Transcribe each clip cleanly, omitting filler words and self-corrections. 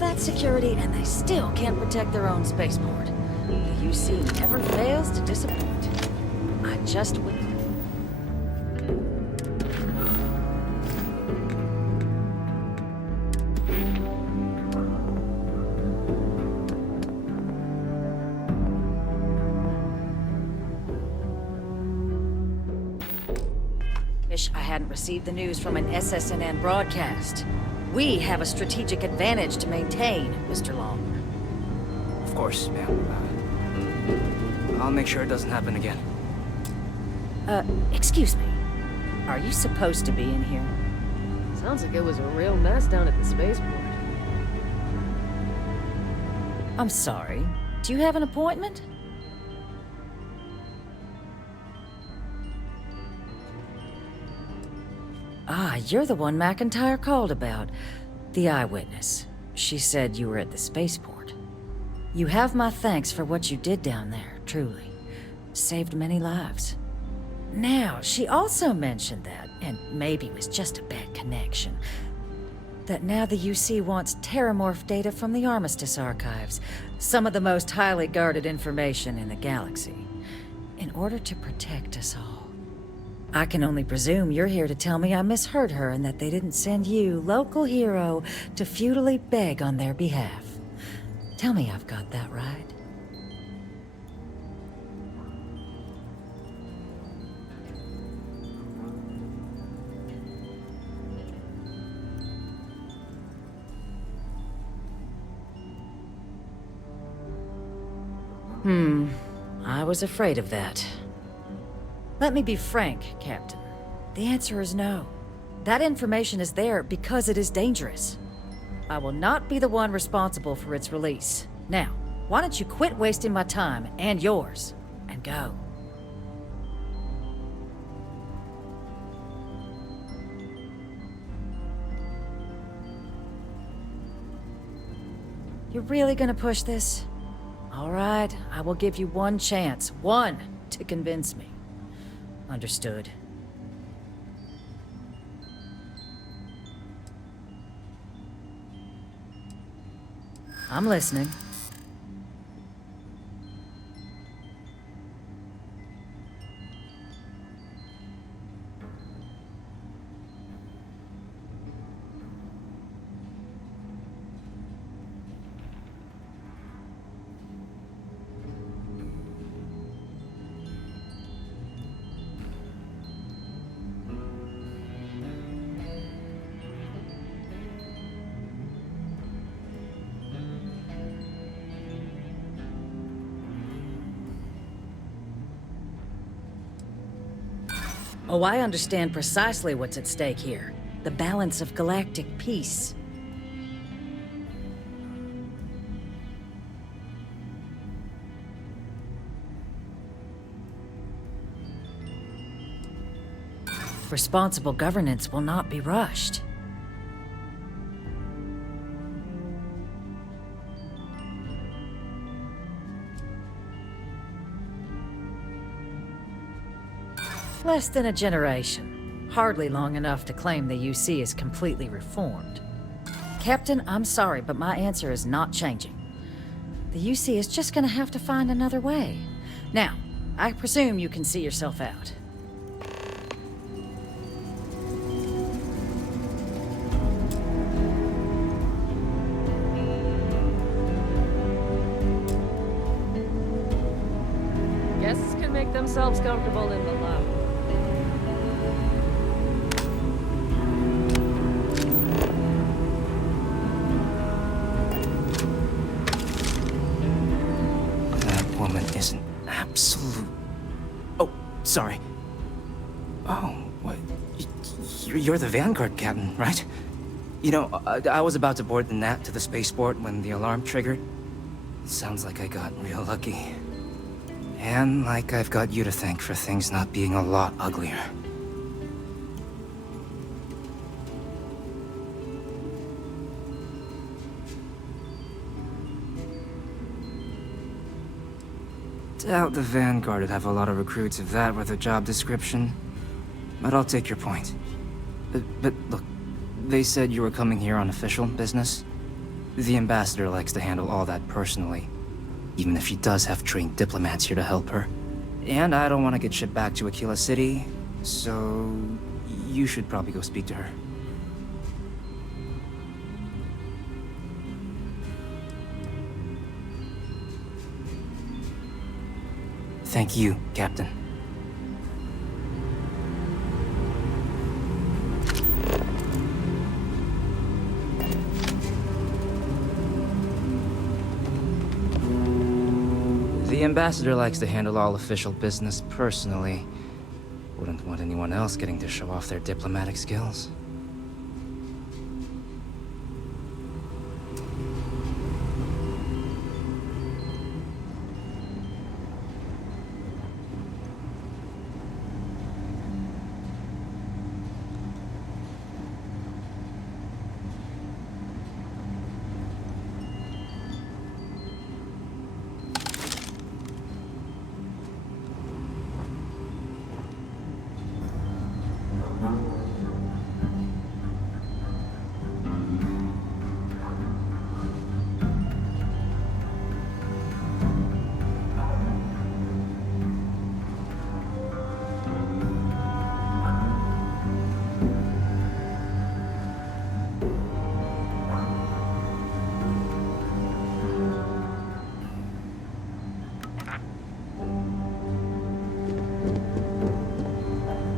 that security and they still can't protect their own spaceport. The UC never fails to disappoint. I just would... Wish I hadn't received the news from an SSNN broadcast. We have a strategic advantage to maintain, Mr. Long. Of course, ma'am. I'll make sure it doesn't happen again. Excuse me. Are you supposed to be in here? Sounds like it was a real mess down at the spaceport. I'm sorry. Do you have an appointment? Ah, you're the one McIntyre called about. The eyewitness. She said you were at the spaceport. You have my thanks for what you did down there, truly. Saved many lives. Now, she also mentioned that, and maybe it was just a bad connection, that now the UC wants terramorph data from the Armistice archives, some of the most highly guarded information in the galaxy, in order to protect us all. I can only presume you're here to tell me I misheard her and that they didn't send you, local hero, to futilely beg on their behalf. Tell me I've got that right. I was afraid of that. Let me be frank, Captain. The answer is no. That information is there because it is dangerous. I will not be the one responsible for its release. Now, why don't you quit wasting my time and yours, and go? You're really gonna push this? All right, I will give you one chance, one, to convince me. Understood. I'm listening. Oh, I understand precisely what's at stake here. The balance of galactic peace. Responsible governance will not be rushed. Less than a generation. Hardly long enough to claim the UC is completely reformed. Captain, I'm sorry, but my answer is not changing. The UC is just gonna have to find another way. Now, I presume you can see yourself out. Guests can make themselves comfortable in the lab. That woman is an absolute... Oh, sorry. Oh, what? You're the Vanguard captain, right? You know, I was about to board the Nat to the spaceport when the alarm triggered. Sounds like I got real lucky. And like I've got you to thank for things not being a lot uglier. Doubt the Vanguard would have a lot of recruits if that were the job description. But I'll take your point. But look, they said you were coming here on official business? The ambassador likes to handle all that personally, even if she does have trained diplomats here to help her. And I don't want to get shipped back to Aquila City, so you should probably go speak to her. Thank you, Captain. The ambassador likes to handle all official business personally. Wouldn't want anyone else getting to show off their diplomatic skills.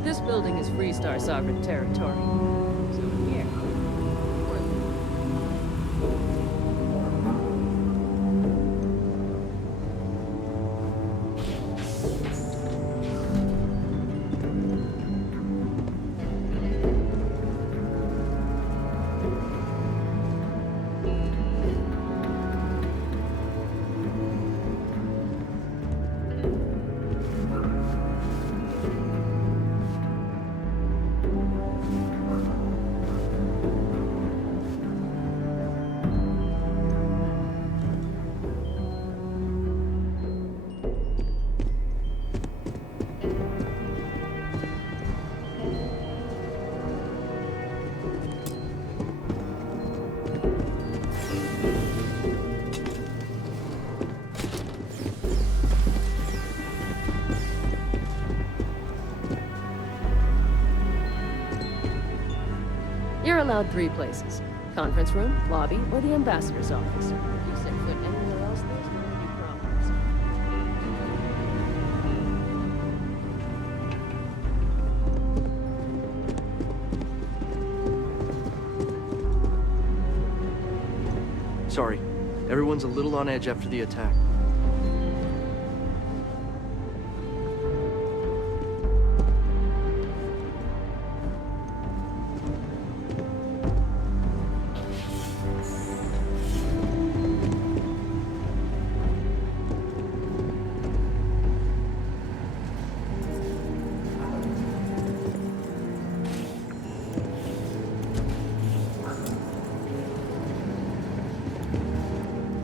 This building is freestar sovereign territory. So here. You're allowed 3 places. Conference room, lobby, or the ambassador's office. If you set foot anywhere else, there's going to be problems. Sorry, everyone's a little on edge after the attack.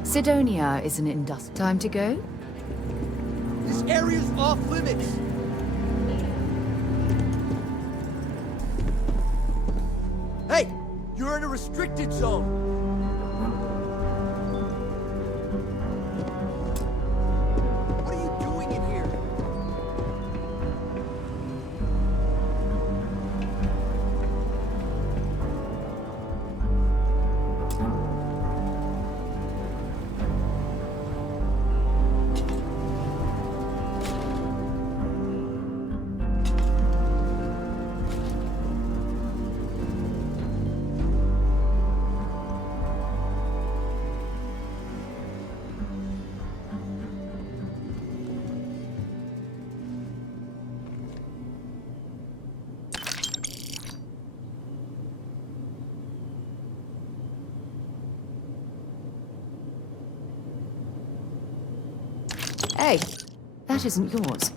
Sidonia is an industrial. Time to go? This area's off limits! Hey! You're in a restricted zone! What are you doing in here? Hey, that isn't yours.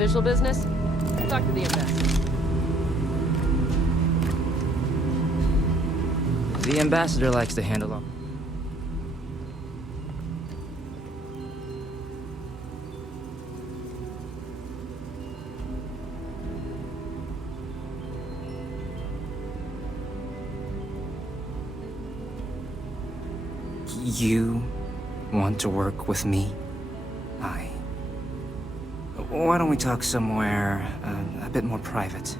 Official business? Talk to the ambassador. The ambassador likes to handle all. You want to work with me? Why don't we talk somewhere a bit more private?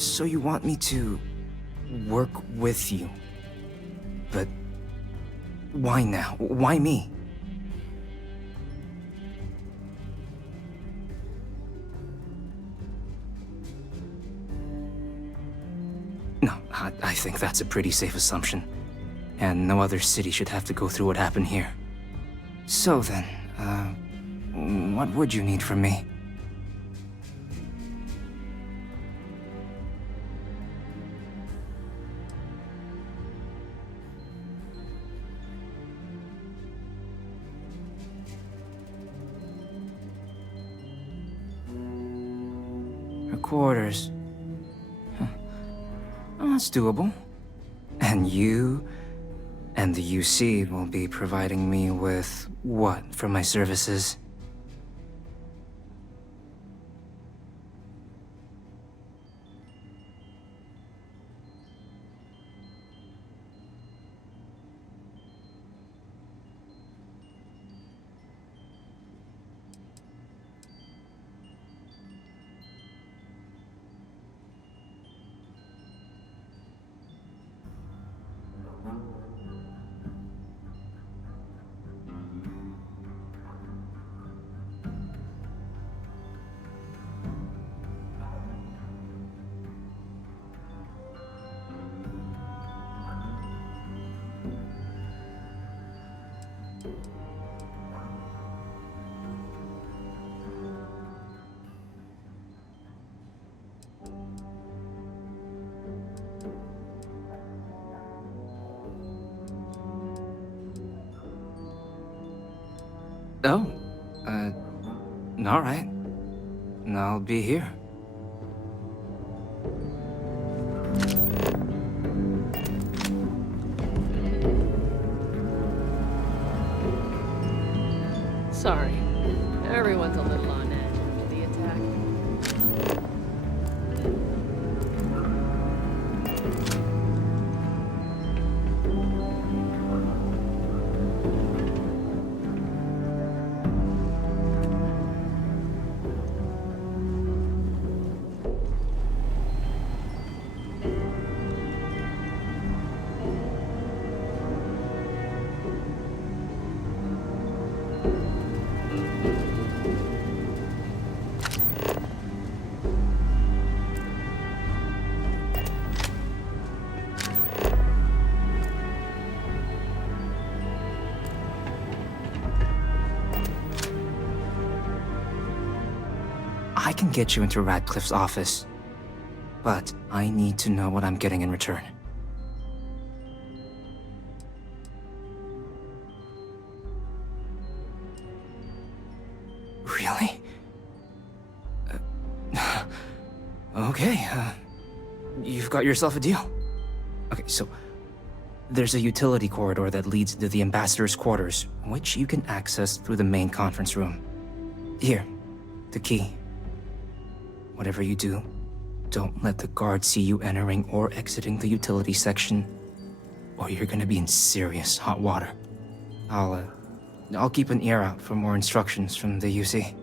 So you want me to work with you? But why now? Why me? No, I think that's a pretty safe assumption. And no other city should have to go through what happened here. So then, what would you need from me? Quarters. Huh. Well, that's doable. And you and the UC will be providing me with what for my services? Oh, all right. I'll be here. Sorry. Everyone's a little on edge after the attack. I can get you into Radcliffe's office, but I need to know what I'm getting in return. Really? Okay, you've got yourself a deal. Okay, so there's a utility corridor that leads to the ambassador's quarters, which you can access through the main conference room. Here, the key. Whatever you do, don't let the guards see you entering or exiting the utility section, or you're gonna be in serious hot water. I'll keep an ear out for more instructions from the UC.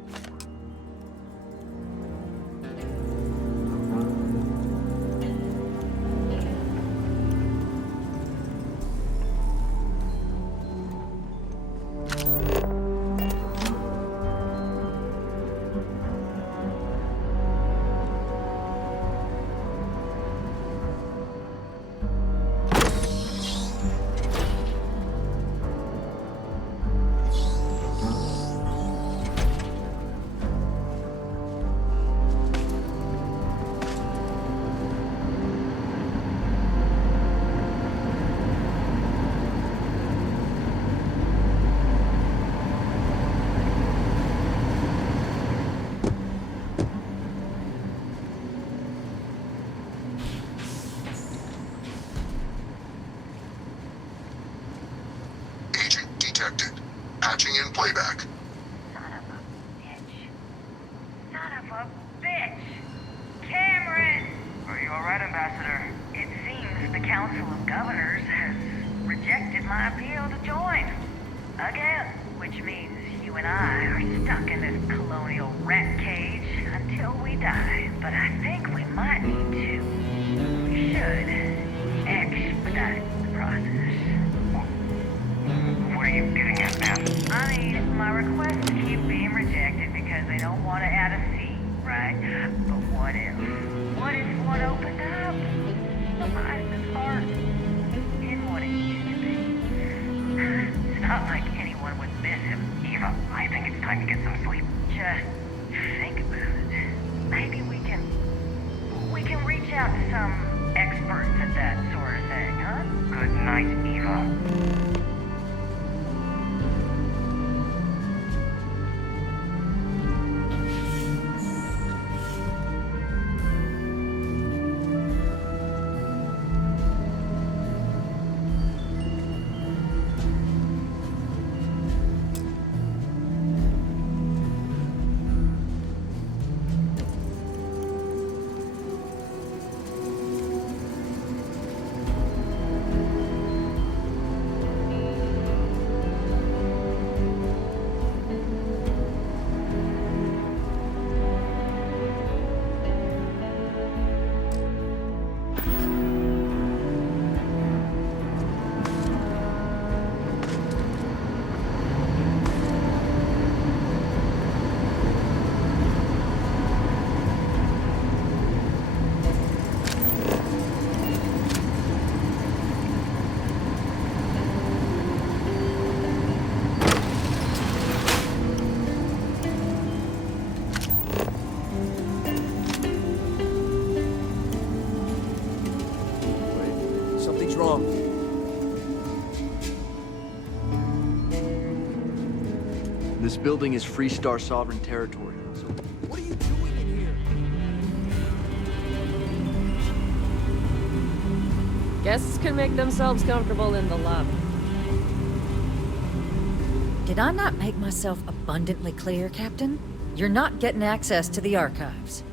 detected. Patching in playback. Son of a bitch. Son of a bitch! Cameron! Are you alright, Ambassador? It seems the Council of Governors has rejected my appeal to join. Again. Which means you and I are stuck in this colonial rat cage until we die. But I think we might need to. We should expedite the process. What are you getting at, man? I mean, my requests keep being rejected because they don't want to add a C, right? But what if? What if one opened up? The Bison heart in what it used to be. It's not like anyone would miss him. Eva, I think it's time to get some sleep. Just think about it. Maybe we can reach out to some experts at that sort of thing, huh? Good night, Eva. Something's wrong. This building is freestar sovereign territory. So What are you doing in here? Guests can make themselves comfortable in the lobby. Did I not make myself abundantly clear, Captain? You're not getting access to the archives.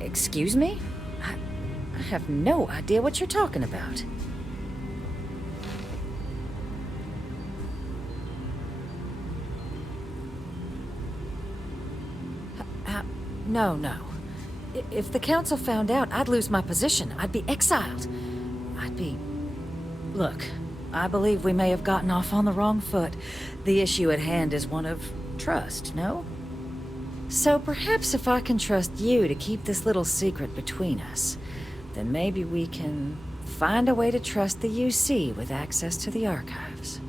Excuse me? I have no idea what you're talking about. No. If the council found out, I'd lose my position. I'd be exiled. Look, I believe we may have gotten off on the wrong foot. The issue at hand is one of trust, no? So perhaps if I can trust you to keep this little secret between us, then maybe we can find a way to trust the UC with access to the archives.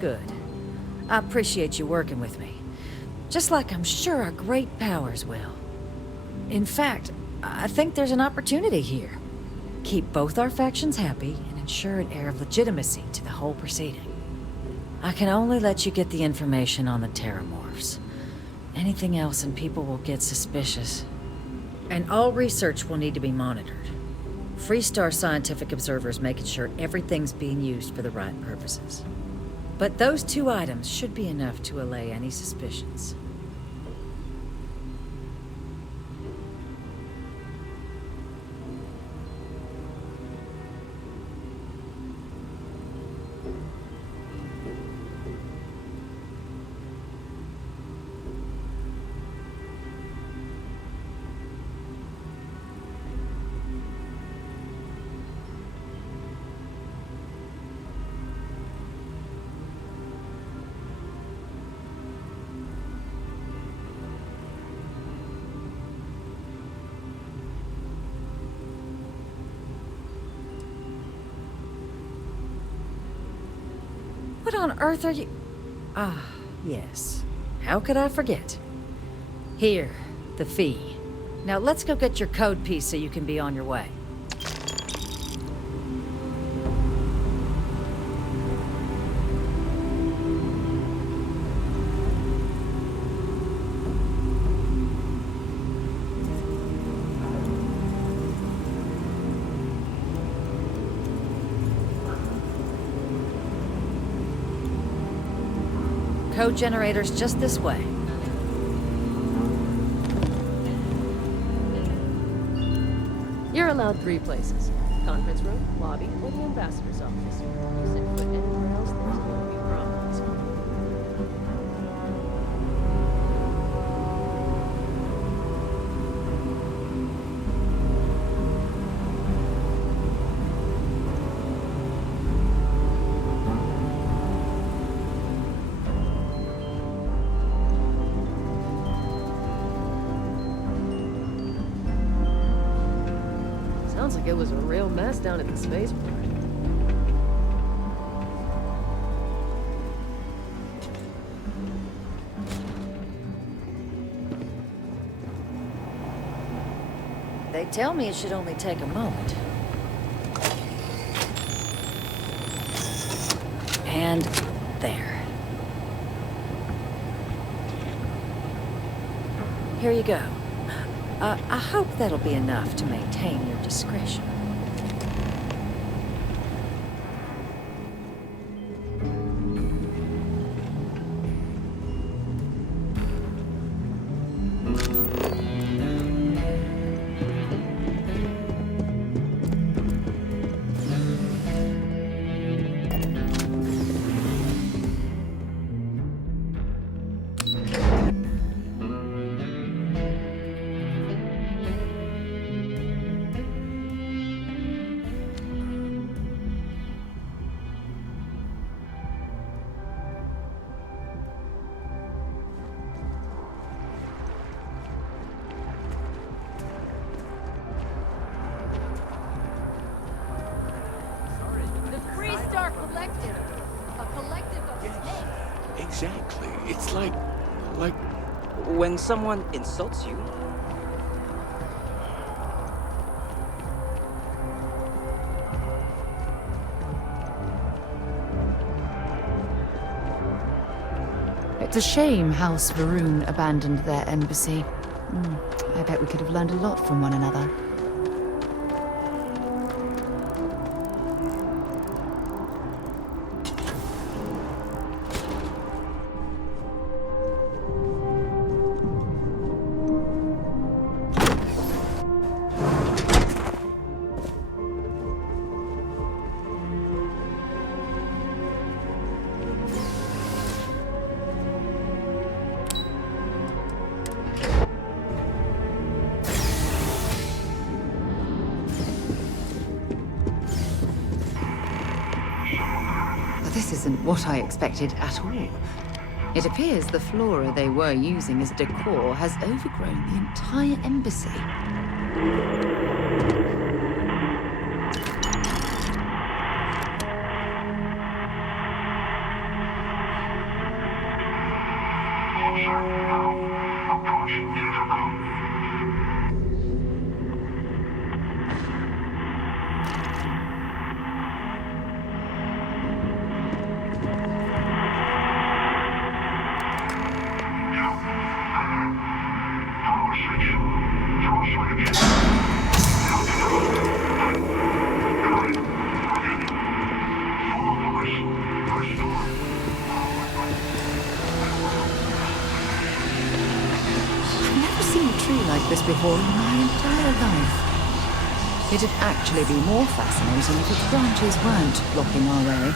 Good. I appreciate you working with me. Just like I'm sure our great powers will. In fact, I think there's an opportunity here. Keep both our factions happy and ensure an air of legitimacy to the whole proceeding. I can only let you get the information on the Terramorphs. Anything else and people will get suspicious. And all research will need to be monitored. Freestar scientific observers making sure everything's being used for the right purposes. But those two items should be enough to allay any suspicions. What on earth are you... Ah, yes. How could I forget? Here, the fee. Now let's go get your code piece so you can be on your way. Code generator's just this way. You're allowed 3 places. Conference room, lobby, or the ambassador's office. You set foot anywhere else, there's going to be problems. Sounds like it was a real mess down at the spaceport. They tell me it should only take a moment. And there. Here you go. I hope that'll be enough to maintain your discretion. Freestar Collective. A collective of snakes. Exactly. It's like When someone insults you, It's a shame House Varun abandoned their embassy. I bet we could have learned a lot from one another. This isn't what I expected at all. It appears the flora they were using as decor has overgrown the entire embassy. Like this before in my entire life. It'd actually be more fascinating if its branches weren't blocking our way.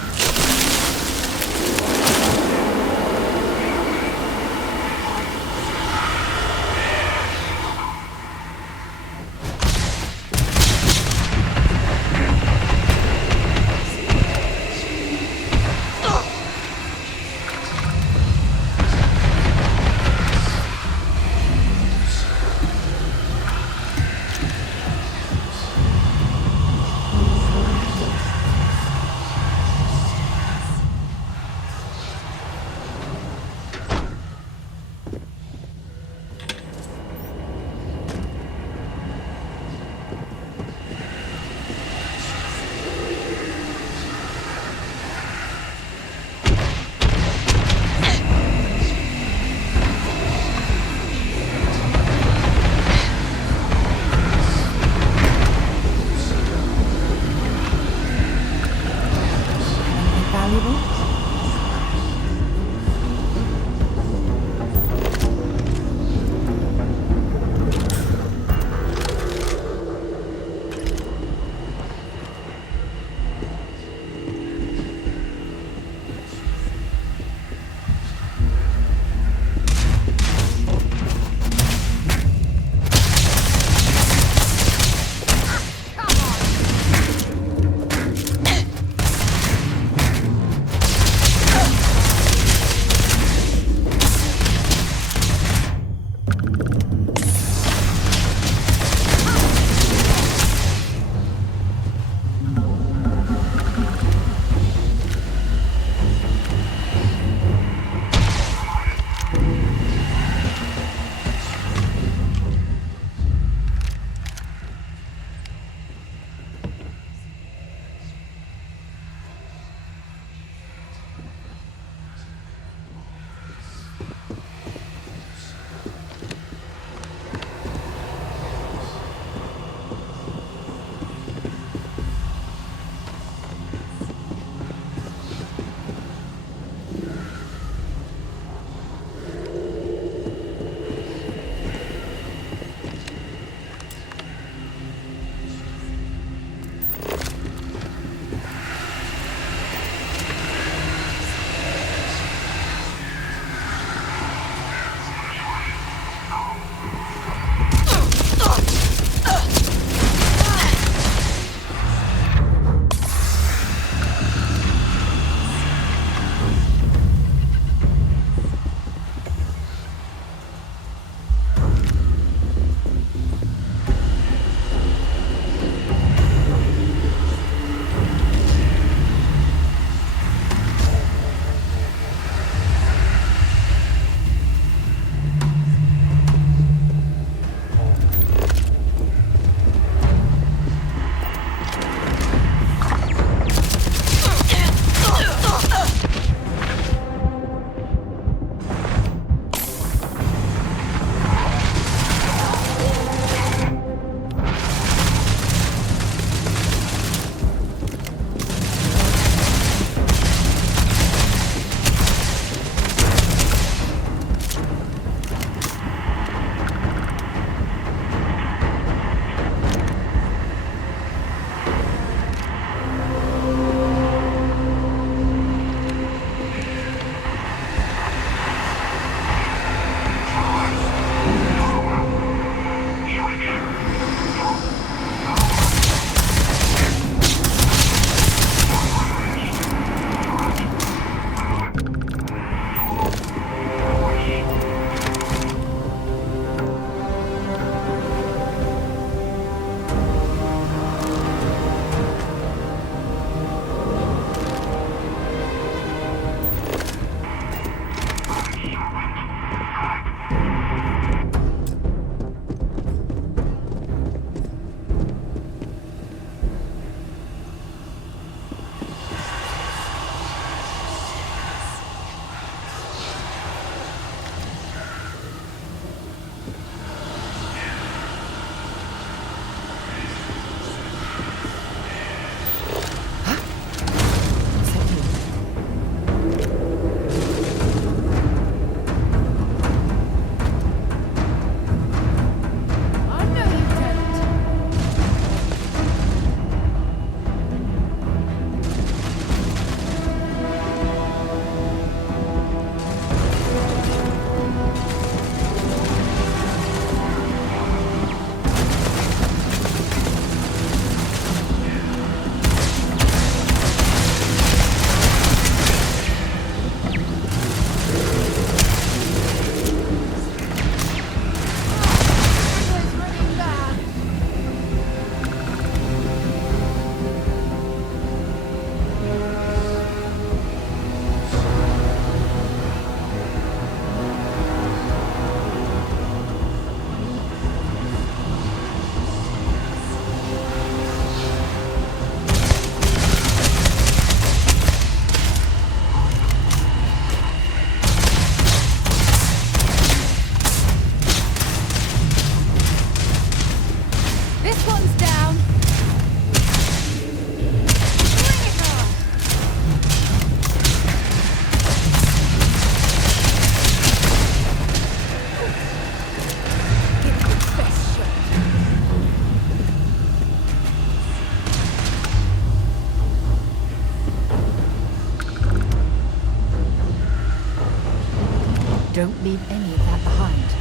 Don't leave any of that behind.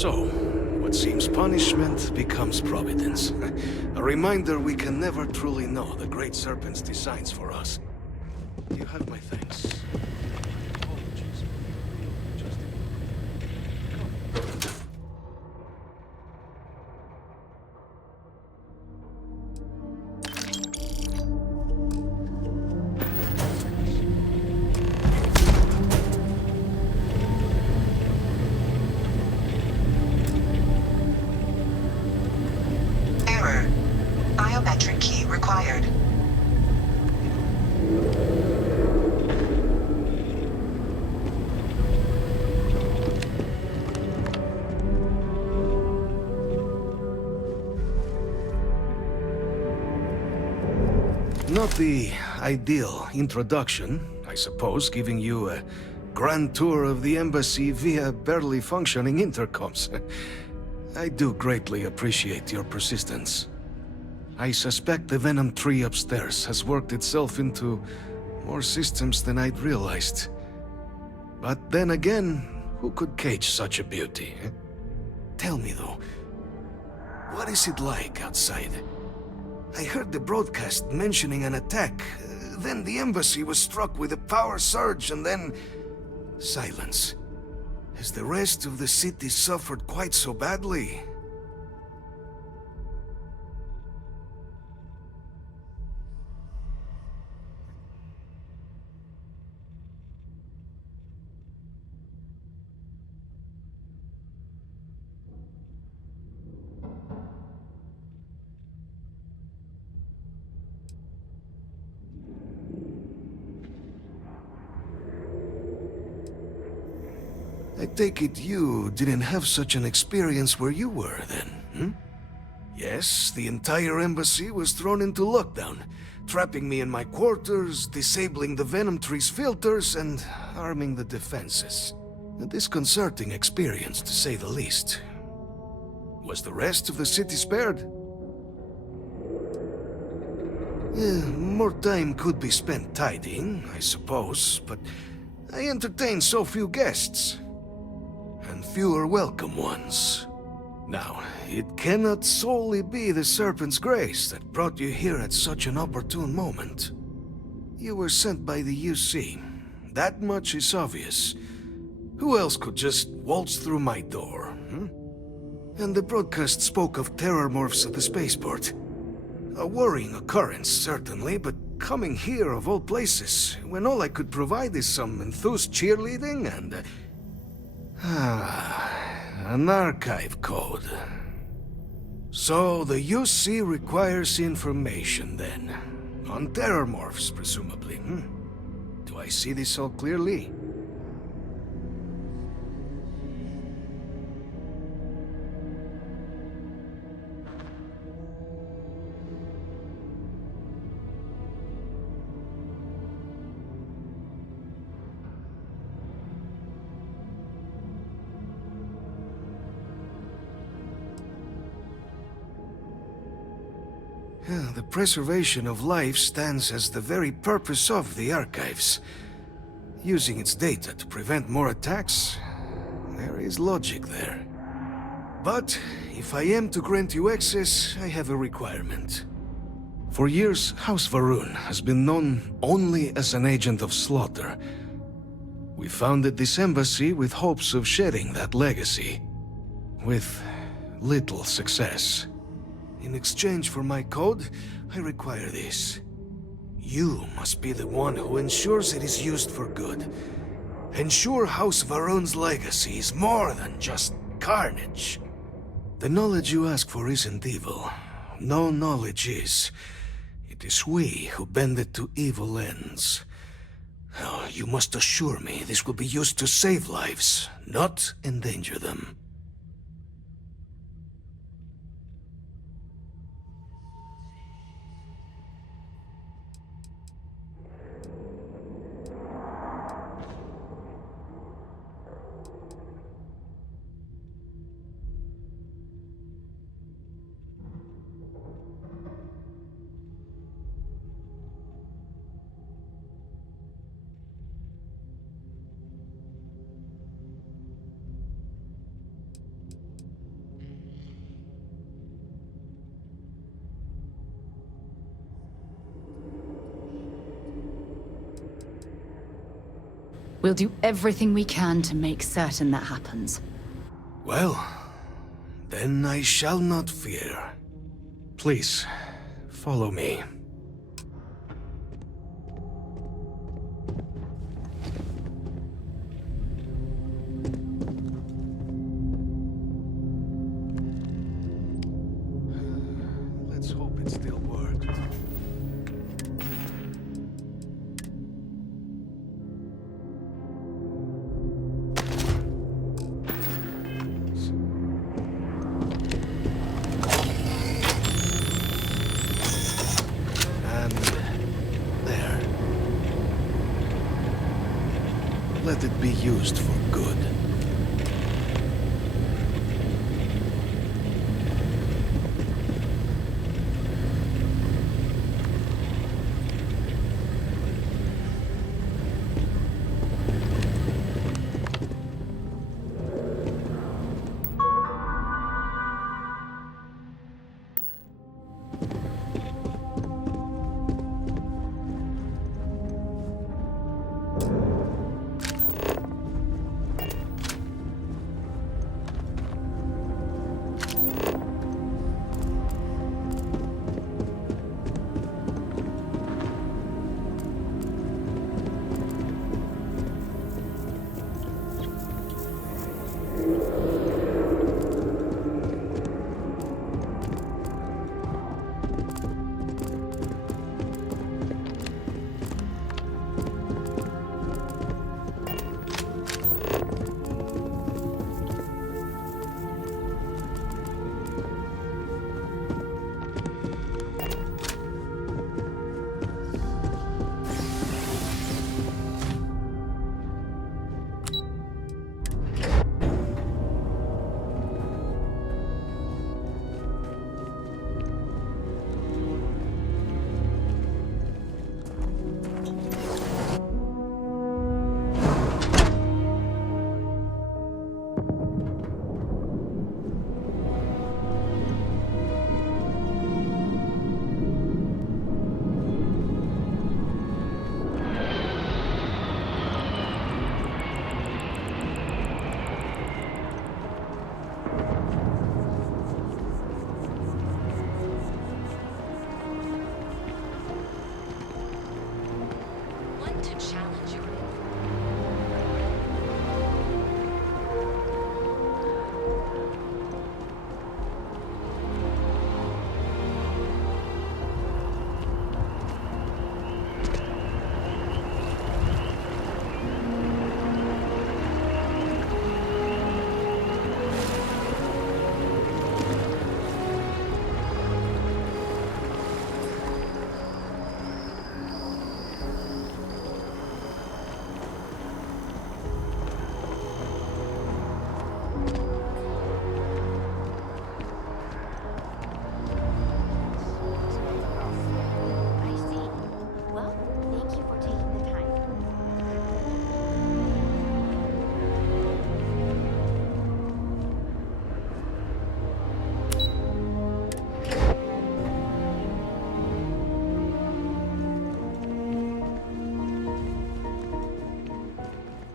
So, what seems punishment becomes providence. A reminder we can never truly know the Great Serpent's designs for us. You have my thanks. Apologies. Not the ideal introduction, I suppose, giving you a grand tour of the embassy via barely functioning intercoms. I do greatly appreciate your persistence. I suspect the Venom tree upstairs has worked itself into more systems than I'd realized. But then again, who could cage such a beauty? Eh? Tell me though, what is it like outside? I heard the broadcast mentioning an attack. Then the embassy was struck with a power surge and then... silence. Has the rest of the city suffered quite so badly? I take it you didn't have such an experience where you were, then, hmm? Yes, the entire embassy was thrown into lockdown, trapping me in my quarters, disabling the Venom tree's filters, and arming the defenses. A disconcerting experience, to say the least. Was the rest of the city spared? More time could be spent tidying, I suppose, but I entertain so few guests. And fewer welcome ones. Now, it cannot solely be the Serpent's grace that brought you here at such an opportune moment. You were sent by the UC. That much is obvious. Who else could just waltz through my door, hmm? And the broadcast spoke of terror morphs at the spaceport. A worrying occurrence, certainly, but coming here of all places, when all I could provide is some enthused cheerleading and... an archive code. So the UC requires information, then. On terror morphs, presumably, hmm? Do I see this all clearly? The preservation of life stands as the very purpose of the archives. Using its data to prevent more attacks, there is logic there. But if I am to grant you access, I have a requirement. For years, House Varun has been known only as an agent of slaughter. We founded this embassy with hopes of shedding that legacy, with little success. In exchange for my code, I require this. You must be the one who ensures it is used for good. Ensure House Varun's legacy is more than just carnage. The knowledge you ask for isn't evil. No knowledge is. It is we who bend it to evil ends. Oh, you must assure me this will be used to save lives, not endanger them. We'll do everything we can to make certain that happens. Well, then I shall not fear. Please, follow me. Let's hope it still works. used for good.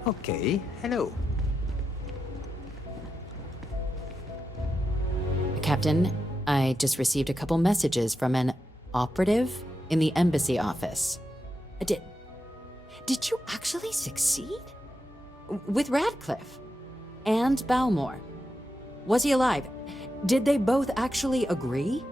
Okay, hello. Captain, I just received a couple messages from an operative in the embassy office. Did you actually succeed? With Radcliffe and Balmore. Was he alive? Did they both actually agree?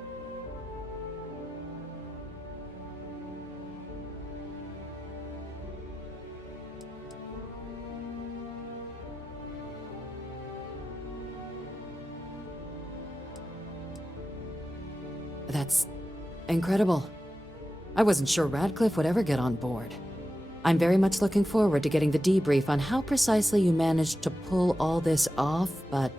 That's incredible. I wasn't sure Radcliffe would ever get on board. I'm very much looking forward to getting the debrief on how precisely you managed to pull all this off, but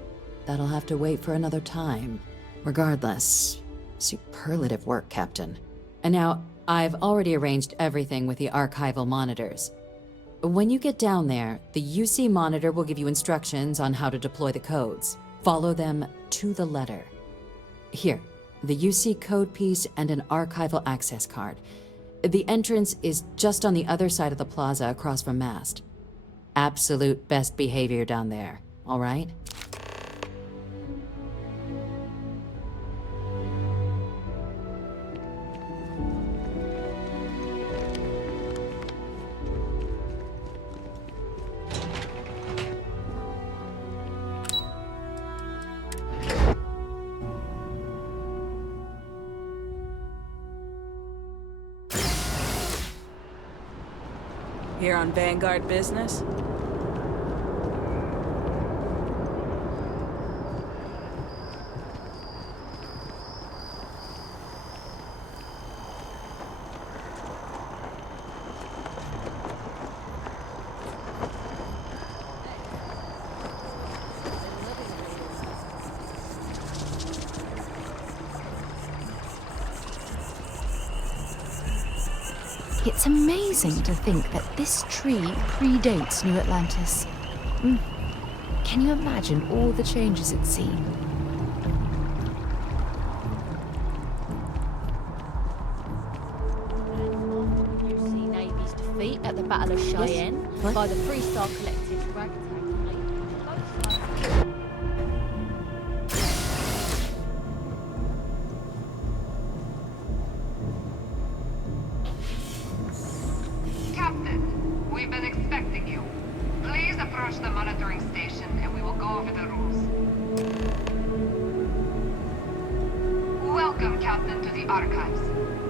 that'll have to wait for another time. Regardless, superlative work, Captain. And now, I've already arranged everything with the archival monitors. When you get down there, the UC monitor will give you instructions on how to deploy the codes. Follow them to the letter. Here, the UC code piece and an archival access card. The entrance is just on the other side of the plaza across from Mast. Absolute best behavior down there, all right? Here on Vanguard business? It's amazing to think that this tree predates New Atlantis. Can you imagine all the changes it's seen? You see Navy's defeat at the Battle of Cheyenne by the Freestar Collective's ragtag fleet. Captain, we've been expecting you. Please approach the monitoring station and we will go over the rules. Welcome, Captain, to the Archives.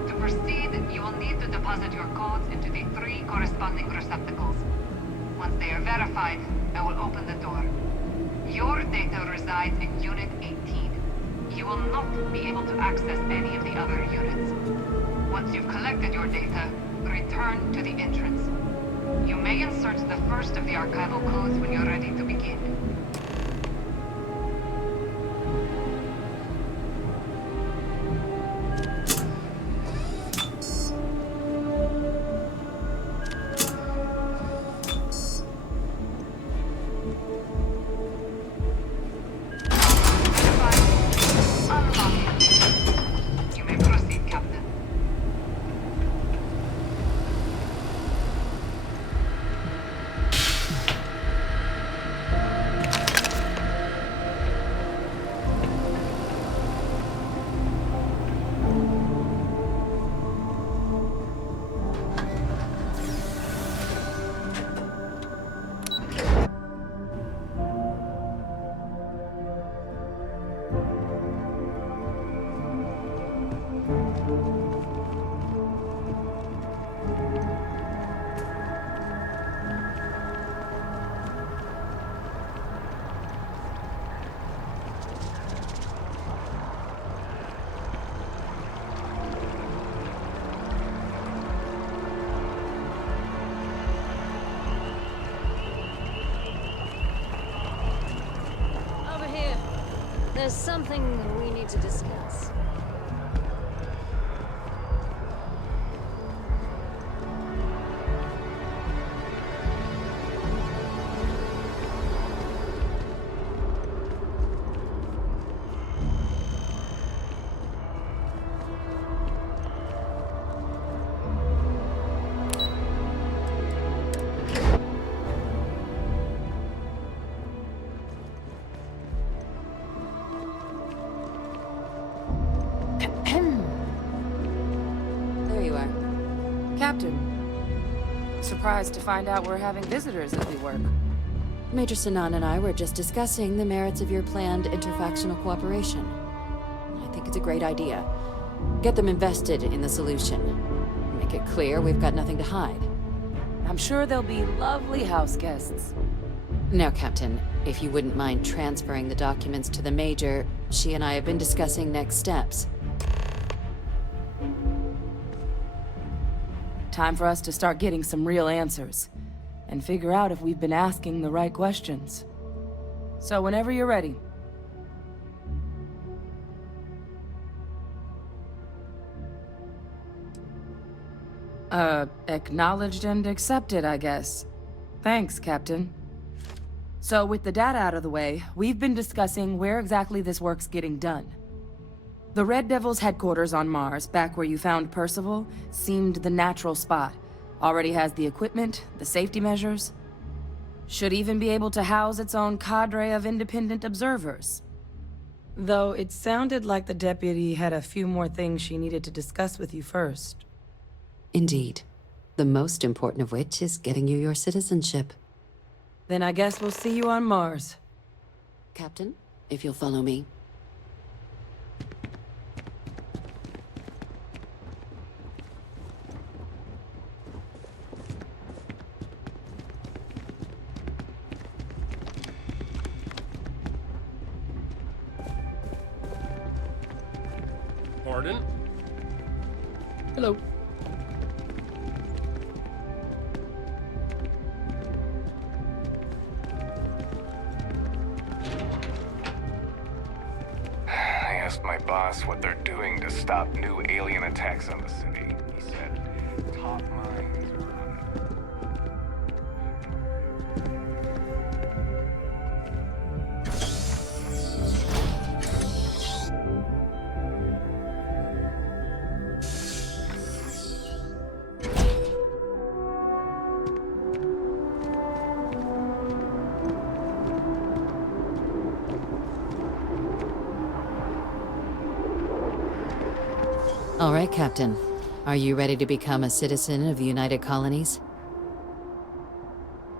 To proceed, you will need to deposit your codes into the 3 corresponding receptacles. Once they are verified, I will open the door. Your data resides in Unit 18. You will not be able to access any of the other units. Once you've collected your data, return to the entrance. You may insert the first of the archival codes when you're ready to begin. Unlocking. You may proceed, Captain. Over here. There's something we need to discuss. There you are. Captain. Surprised to find out we're having visitors as we work. Major Sinan and I were just discussing the merits of your planned interfactional cooperation. I think it's a great idea. Get them invested in the solution. Make it clear we've got nothing to hide. I'm sure they'll be lovely house guests. Now, Captain, if you wouldn't mind transferring the documents to the Major, she and I have been discussing next steps. Time for us to start getting some real answers. And figure out if we've been asking the right questions. So whenever you're ready. Acknowledged and accepted, I guess. Thanks, Captain. So with the data out of the way, we've been discussing where exactly this work's getting done. The Red Devil's headquarters on Mars, back where you found Percival, seemed the natural spot. Already has the equipment, the safety measures. Should even be able to house its own cadre of independent observers. Though it sounded like the deputy had a few more things she needed to discuss with you first. Indeed. The most important of which is getting you your citizenship. Then I guess we'll see you on Mars. Captain, if you'll follow me. Pardon? Hello. I asked my boss what they're doing to stop new alien attacks on the city. He said, top mine. All right, Captain. Are you ready to become a citizen of the United Colonies?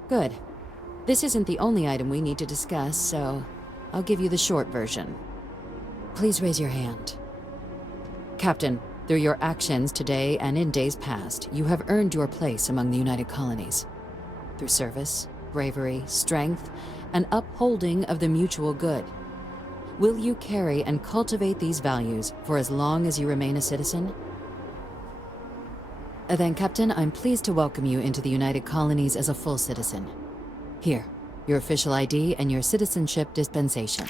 Good. This isn't the only item we need to discuss, so I'll give you the short version. Please raise your hand. Captain, through your actions today and in days past, you have earned your place among the United Colonies. Through service, bravery, strength, and upholding of the mutual good. Will you carry and cultivate these values for as long as you remain a citizen? Then, Captain, I'm pleased to welcome you into the United Colonies as a full citizen. Here, your official ID and your citizenship dispensation.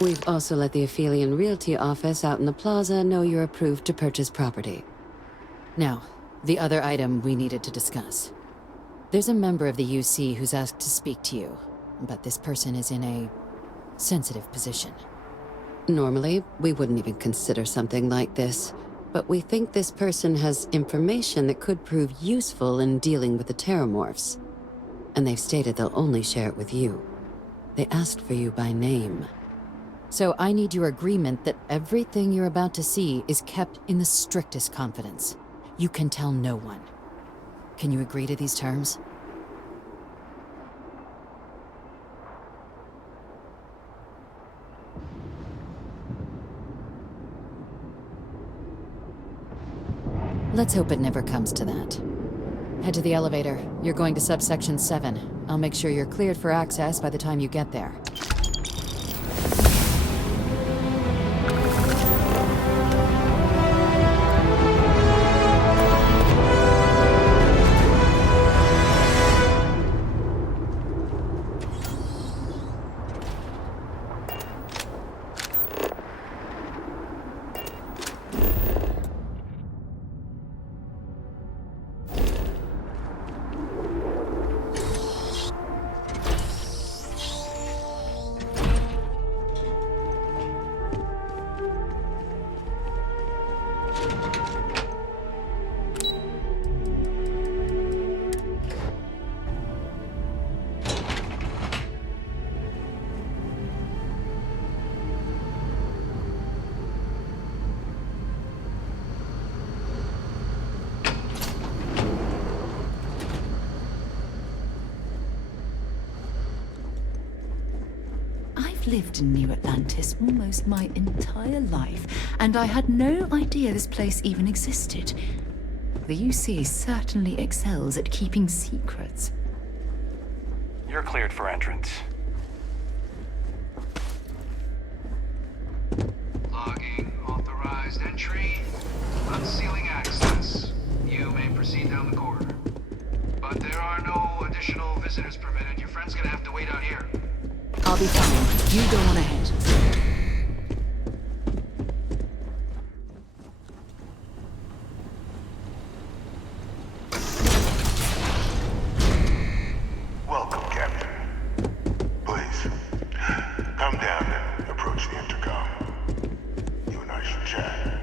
We've also let the Aphelion Realty office out in the plaza know you're approved to purchase property. Now, the other item we needed to discuss. There's a member of the UC who's asked to speak to you, but this person is in a sensitive position. Normally, we wouldn't even consider something like this, but we think this person has information that could prove useful in dealing with the Terramorphs. And they've stated they'll only share it with you. They asked for you by name. So I need your agreement that everything you're about to see is kept in the strictest confidence. You can tell no one. Can you agree to these terms? Let's hope it never comes to that. Head to the elevator. You're going to subsection 7. I'll make sure you're cleared for access by the time you get there. I've lived in New Atlantis almost my entire life, and I had no idea this place even existed. The UC certainly excels at keeping secrets. You're cleared for entrance. Logging authorized entry. Unsealing access. You may proceed down the corridor. But there are no additional visitors permitted. Your friend's gonna have to wait out here. I'll be fine. You go on ahead. Welcome, Captain. Please, come down and approach the intercom. You and I should chat.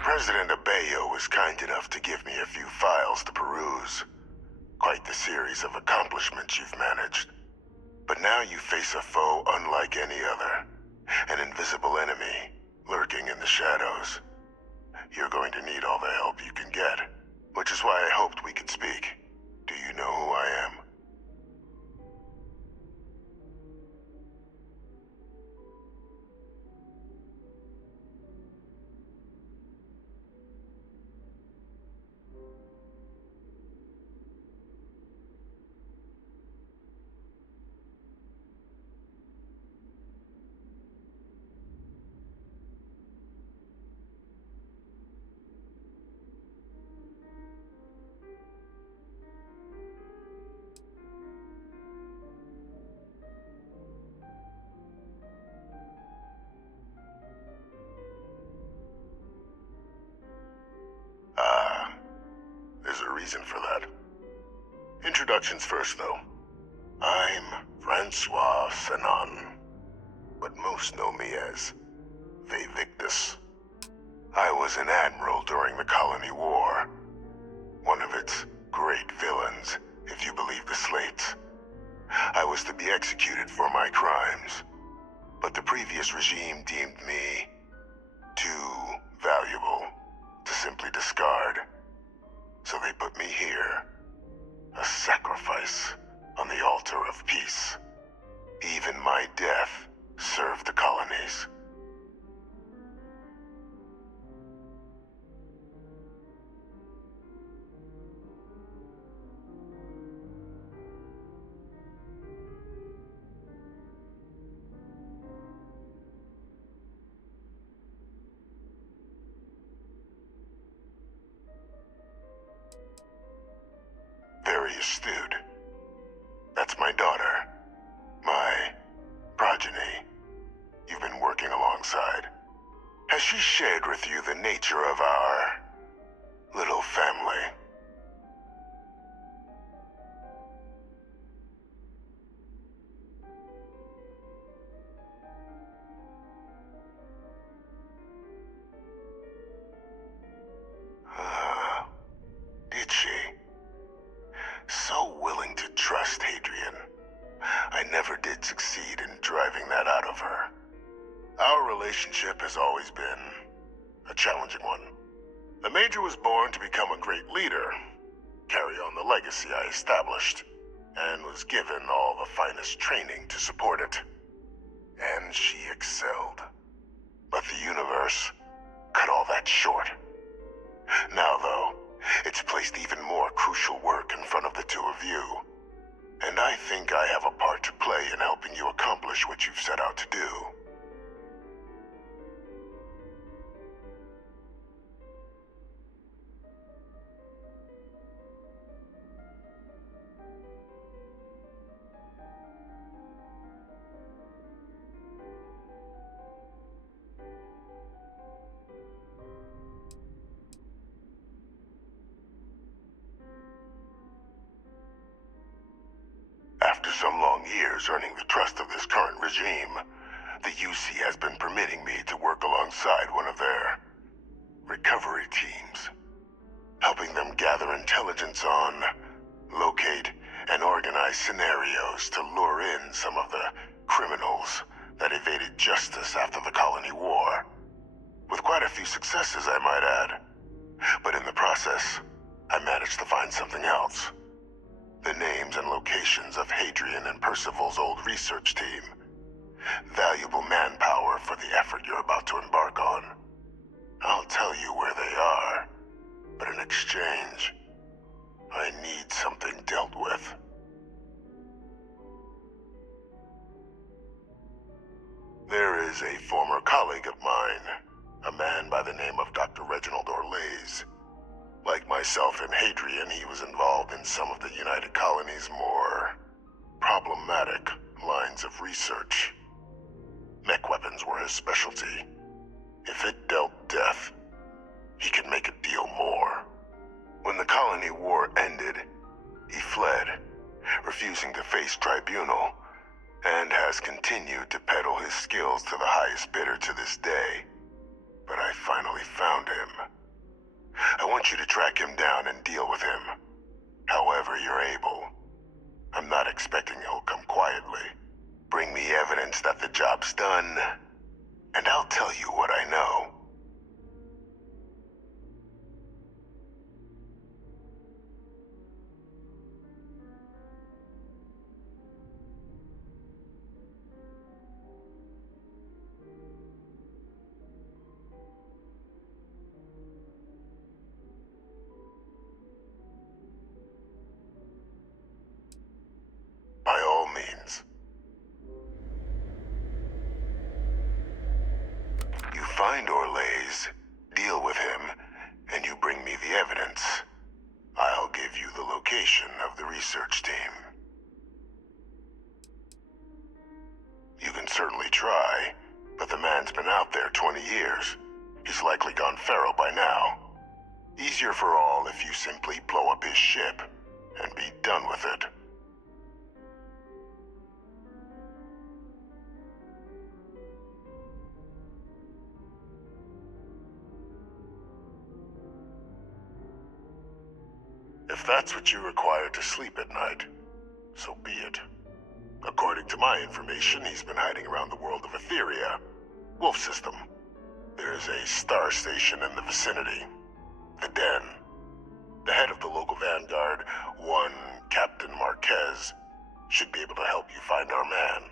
President Abeyo was kind enough to give me a few files to peruse. Quite the series of accomplishments you've managed. But now you face a foe unlike any other. An invisible enemy, lurking in the shadows. You're going to need all the help you can get, which is why I hoped we could speak. Do you know who I am? There's a reason for that. Introductions first, though. I'm Francois Sanon, but most know me as Victus. I was an admiral during the Colony War, one of its great villains, if you believe the slates. I was to be executed for my crimes, but the previous regime deemed me too valuable to simply discard. So they put me here, a sacrifice on the altar of peace. Even my death served the colonies. Very astute. That's my daughter. My progeny. You've been working alongside. Has she shared with you the nature of our little family? Did she? So willing to trust Hadrian. I never did succeed in driving that out of her. Our relationship has always been a challenging one. The Major was born to become a great leader, carry on the legacy I established, and was given all the finest training to support it. And she excelled. But the universe cut all that short. Now, though, it's placed even more crucial work in front of the two of you. And I think I have a part to play in helping you accomplish what you've set out to do. After some long years earning the trust of this current regime, the UC has been permitting me to work alongside one of their recovery teams, helping them gather intelligence on, locate, and organize scenarios to lure in some of the criminals that evaded justice after the Colony War. With quite a few successes, I might add. But in the process, I managed to find something else. The names and locations of Hadrian and Percival's old research team. Valuable manpower for the effort you're about to embark on. I'll tell you where they are, but in exchange, I need something dealt with. There is a former colleague of mine, a man by the name of Dr. Reginald Orlaise. Like myself and Hadrian, he was involved in some of the United Colony's more problematic lines of research. Mech weapons were his specialty. If it dealt death, he could make a deal more. When the Colony War ended, he fled, refusing to face tribunal, and has continued to peddle his skills to the highest bidder to this day. But I finally found him. I want you to track him down and deal with him, however you're able. I'm not expecting he'll come quietly. Bring me evidence that the job's done, and I'll tell you what I know. By all means. You find Orlaise, deal with him, and you bring me the evidence. I'll give you the location of the research team. You can certainly try, but the man's been out there 20 years. He's likely gone feral by now. Easier for all if you simply blow up his ship and be done with it. If that's what you require to sleep at night, so be it. According to my information, he's been hiding around the world of Etheria, Wolf System. There's a star station in the vicinity, the Den. The head of the local vanguard, one Captain Marquez, should be able to help you find our man.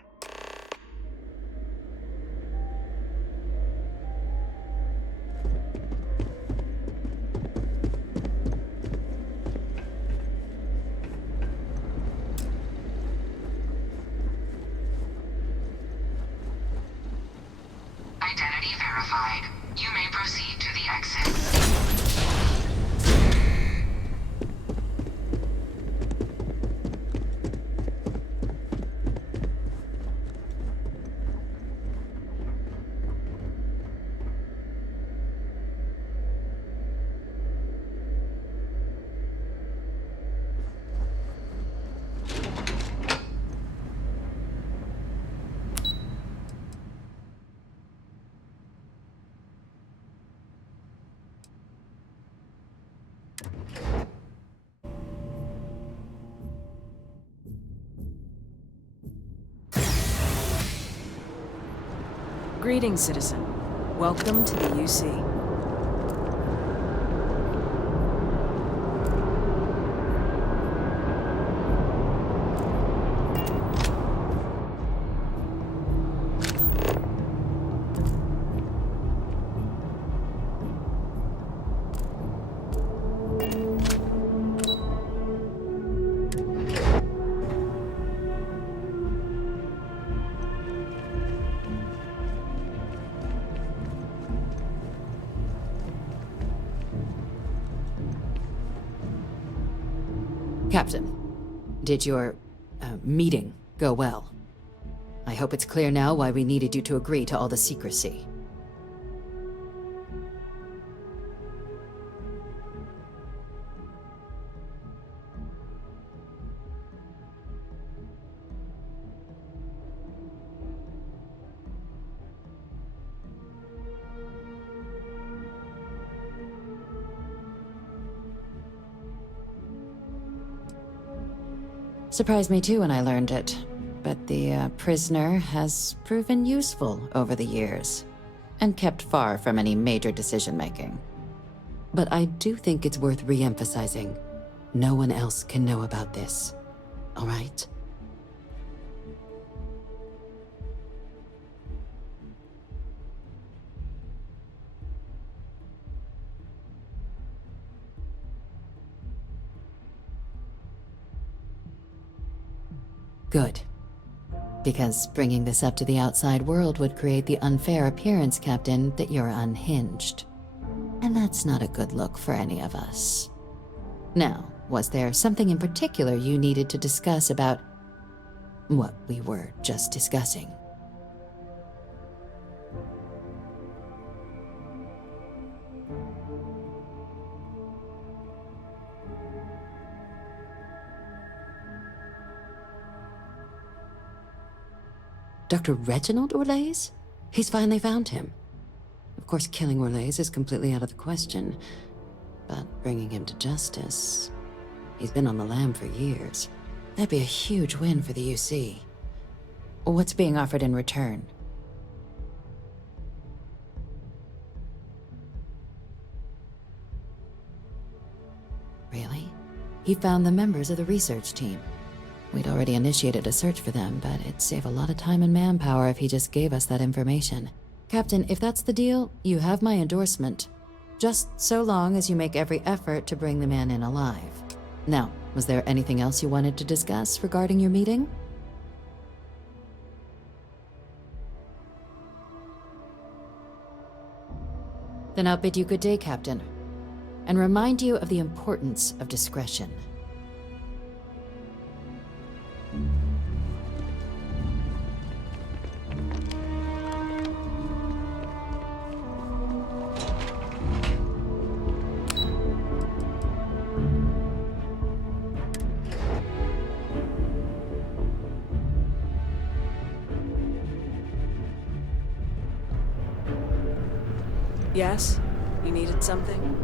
Identity verified. You may proceed to the exit. Greetings, citizen. Welcome to the UC. Captain, did your meeting go well? I hope it's clear now why we needed you to agree to all the secrecy. Surprised me too when I learned it, but the prisoner has proven useful over the years, and kept far from any major decision-making. But I do think it's worth re-emphasizing. No one else can know about this, all right? Good. Because bringing this up to the outside world would create the unfair appearance, Captain, that you're unhinged. And that's not a good look for any of us. Now, was there something in particular you needed to discuss about what we were just discussing? Dr. Reginald Orlaise? He's finally found him. Of course, killing Orlaise is completely out of the question, but bringing him to justice... He's been on the lam for years. That'd be a huge win for the UC. What's being offered in return? Really? He found the members of the research team. We'd already initiated a search for them, but it'd save a lot of time and manpower if he just gave us that information. Captain, if that's the deal, you have my endorsement. Just so long as you make every effort to bring the man in alive. Now, was there anything else you wanted to discuss regarding your meeting? Then I'll bid you good day, Captain, and remind you of the importance of discretion. Yes? You needed something?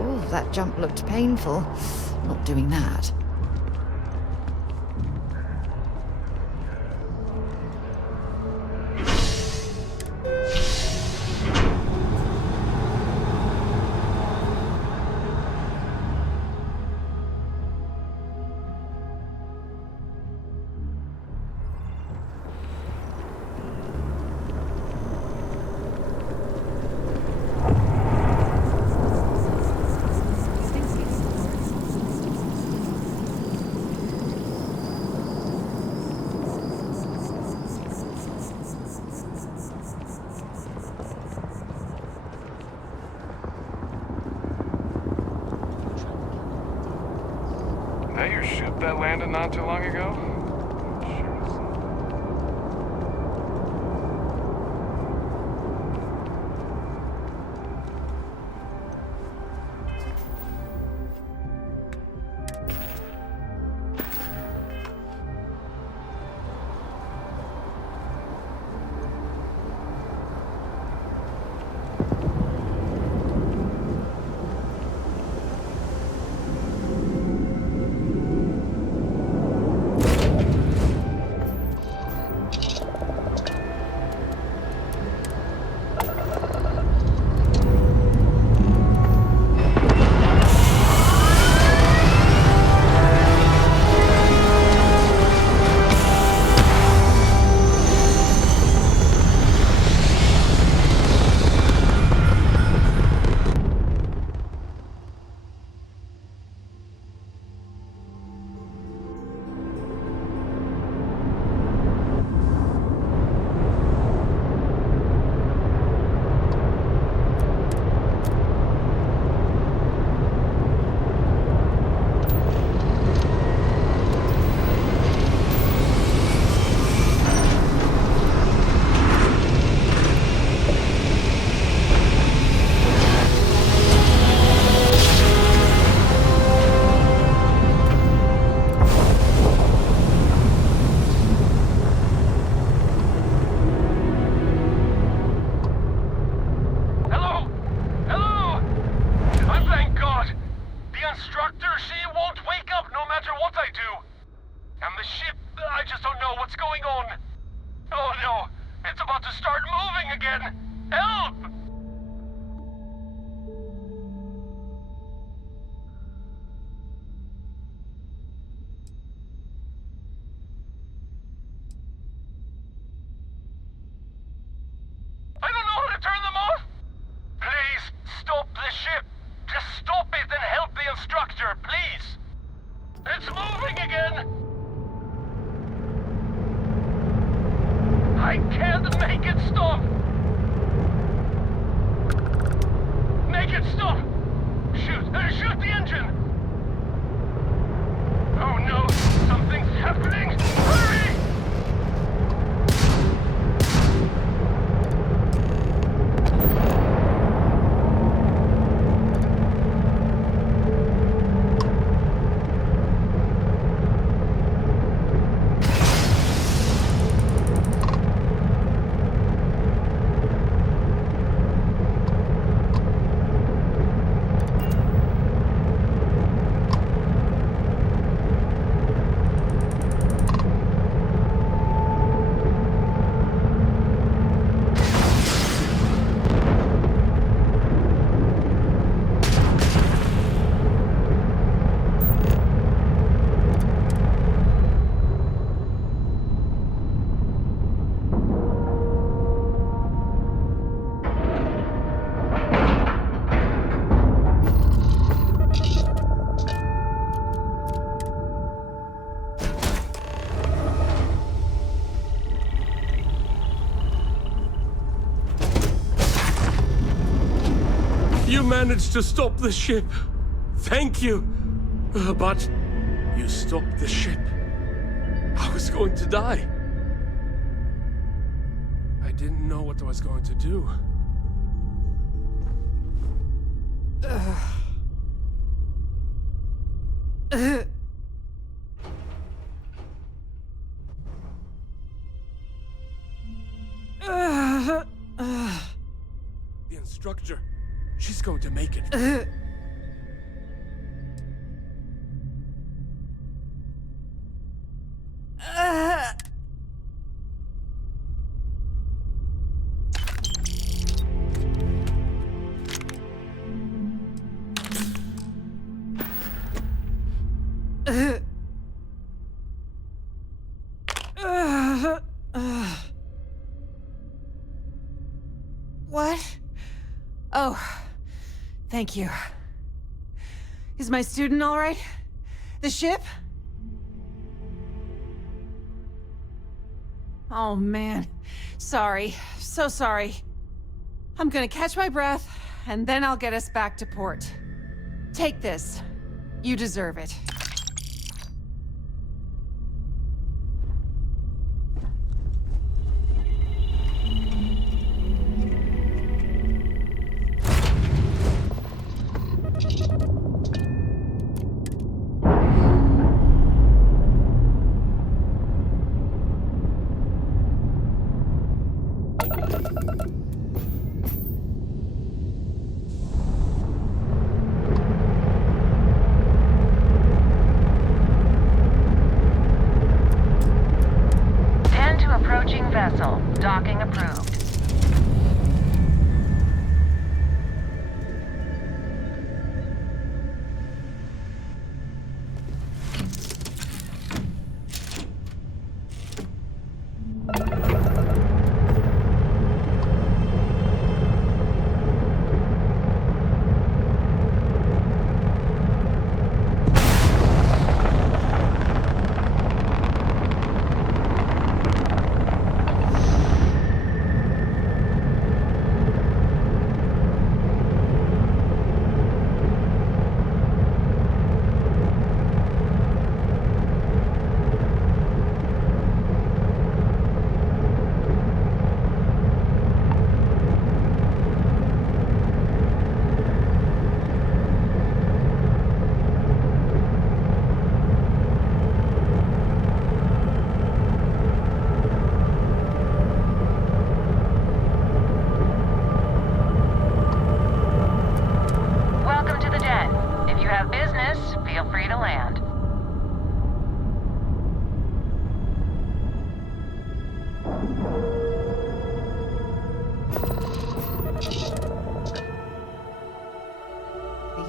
Oh, that jump looked painful. Not doing that. That your ship that landed not too long ago? You managed to stop the ship. Thank you. But you stopped the ship. I was going to die. didn't know what I was going to do. The instructor, she's going to make it. What? Oh, thank you. Is my student all right? The ship? Oh, man. Sorry. So sorry. I'm gonna catch my breath, and then I'll get us back to port. Take this. You deserve it. Approaching vessel. Docking approved.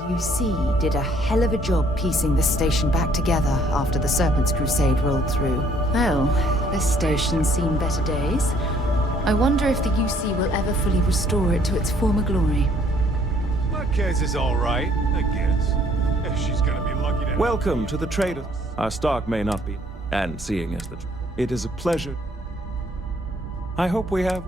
UC did a hell of a job piecing this station back together after the Serpent's Crusade rolled through. Well, this station's seen better days. I wonder if the UC will ever fully restore it to its former glory. Marquez is all right, I guess. If she's gonna be lucky to... Welcome to the Traders. Our stock may not be, and seeing as it is a pleasure. I hope we have...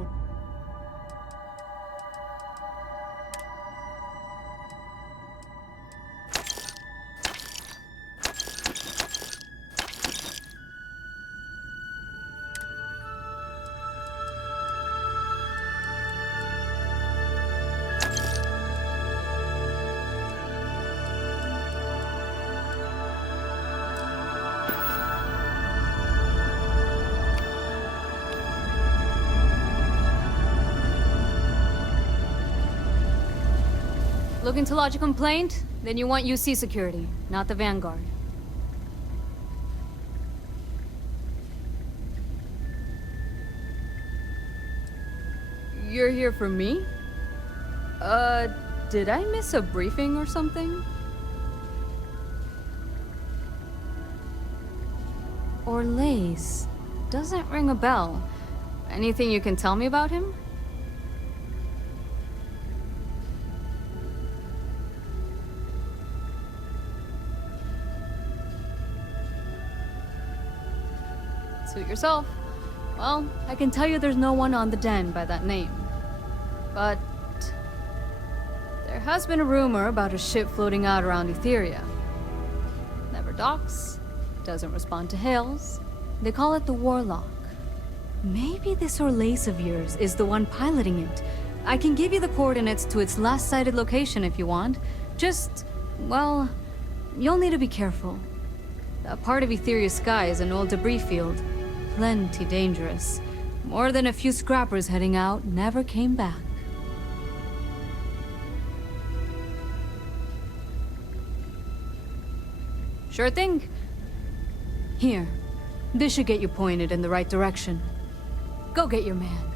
Looking to lodge a complaint? Then you want UC security, not the Vanguard. You're here for me? Did I miss a briefing or something? Orlace. Doesn't ring a bell. Anything you can tell me about him? Suit yourself. Well, I can tell you there's no one on the den by that name. But there has been a rumor about a ship floating out around Etheria. Never docks, doesn't respond to hails. They call it the Warlock. Maybe this Orlace of yours is the one piloting it. I can give you the coordinates to its last sighted location if you want. Just, well, you'll need to be careful. That part of Etheria's sky is an old debris field. Plenty dangerous. More than a few scrappers heading out never came back. Sure thing. Here. This should get you pointed in the right direction. Go get your man.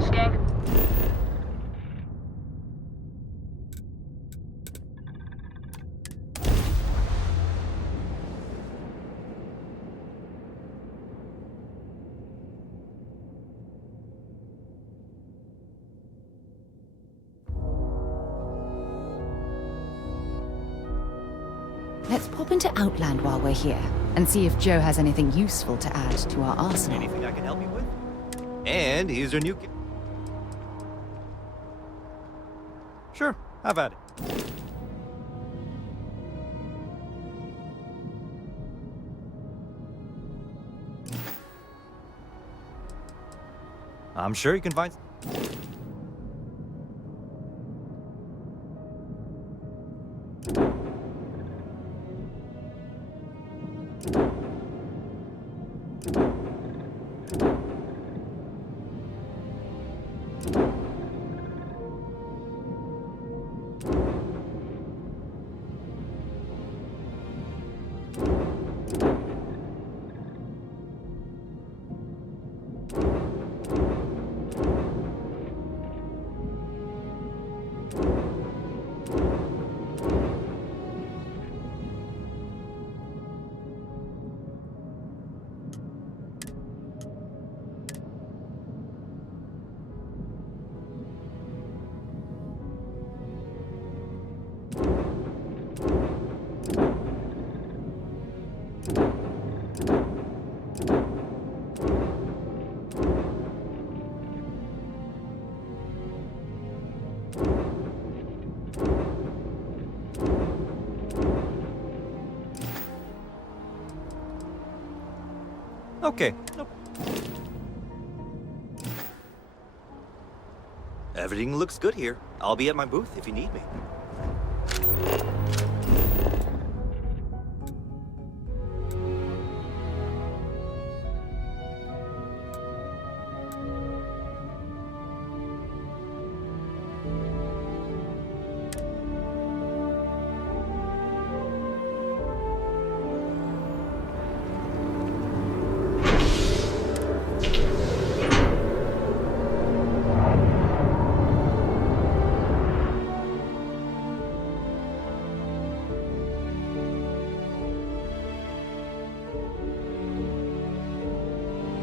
Skank. Let's pop into Outland while we're here, and see if Joe has anything useful to add to our arsenal. Anything I can help you with? And here's your new kit. Sure, have at it. I'm sure you can find... Okay. Everything looks good here. I'll be at my booth if you need me.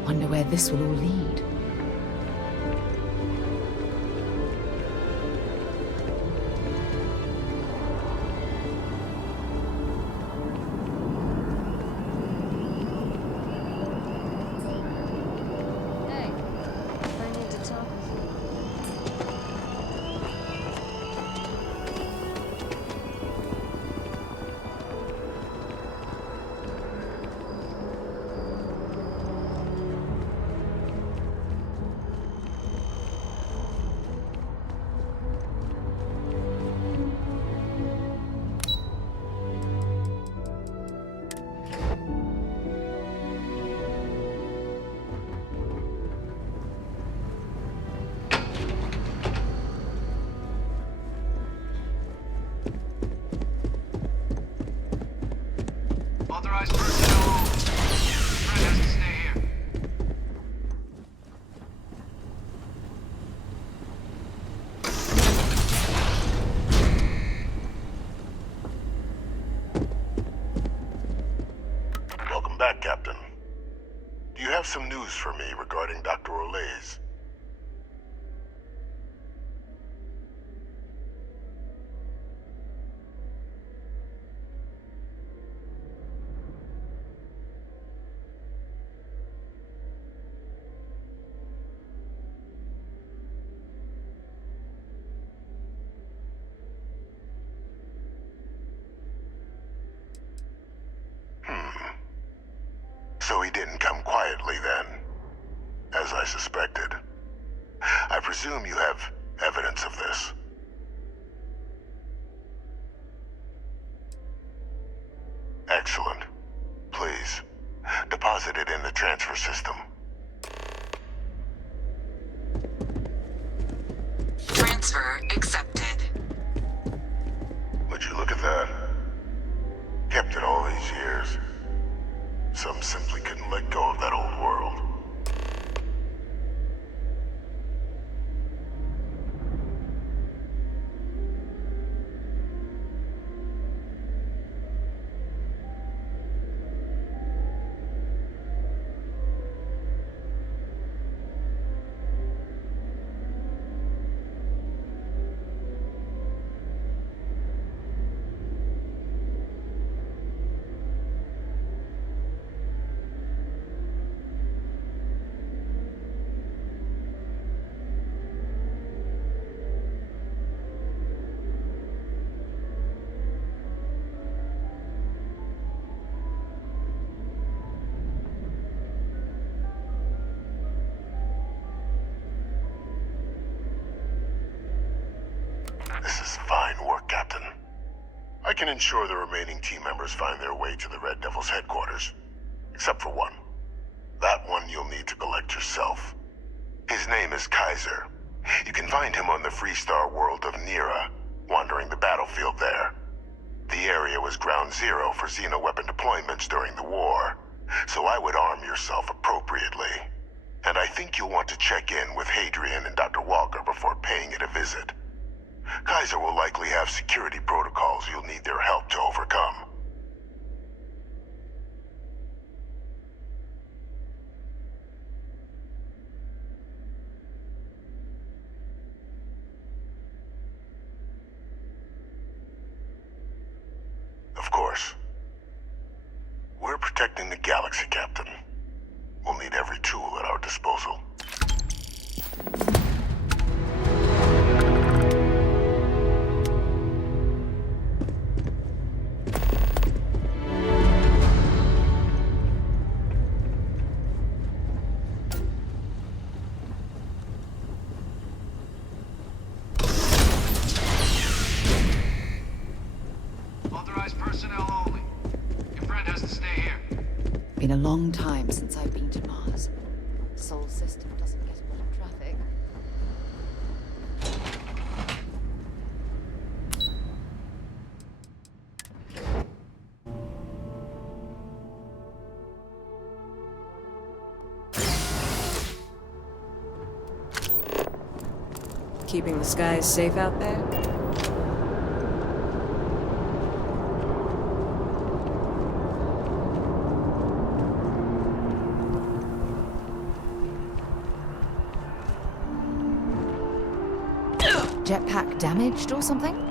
Wonder where this will all lead. Hey, I need to talk with you. Authorized personnel. Friend has to stay here. Welcome back, Captain. Do you have some news for me regarding Dr. Olays? So he didn't come quietly then, as I suspected. I presume you have evidence of this. Excellent. Please, deposit it in the transfer system. Transfer accepted. Would you look at that? Kept it all these years. Some simply couldn't let go of that old world. This is fine work, Captain. I can ensure the remaining team members find their way to the Red Devil's headquarters. Except for one. That one you'll need to collect yourself. His name is Kaiser. You can find him on the freestar world of Nira, wandering the battlefield there. The area was ground zero for Xeno weapon deployments during the war, so I would arm yourself appropriately. And I think you'll want to check in with Hadrian and Dr. Walker before paying it a visit. Kaiser will likely have security protocols you'll need their help to overcome. Of course. We're protecting the galaxy, Captain. We'll need every tool at our disposal. Authorized personnel only. Your friend has to stay here. Been a long time since I've been to Mars. Sol system doesn't get a lot of traffic. Keeping the skies safe out there? Jetpack damaged or something?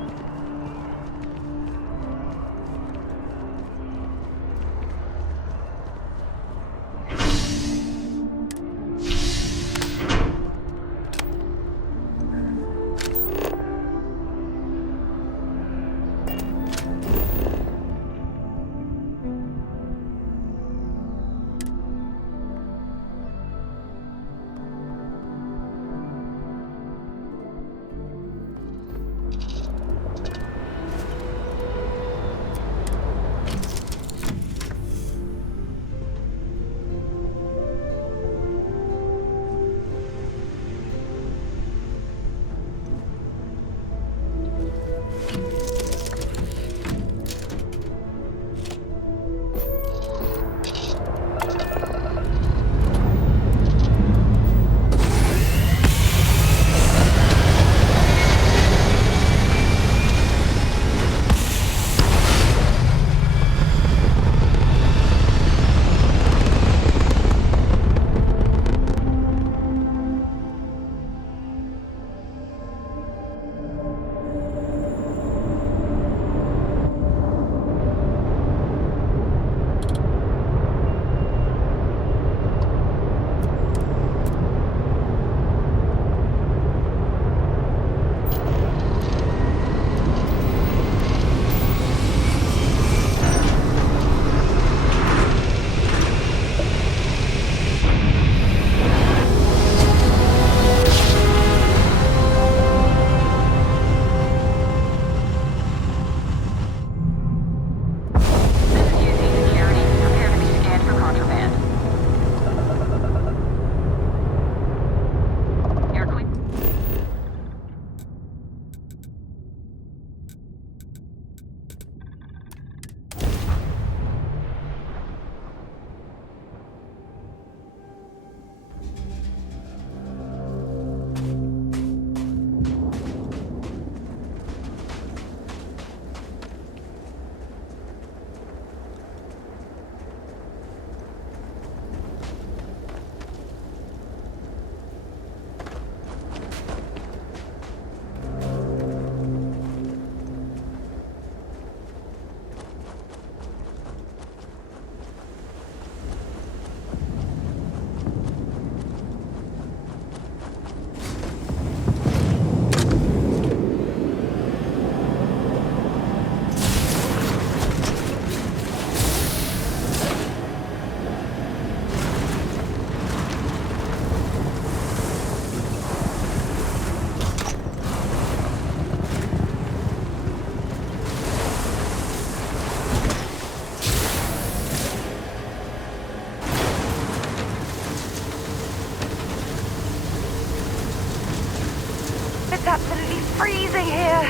absolutely freezing here.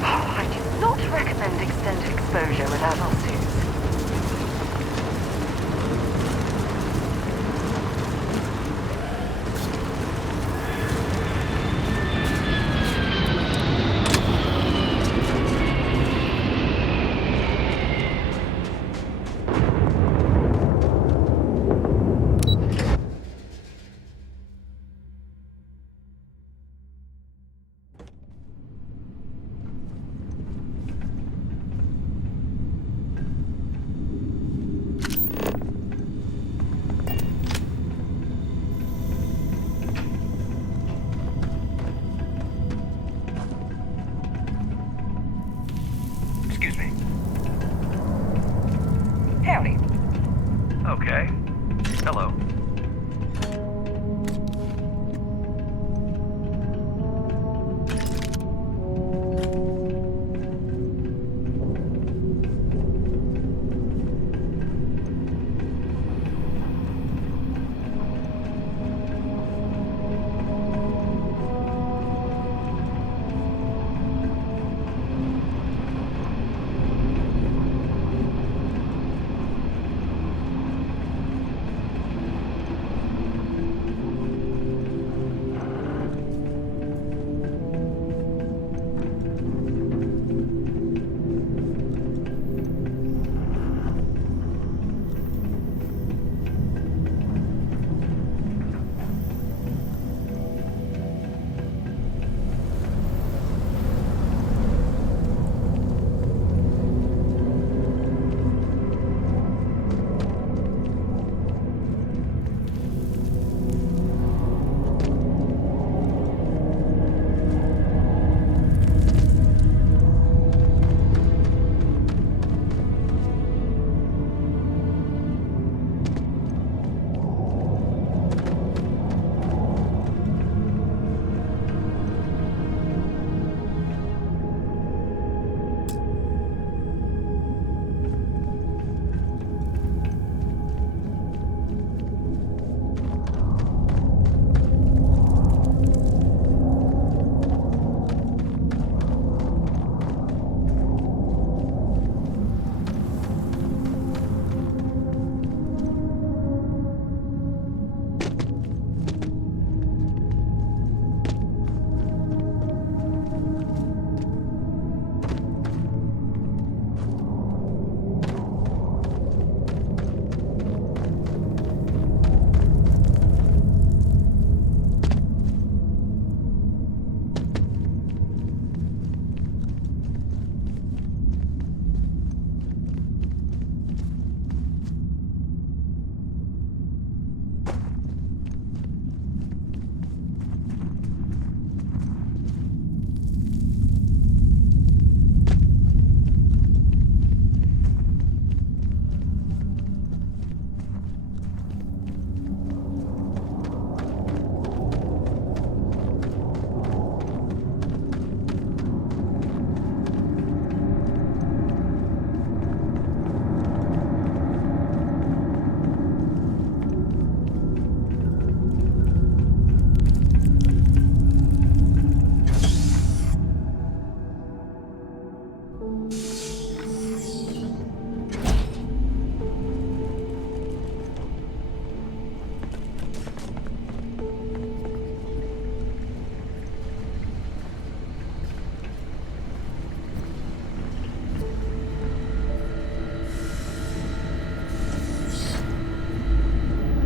Oh, I do not recommend extended exposure without our suits. Excuse me. Howdy. Okay. Hello.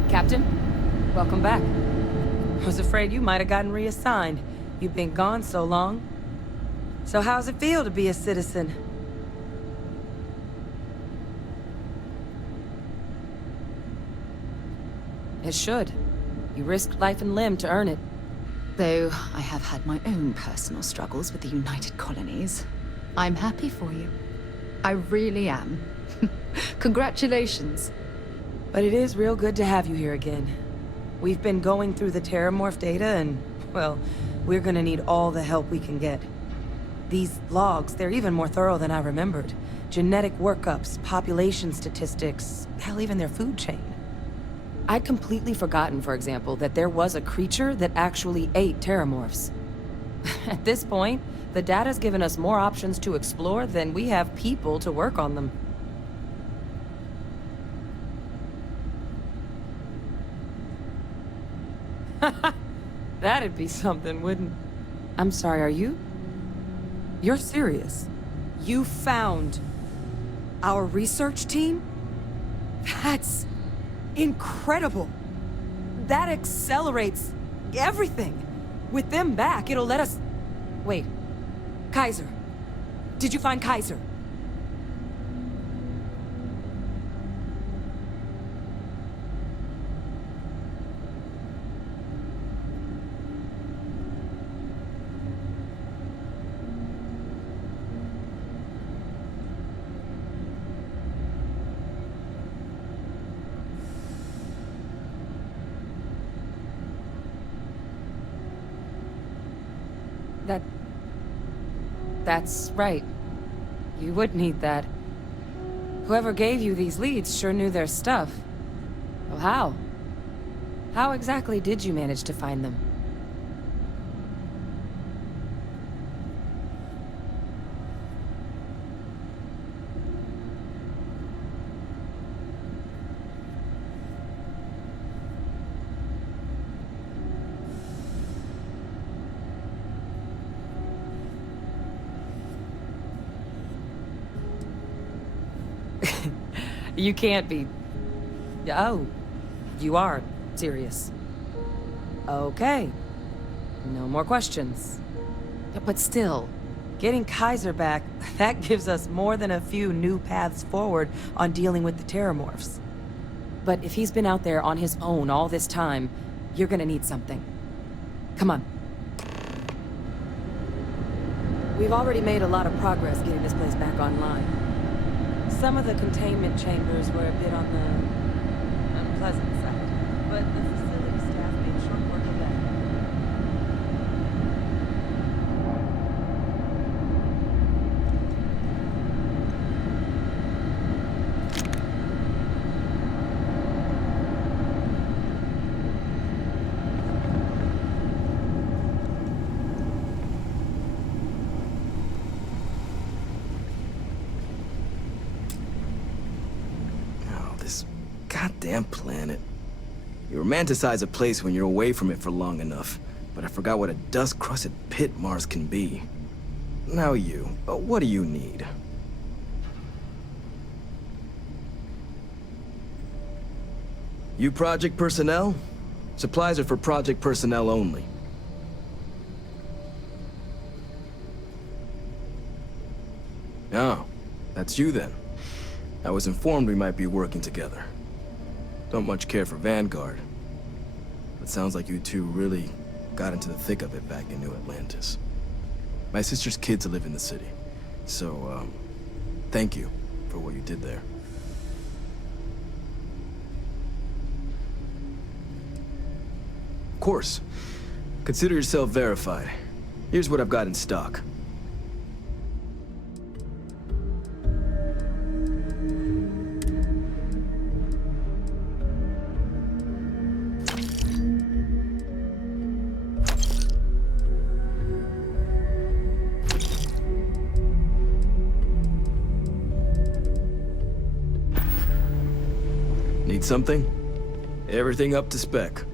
Captain, welcome back. I was afraid you might have gotten reassigned. You've been gone so long. So how's it feel to be a citizen? It should. You risked life and limb to earn it. Though I have had my own personal struggles with the United Colonies, I'm happy for you. I really am. Congratulations. But it is real good to have you here again. We've been going through the Terramorph data and, well, we're gonna need all the help we can get. These logs, they're even more thorough than I remembered. Genetic workups, population statistics, hell, even their food chain. I'd completely forgotten, for example, that there was a creature that actually ate Terramorphs. At this point, the data's given us more options to explore than we have people to work on them. That'd be something, wouldn't... I'm sorry, are you? You're serious? You found our research team? That's incredible. That accelerates everything. With them back, it'll let us... Wait. Kaiser. Did you find Kaiser? That's right. You would need that. Whoever gave you these leads sure knew their stuff. Well, how? How exactly did you manage to find them? You can't be... Oh, you are serious. Okay. No more questions. But still, getting Kaiser back, that gives us more than a few new paths forward on dealing with the Terramorphs. But if he's been out there on his own all this time, you're gonna need something. Come on. We've already made a lot of progress getting this place back online. Some of the containment chambers were a bit on the unpleasant side, but the facility staff made short work of that. Goddamn planet. You romanticize a place when you're away from it for long enough, but I forgot what a dust-crusted pit Mars can be. Now what do you need? You project personnel? Supplies are for project personnel only. Oh, that's you then. I was informed we might be working together. Don't much care for Vanguard. But sounds like you two really got into the thick of it back in New Atlantis. My sister's kids live in the city. So, thank you for what you did there. Of course. Consider yourself verified. Here's what I've got in stock. Need something? Everything up to spec.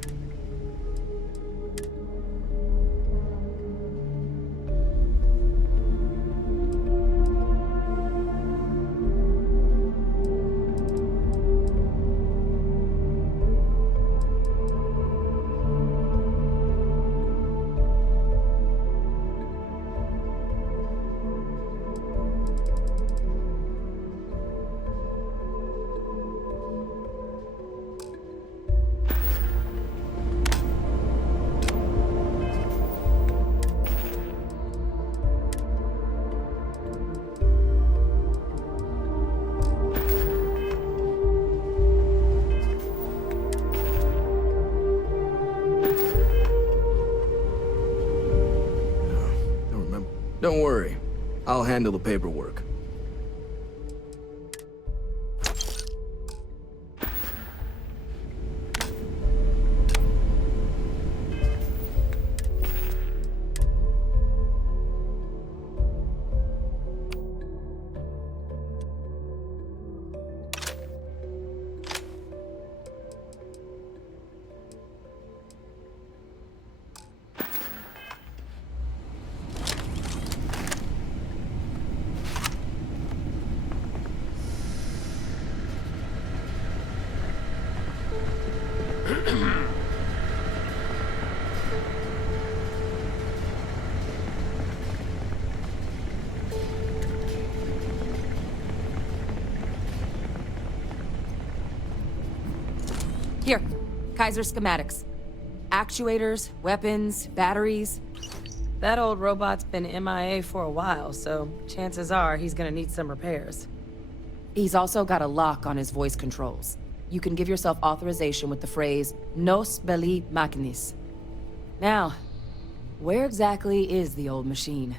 Don't worry. I'll handle the paperwork. Kaiser schematics. Actuators, weapons, batteries. That old robot's been MIA for a while, so chances are he's gonna need some repairs. He's also got a lock on his voice controls. You can give yourself authorization with the phrase, Nos belli machinis. Now, where exactly is the old machine?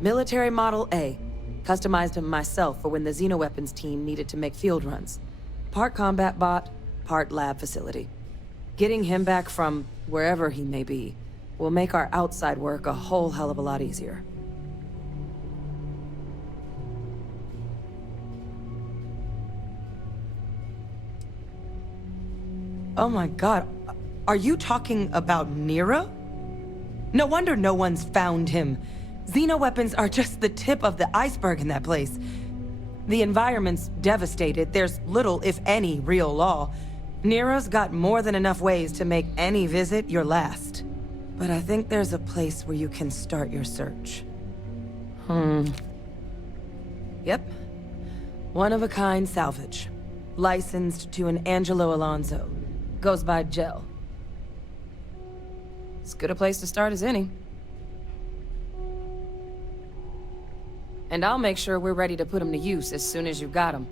Military Model A. Customized him myself for when the Xenoweapons team needed to make field runs. Part combat bot, part lab facility. Getting him back from wherever he may be will make our outside work a whole hell of a lot easier. Oh my god, are you talking about Nero? No wonder no one's found him. Xenoweapons are just the tip of the iceberg in that place. The environment's devastated. There's little, if any, real law. Nero's got more than enough ways to make any visit your last. But I think there's a place where you can start your search. Yep. One-of-a-kind salvage. Licensed to an Angelo Alonso. Goes by Gel. As good a place to start as any. And I'll make sure we're ready to put him to use as soon as you've got him.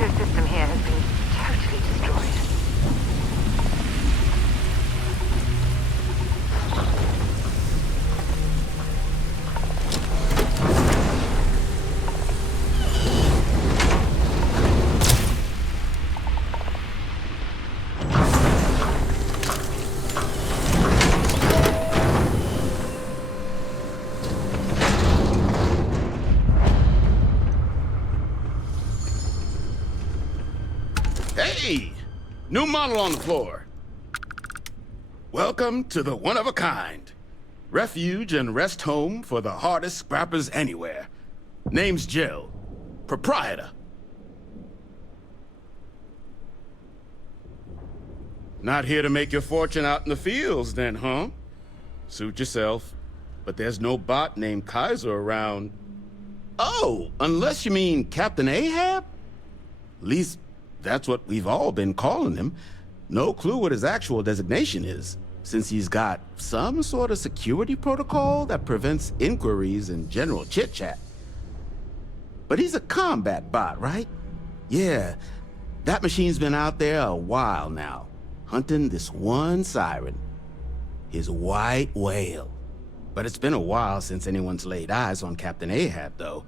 secure system here has been totally destroyed. Hey! New model on the floor. Welcome to the one-of-a-kind. Refuge and rest home for the hardest scrappers anywhere. Name's Jill. Proprietor. Not here to make your fortune out in the fields then, huh? Suit yourself. But there's no bot named Kaiser around. Oh, unless you mean Captain Ahab? At least that's what we've all been calling him. No clue what his actual designation is, since he's got some sort of security protocol that prevents inquiries and general chit-chat. But he's a combat bot, right? Yeah, that machine's been out there a while now, hunting this one siren, his white whale. But it's been a while since anyone's laid eyes on Captain Ahab, though.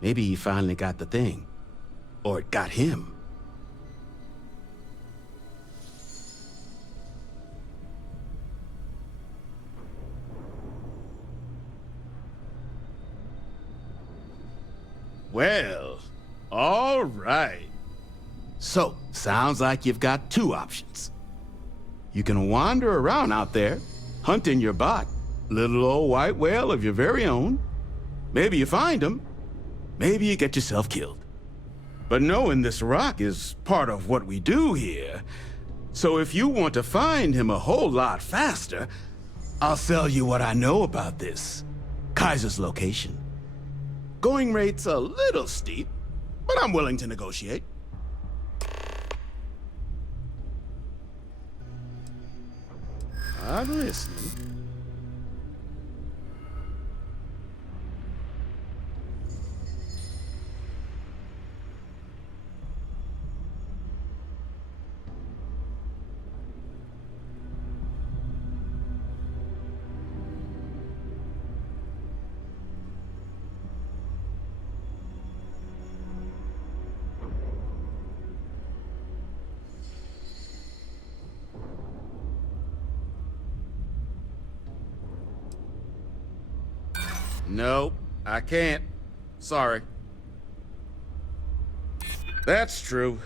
Maybe he finally got the thing. Or it got him. Well, all right. So, sounds like you've got two options. You can wander around out there, hunting your bot, little old white whale of your very own. Maybe you find him. Maybe you get yourself killed. But knowing this rock is part of what we do here. So if you want to find him a whole lot faster, I'll sell you what I know about this. Kaiser's location. Going rate's a little steep, but I'm willing to negotiate. I'm listening. Nope, I can't. Sorry. That's true.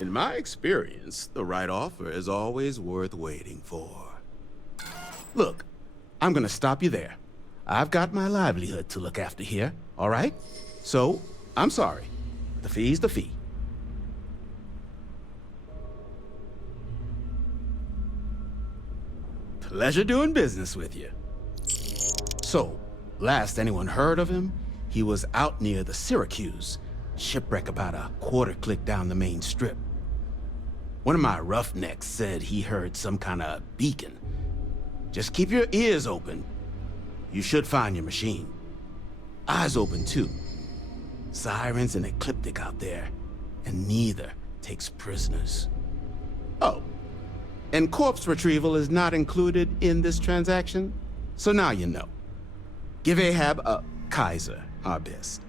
In my experience, the right offer is always worth waiting for. Look, I'm gonna stop you there. I've got my livelihood to look after here, all right? So, I'm sorry. The fee's the fee. Pleasure doing business with you. So, last anyone heard of him, he was out near the Syracuse, shipwreck about a quarter click down the main strip. One of my roughnecks said he heard some kind of beacon. Just keep your ears open. You should find your machine. Eyes open, too. Sirens and Ecliptic out there, and neither takes prisoners. Oh, and corpse retrieval is not included in this transaction, so now you know. Give Ahab a Kaiser our best.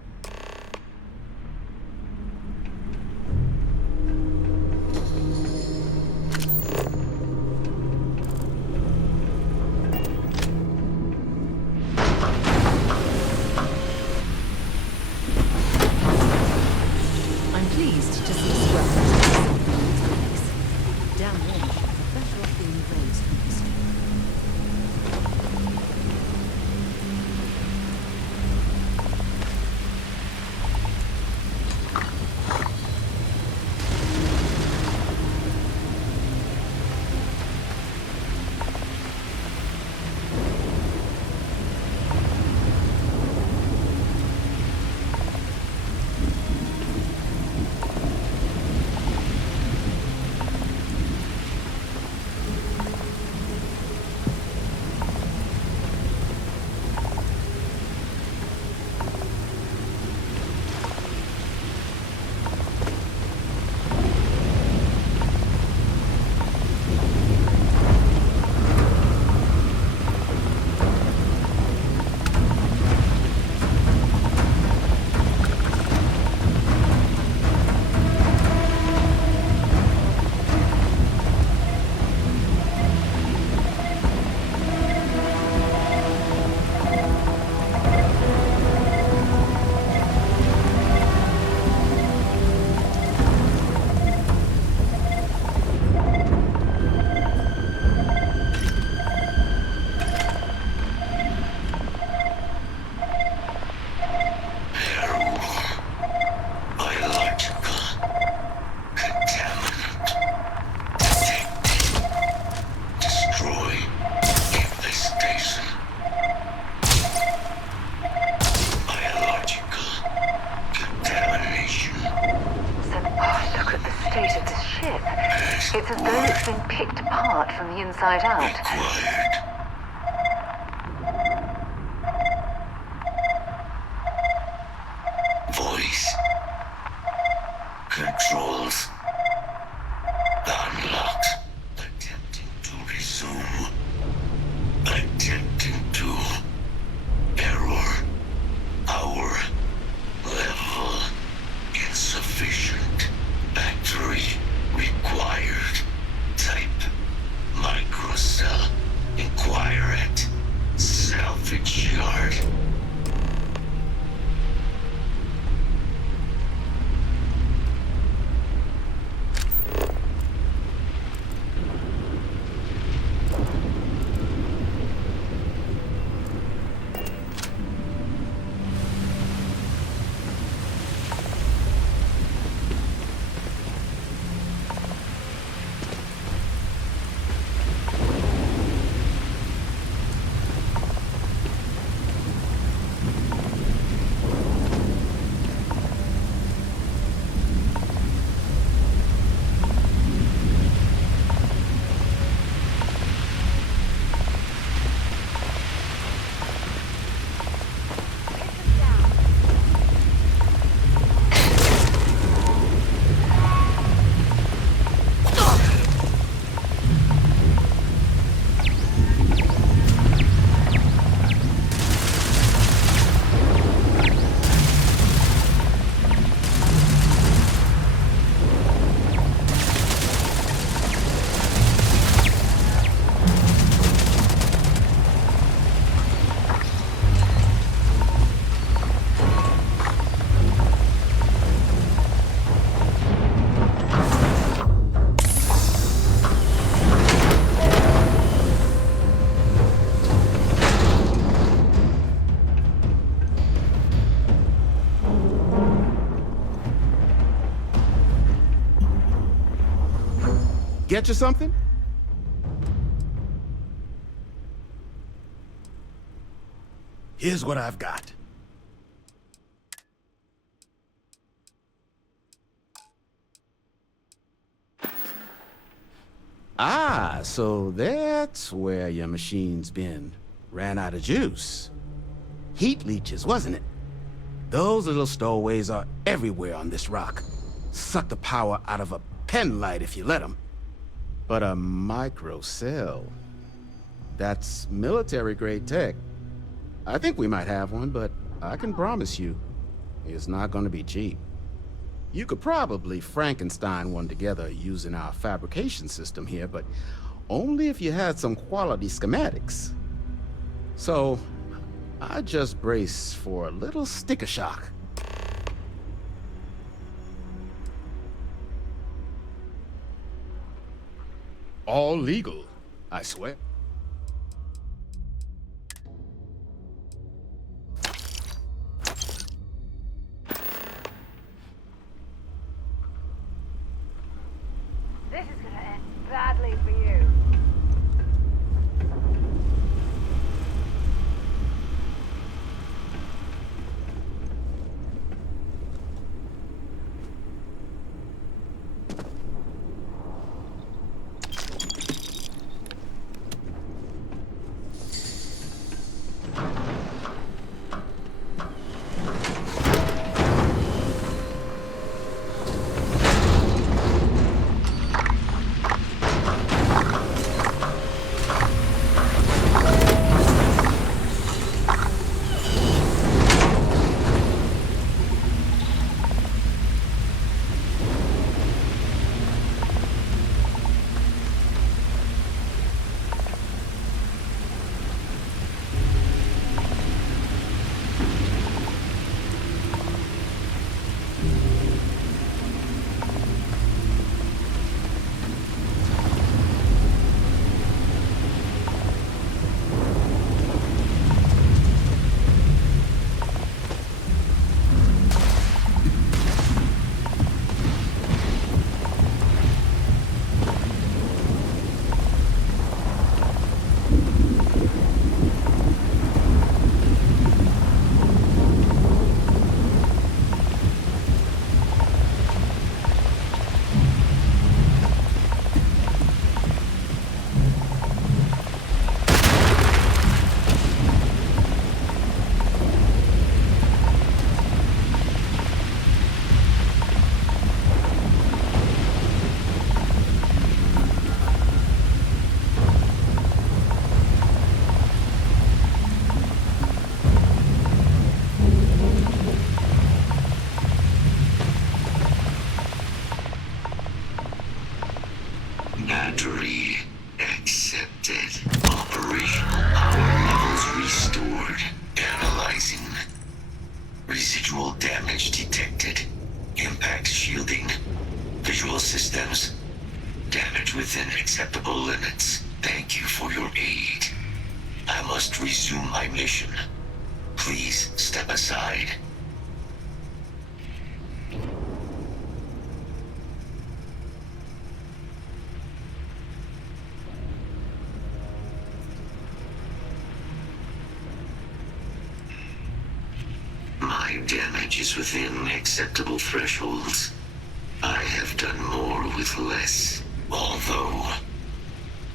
It's as though it's been picked apart from the inside out. Voice. Controls. Unlocked. Attempting to resume. Attempting to. Error. Power. Level. Insufficient. Battery. Required. Type. Microcell. Inquire at. Salvage yard. Get you something? Here's what I've got. Ah, so that's where your machine's been. Ran out of juice. Heat leeches, wasn't it? Those little stowaways are everywhere on this rock. Suck the power out of a pen light if you let them. But a microcell, that's military-grade tech. I think we might have one, but I can promise you, it's not gonna be cheap. You could probably Frankenstein one together using our fabrication system here, but only if you had some quality schematics. So, I just brace for a little sticker shock. All legal, I swear. This is gonna end badly for you. systems. Damage within acceptable limits. Thank you for your aid. I must resume my mission. Please step aside. My damage is within acceptable thresholds. I have done more with less. Although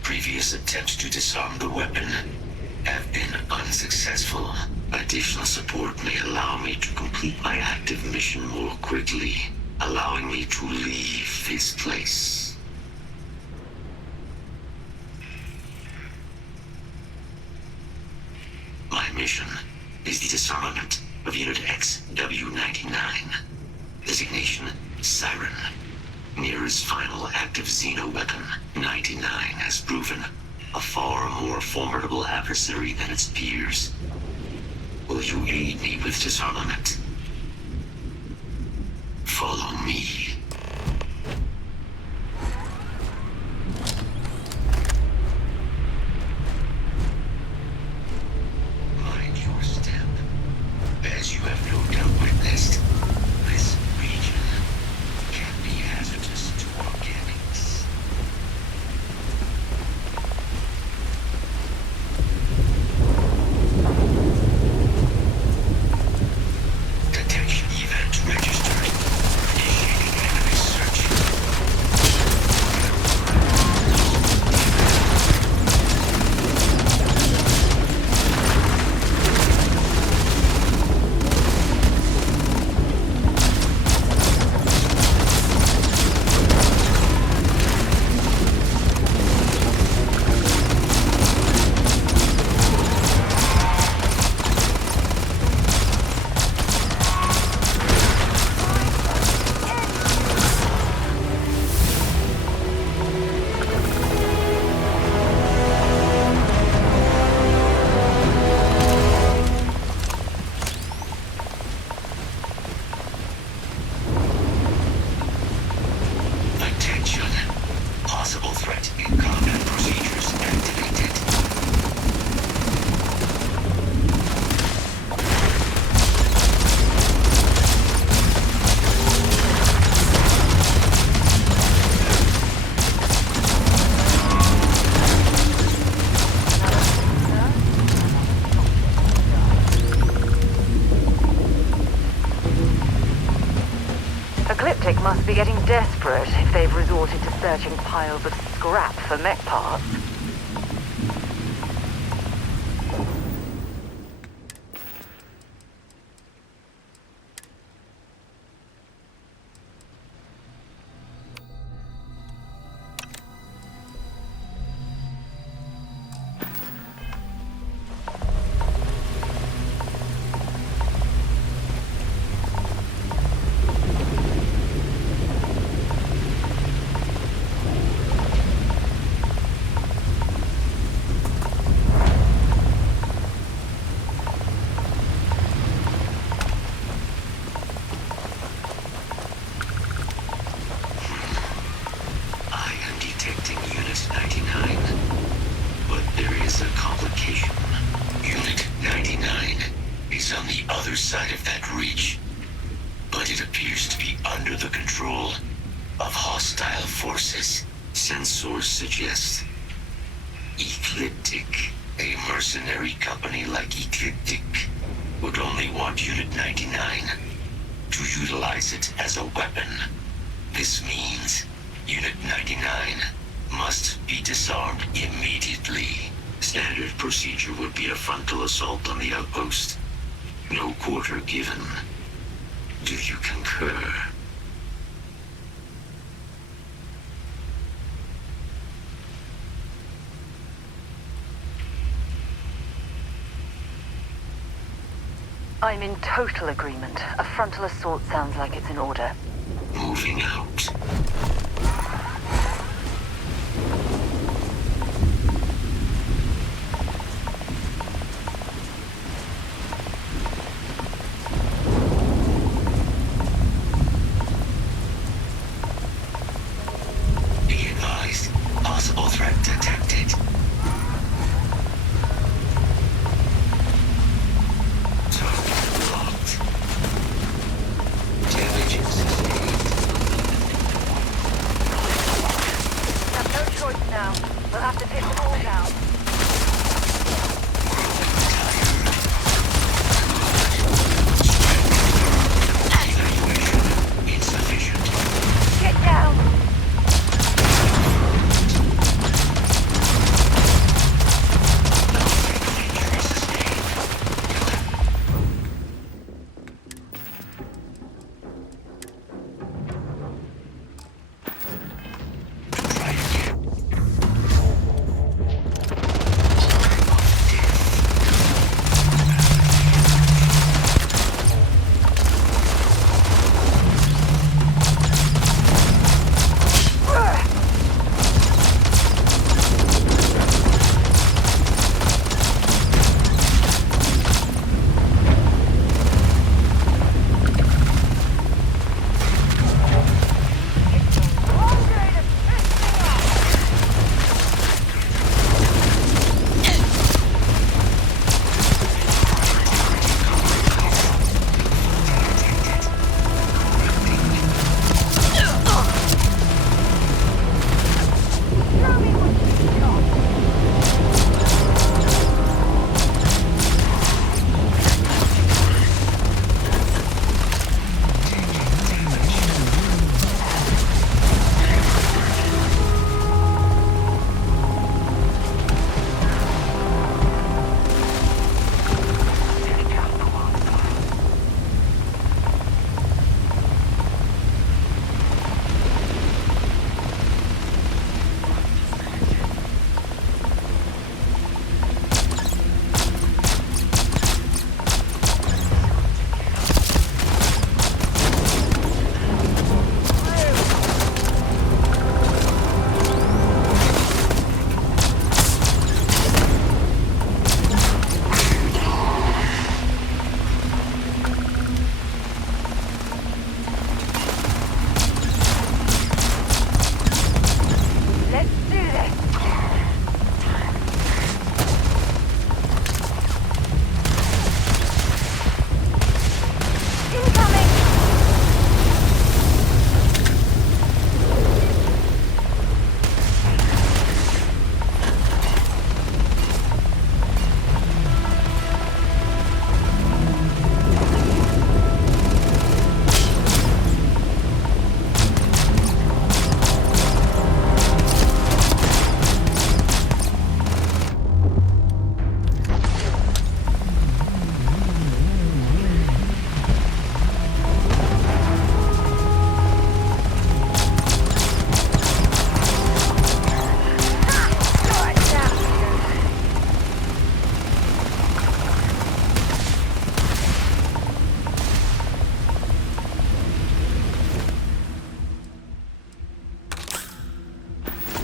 previous attempts to disarm the weapon have been unsuccessful. Additional support may allow me to complete my active mission more quickly, allowing me to leave this place. My mission is the disarmament of Unit XW-99. Designation, Siren. Nearest final active Xeno weapon, 99 has proven a far more formidable adversary than its peers. Will you aid me with disarmament? Follow me. Mind your step. As you have no doubt witnessed, this region can be hazardous to organics. Detection event registered. Initiating enemy search. Attention. Possible threat in combat procedures activated. Ecliptic must be getting desperate if they've resorted to searching piles of scrap for mech parts. I am detecting Unit 99, but there is a complication. Unit 99 is on the other side of that reach, but it appears to be under the control of hostile forces. Sensors suggest Ecliptic, a mercenary company like Ecliptic, would only want Unit 99 to utilize it as a weapon. This means Unit 99 must be disarmed immediately. Standard procedure would be a frontal assault on the outpost. No quarter given. Do you concur? I'm in total agreement. A frontal assault sounds like it's in order. Moving out.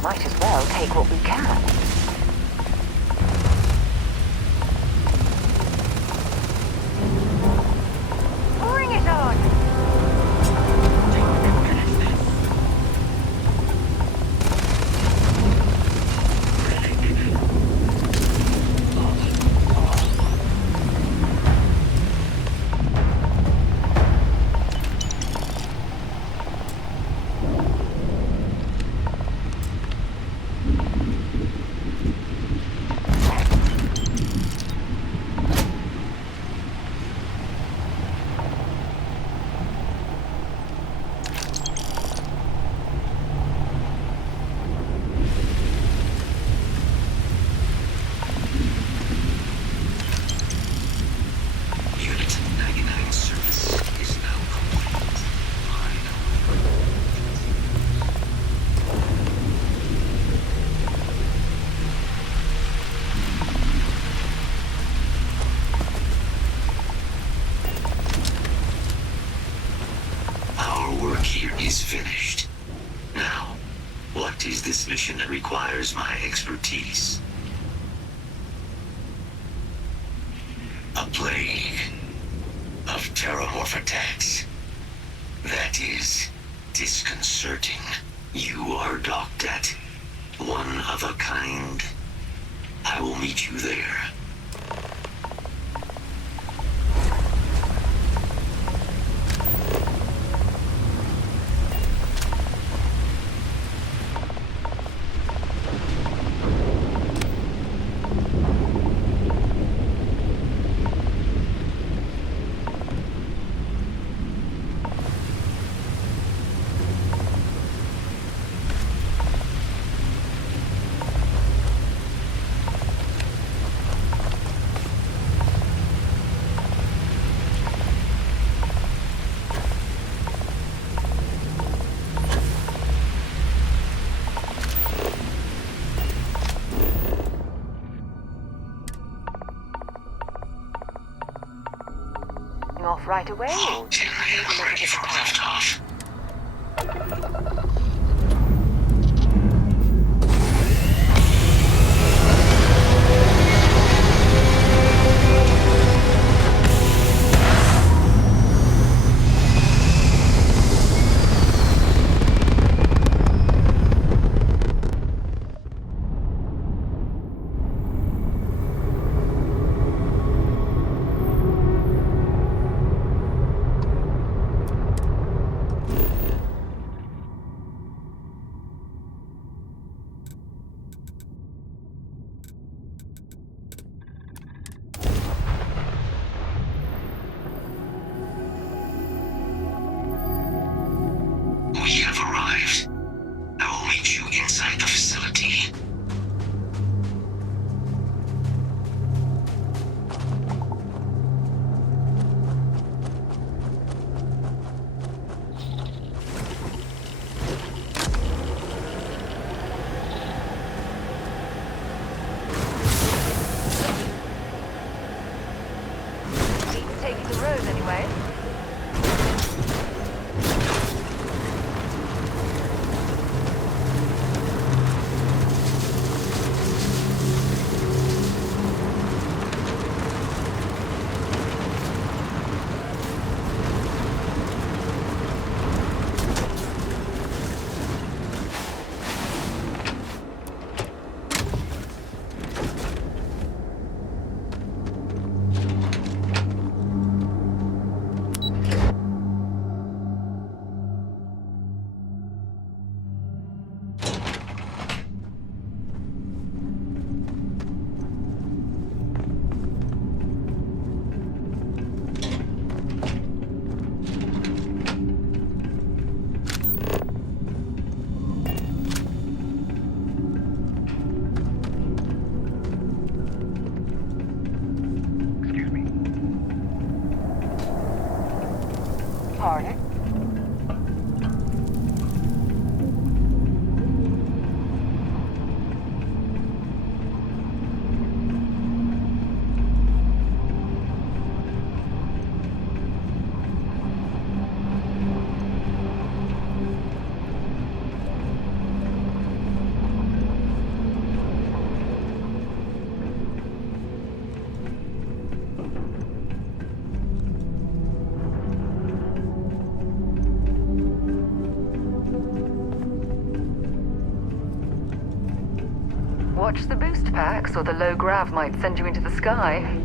might as well take what we can. Bring it on! Unit 99 service is now complete. Our work here is finished. Now, what is this mission that requires my expertise? A plague of terramorph attacks. That is disconcerting. You are docked at one of a kind. I will meet you there. Off right away. I'm ready for liftoff. We have arrived. I will meet you inside the facility. Keep taking the road anyway. Watch the boost packs, or the low grav might send you into the sky.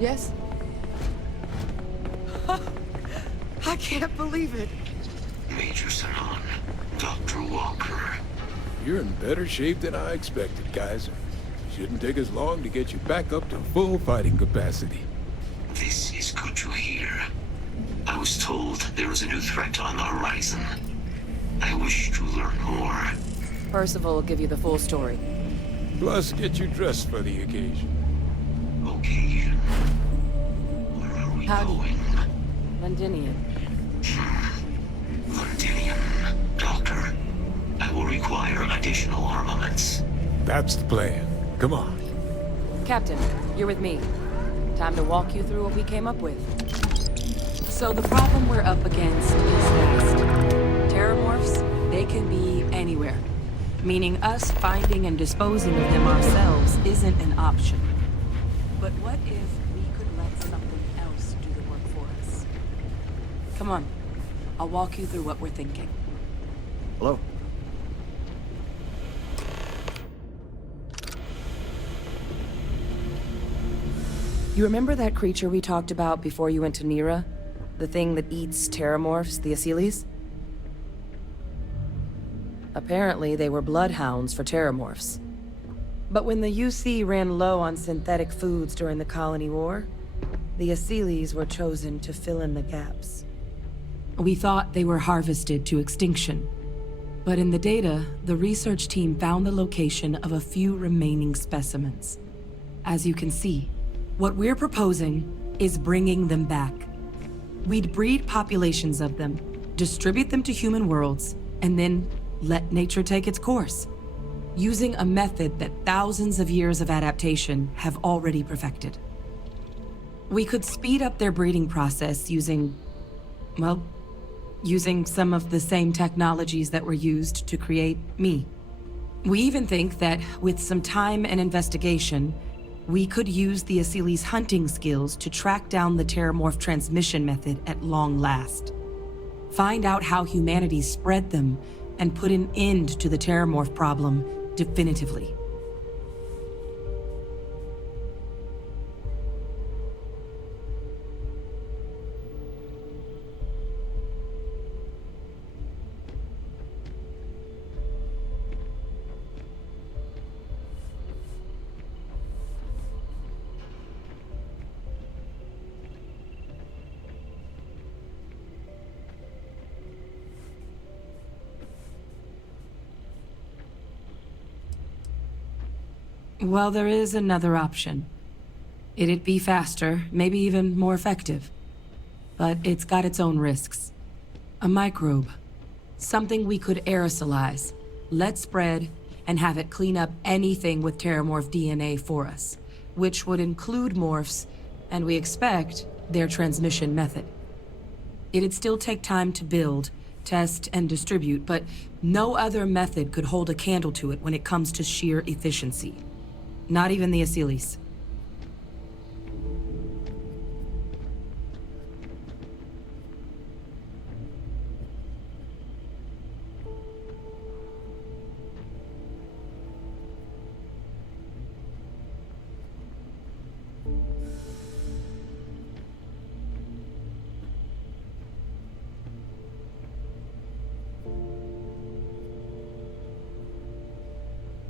Yes? I can't believe it. Major Sanon, Dr. Walker. You're in better shape than I expected, Kaiser. Shouldn't take us long to get you back up to full fighting capacity. This is good to hear. I was told there was a new threat on the horizon. I wish to learn more. Percival will give you the full story. Plus, get you dressed for the occasion. Occasion? Where are we going? Londinian. Londinian. Doctor, I will require additional armaments. That's the plan. Come on. Captain, you're with me. Time to walk you through what we came up with. So the problem we're up against is vast. Terramorphs, they can be anywhere. Meaning us finding and disposing of them ourselves isn't an option. But what if we could let something else do the work for us? Come on. I'll walk you through what we're thinking. Hello. You remember that creature we talked about before you went to Nira? The thing that eats terramorphs, the Asylees? Apparently, they were bloodhounds for terramorphs. But when the UC ran low on synthetic foods during the Colony War, the Asylees were chosen to fill in the gaps. We thought they were harvested to extinction. But in the data, the research team found the location of a few remaining specimens. As you can see, what we're proposing is bringing them back. We'd breed populations of them, distribute them to human worlds, and then let nature take its course, using a method that thousands of years of adaptation have already perfected. We could speed up their breeding process using some of the same technologies that were used to create me. We even think that with some time and investigation, we could use the Asylees' hunting skills to track down the terramorph transmission method at long last. Find out how humanity spread them and put an end to the terramorph problem definitively. Well, there is another option. It'd be faster, maybe even more effective. But it's got its own risks. A microbe. Something we could aerosolize, let spread, and have it clean up anything with terramorph DNA for us. Which would include morphs, and we expect their transmission method. It'd still take time to build, test, and distribute, but no other method could hold a candle to it when it comes to sheer efficiency. Not even the Asylees.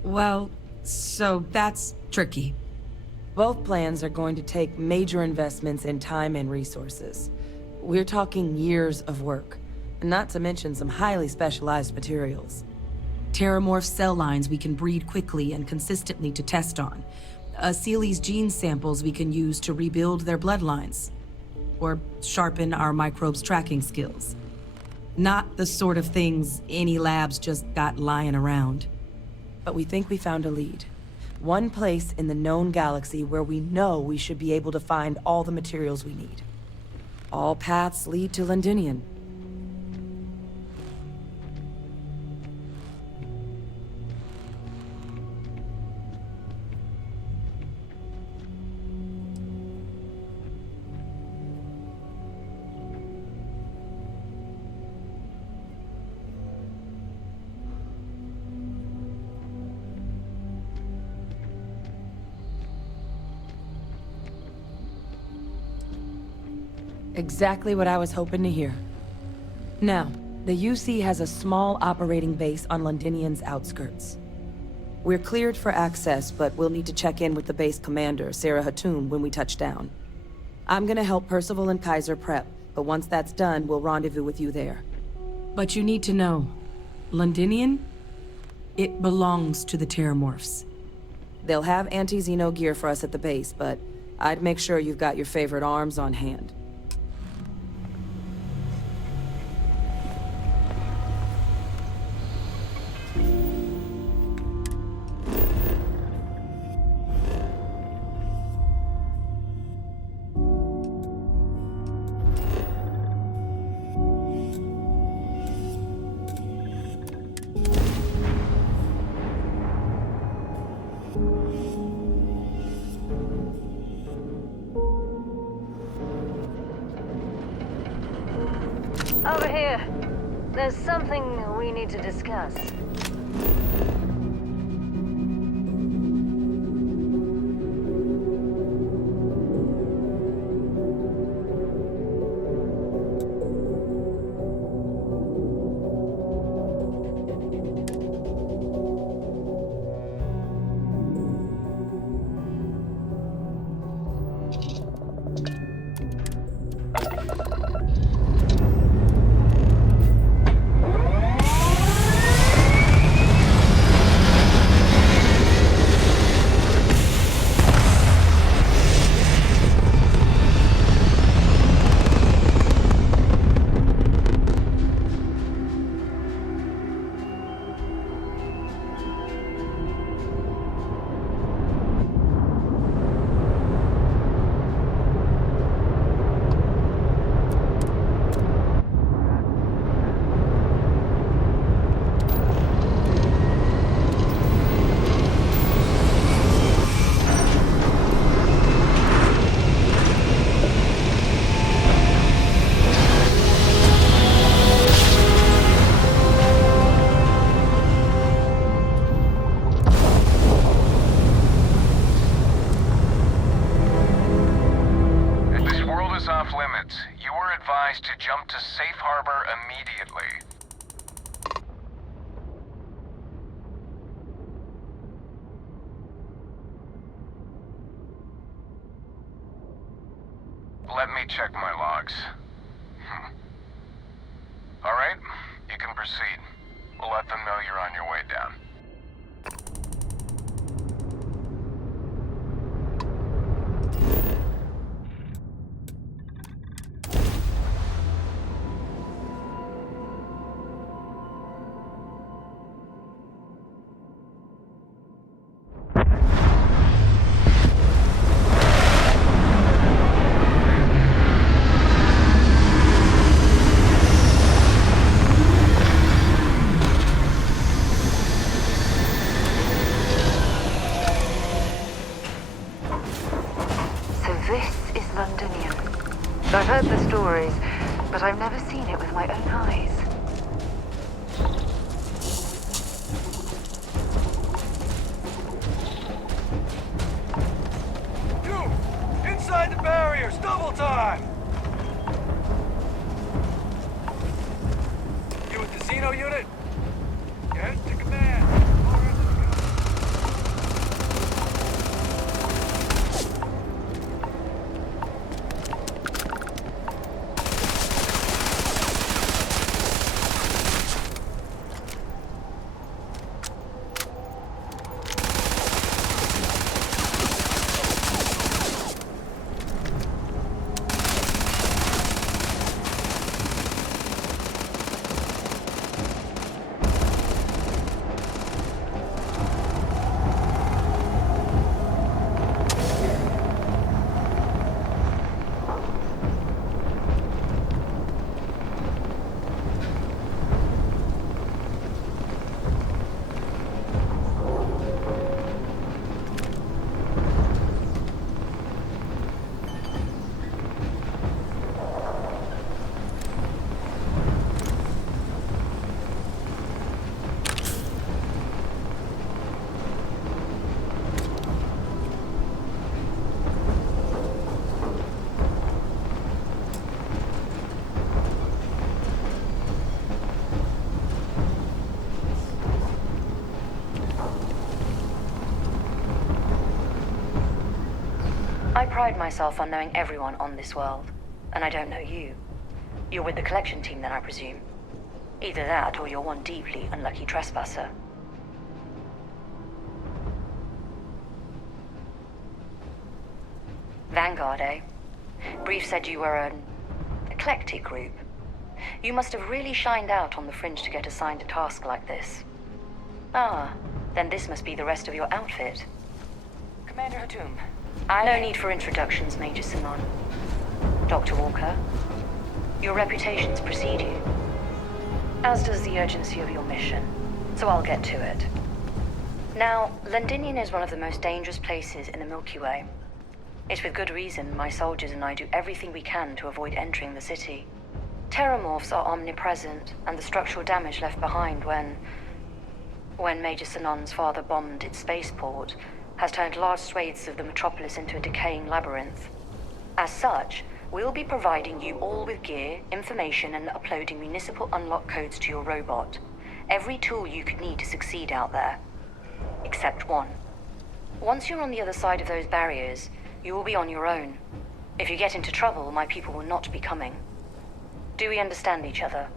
Well, so that's tricky. Both plans are going to take major investments in time and resources. We're talking years of work, not to mention some highly specialized materials. Terramorph cell lines we can breed quickly and consistently to test on. Asylees' gene samples we can use to rebuild their bloodlines. Or sharpen our microbes' tracking skills. Not the sort of things any labs just got lying around. But we think we found a lead. One place in the known galaxy where we know we should be able to find all the materials we need. All paths lead to Londinian. Exactly what I was hoping to hear. Now, the UC has a small operating base on Londinian's outskirts. We're cleared for access, but we'll need to check in with the base commander, Sarah Hatoum, when we touch down. I'm gonna help Percival and Kaiser prep, but once that's done, we'll rendezvous with you there. But you need to know, Londinian? It belongs to the Terramorphs. They'll have anti-Xeno gear for us at the base, but I'd make sure you've got your favorite arms on hand. Over here. There's something we need to discuss. check my logs. All right, you can proceed. We'll let them know you're on your way down. I've heard the stories, but I've never seen it with my own eyes. You! Inside the barriers! Double time! You with the Xeno unit? Get to command! I pride myself on knowing everyone on this world, and I don't know you. You're with the collection team then, I presume. Either that, or you're one deeply unlucky trespasser. Vanguard, eh? Brief said you were an eclectic group. You must have really shined out on the fringe to get assigned a task like this. Ah, then this must be the rest of your outfit. Commander Hatum, No need for introductions, Major Simon. Dr. Walker, your reputations precede you, as does the urgency of your mission, so I'll get to it. Now, Londinium is one of the most dangerous places in the Milky Way. It's with good reason my soldiers and I do everything we can to avoid entering the city. Terramorphs are omnipresent, and the structural damage left behind when Major Sinon's father bombed its spaceport has turned large swathes of the metropolis into a decaying labyrinth. As such, we'll be providing you all with gear, information, and uploading municipal unlock codes to your robot. Every tool you could need to succeed out there. Except one. Once you're on the other side of those barriers, you will be on your own. If you get into trouble, my people will not be coming. Do we understand each other?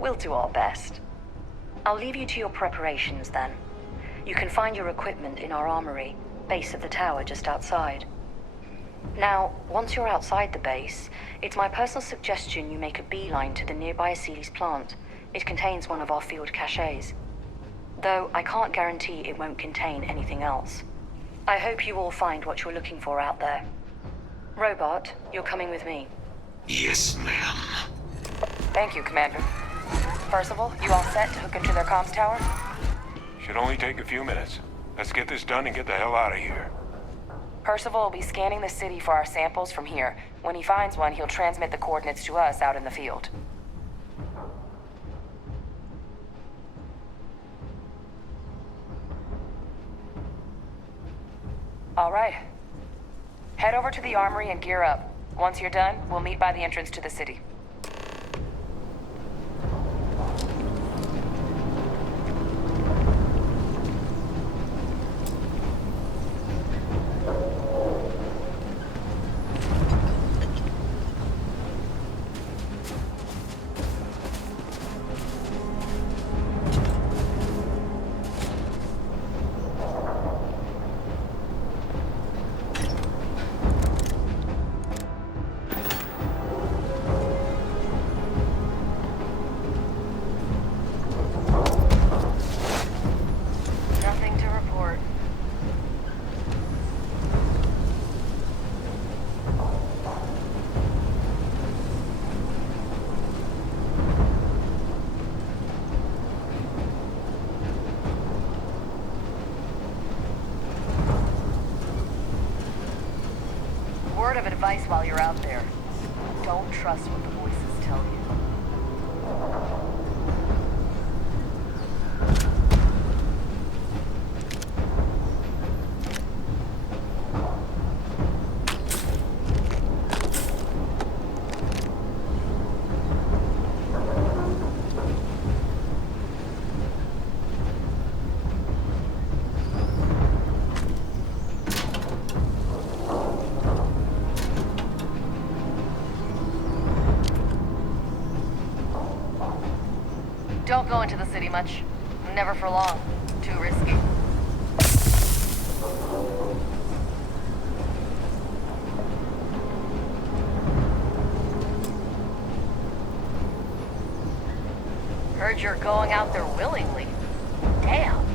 We'll do our best. I'll leave you to your preparations then. You can find your equipment in our armory, base of the tower just outside. Now, once you're outside the base, it's my personal suggestion you make a beeline to the nearby Aceles plant. It contains one of our field caches. Though I can't guarantee it won't contain anything else. I hope you all find what you're looking for out there. Robot, you're coming with me. Yes, ma'am. Thank you, Commander. Percival, you all set to hook into their comms tower? Should only take a few minutes. Let's get this done and get the hell out of here. Percival will be scanning the city for our samples from here. When he finds one, he'll transmit the coordinates to us out in the field. All right. Head over to the armory and gear up. Once you're done, we'll meet by the entrance to the city. Nothing to report. Word of advice while you're out there. Don't trust what the voices tell you. Don't go into the city much. Never for long. Too risky. Heard you're going out there willingly. Damn.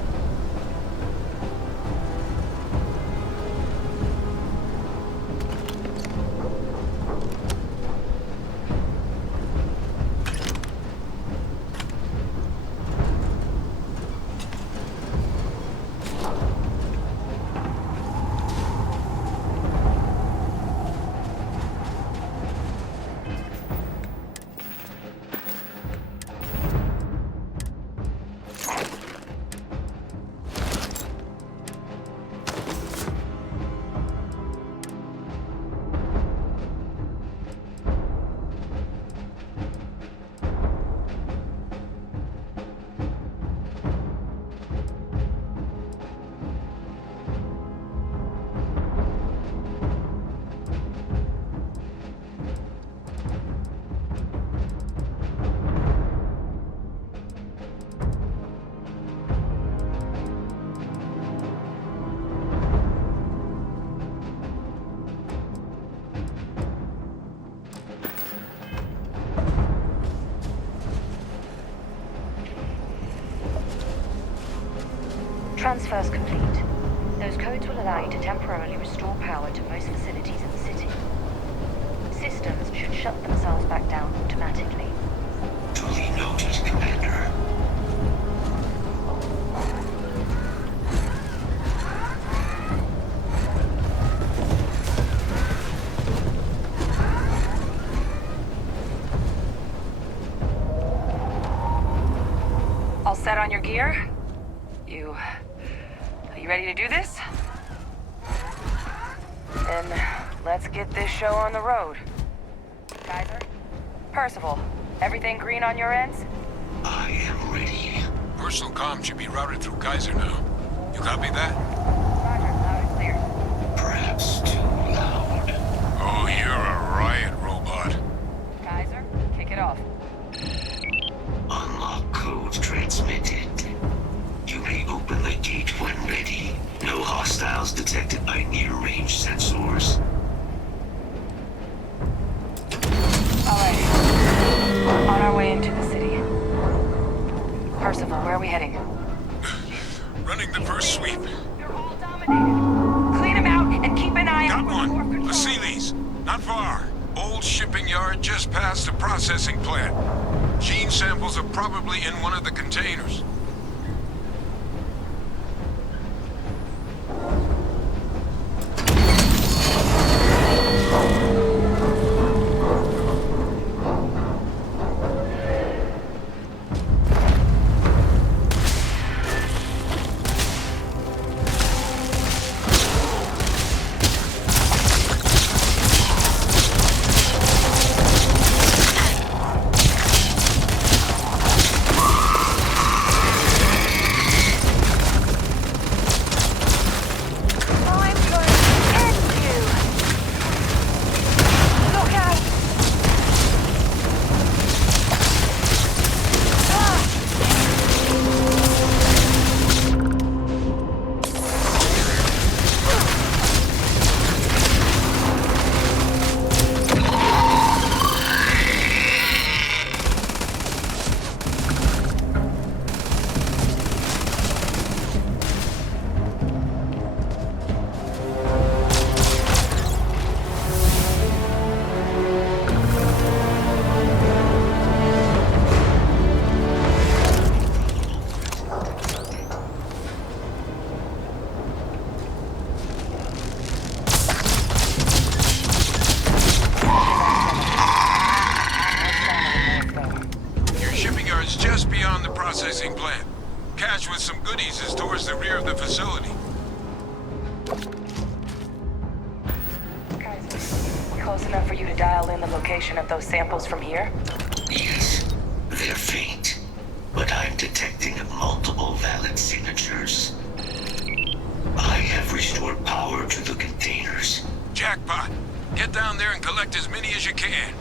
Transfers complete. Those codes will allow you to temporarily restore power to most facilities in the city. Systems should shut themselves back down automatically. Duly noted, Commander. All set on your gear? You ready to do this? Then let's get this show on the road. Kaiser? Percival, everything green on your ends? I am ready. Personal comm should be routed through Kaiser now. You copy that? Roger, loud and clear. Perhaps too loud. Oh, you're a riot robot. Kaiser, kick it off. Unlock code transmitted. You may open the gate when ready. No hostiles detected by near-range sensors. Alright. On our way into the city. Percival, where are we heading? Running the first sweep. They're all dominated. Clean them out and keep an eye out Got for the core one. control. Asiles. Not far. Old shipping yard just past the processing plant. Gene samples are probably in one of the containers. Chinese is towards the rear of the facility. Close enough for you to dial in the location of those samples from here? Yes, they're faint, but I'm detecting multiple valid signatures. I have restored power to the containers. Jackpot! Get down there and collect as many as you can.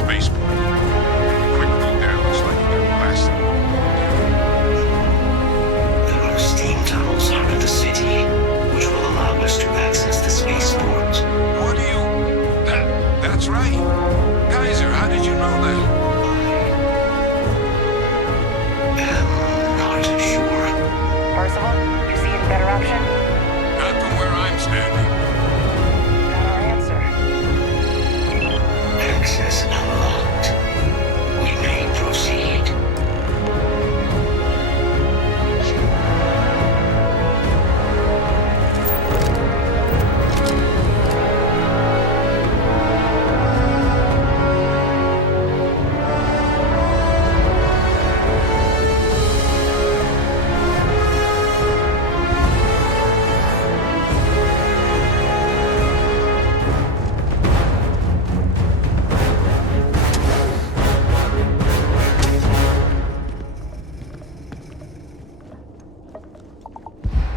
spaceport. The quick route there looks like you got blasted. There are steam tunnels under the city, which will allow us to access the spaceport. What do you... That's right. Kaiser, how did you know that? I'm not sure. Percival, you see any better option? Not from where I'm standing. Got our answer. Access unlocked. We may proceed.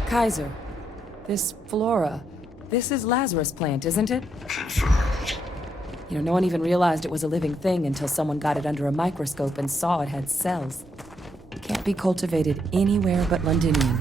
Kaiser, this flora, this is Lazarus plant, isn't it? Confirmed. You know, no one even realized it was a living thing until someone got it under a microscope and saw it had cells. Can't be cultivated anywhere but Londinium.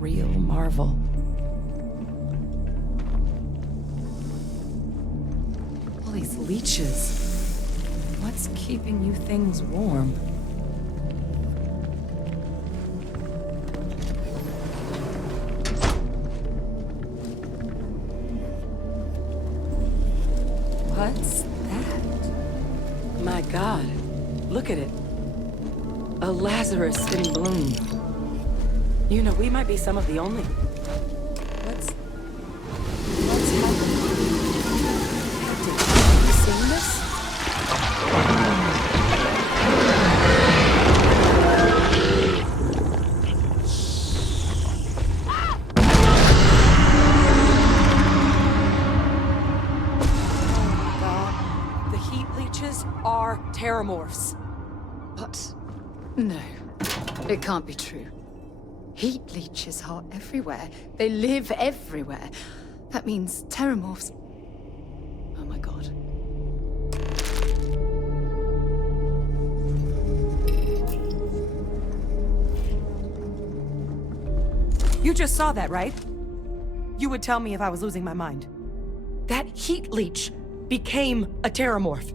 Real marvel. All these leeches. What's keeping you things warm? What's that? My God, look at it. A Lazarus in bloom. You know, we might be some of the only... What's happening? Have you seen this? Oh my God. The heat leeches are terramorphs. What? No. It can't be true. Heat leeches are everywhere. They live everywhere. That means terramorphs. Oh my God. You just saw that, right? You would tell me if I was losing my mind. That heat leech became a terramorph.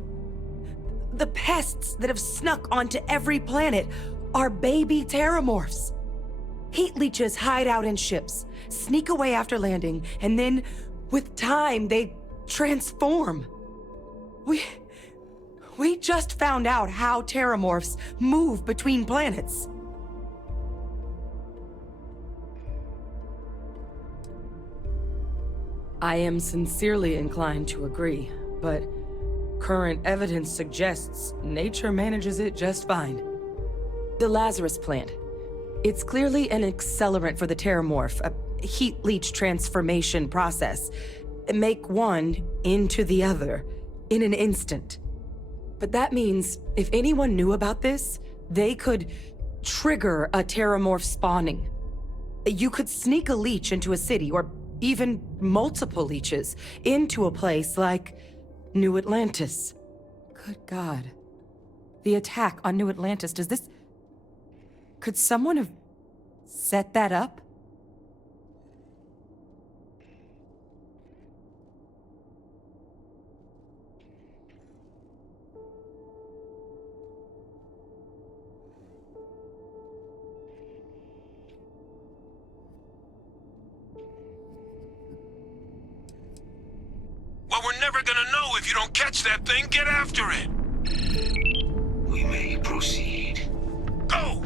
The pests that have snuck onto every planet are baby terramorphs. Heat leeches hide out in ships, sneak away after landing, and then, with time, they transform. We just found out how terramorphs move between planets. I am sincerely inclined to agree, but current evidence suggests nature manages it just fine. The Lazarus plant. It's clearly an accelerant for the terramorph, a heat leech transformation process. Make one into the other in an instant. But that means if anyone knew about this, they could trigger a terramorph spawning. You could sneak a leech into a city, or even multiple leeches, into a place like New Atlantis. Good God. The attack on New Atlantis, does this... Could someone have set that up? Well, we're never gonna know if you don't catch that thing. Get after it. We may proceed. Go!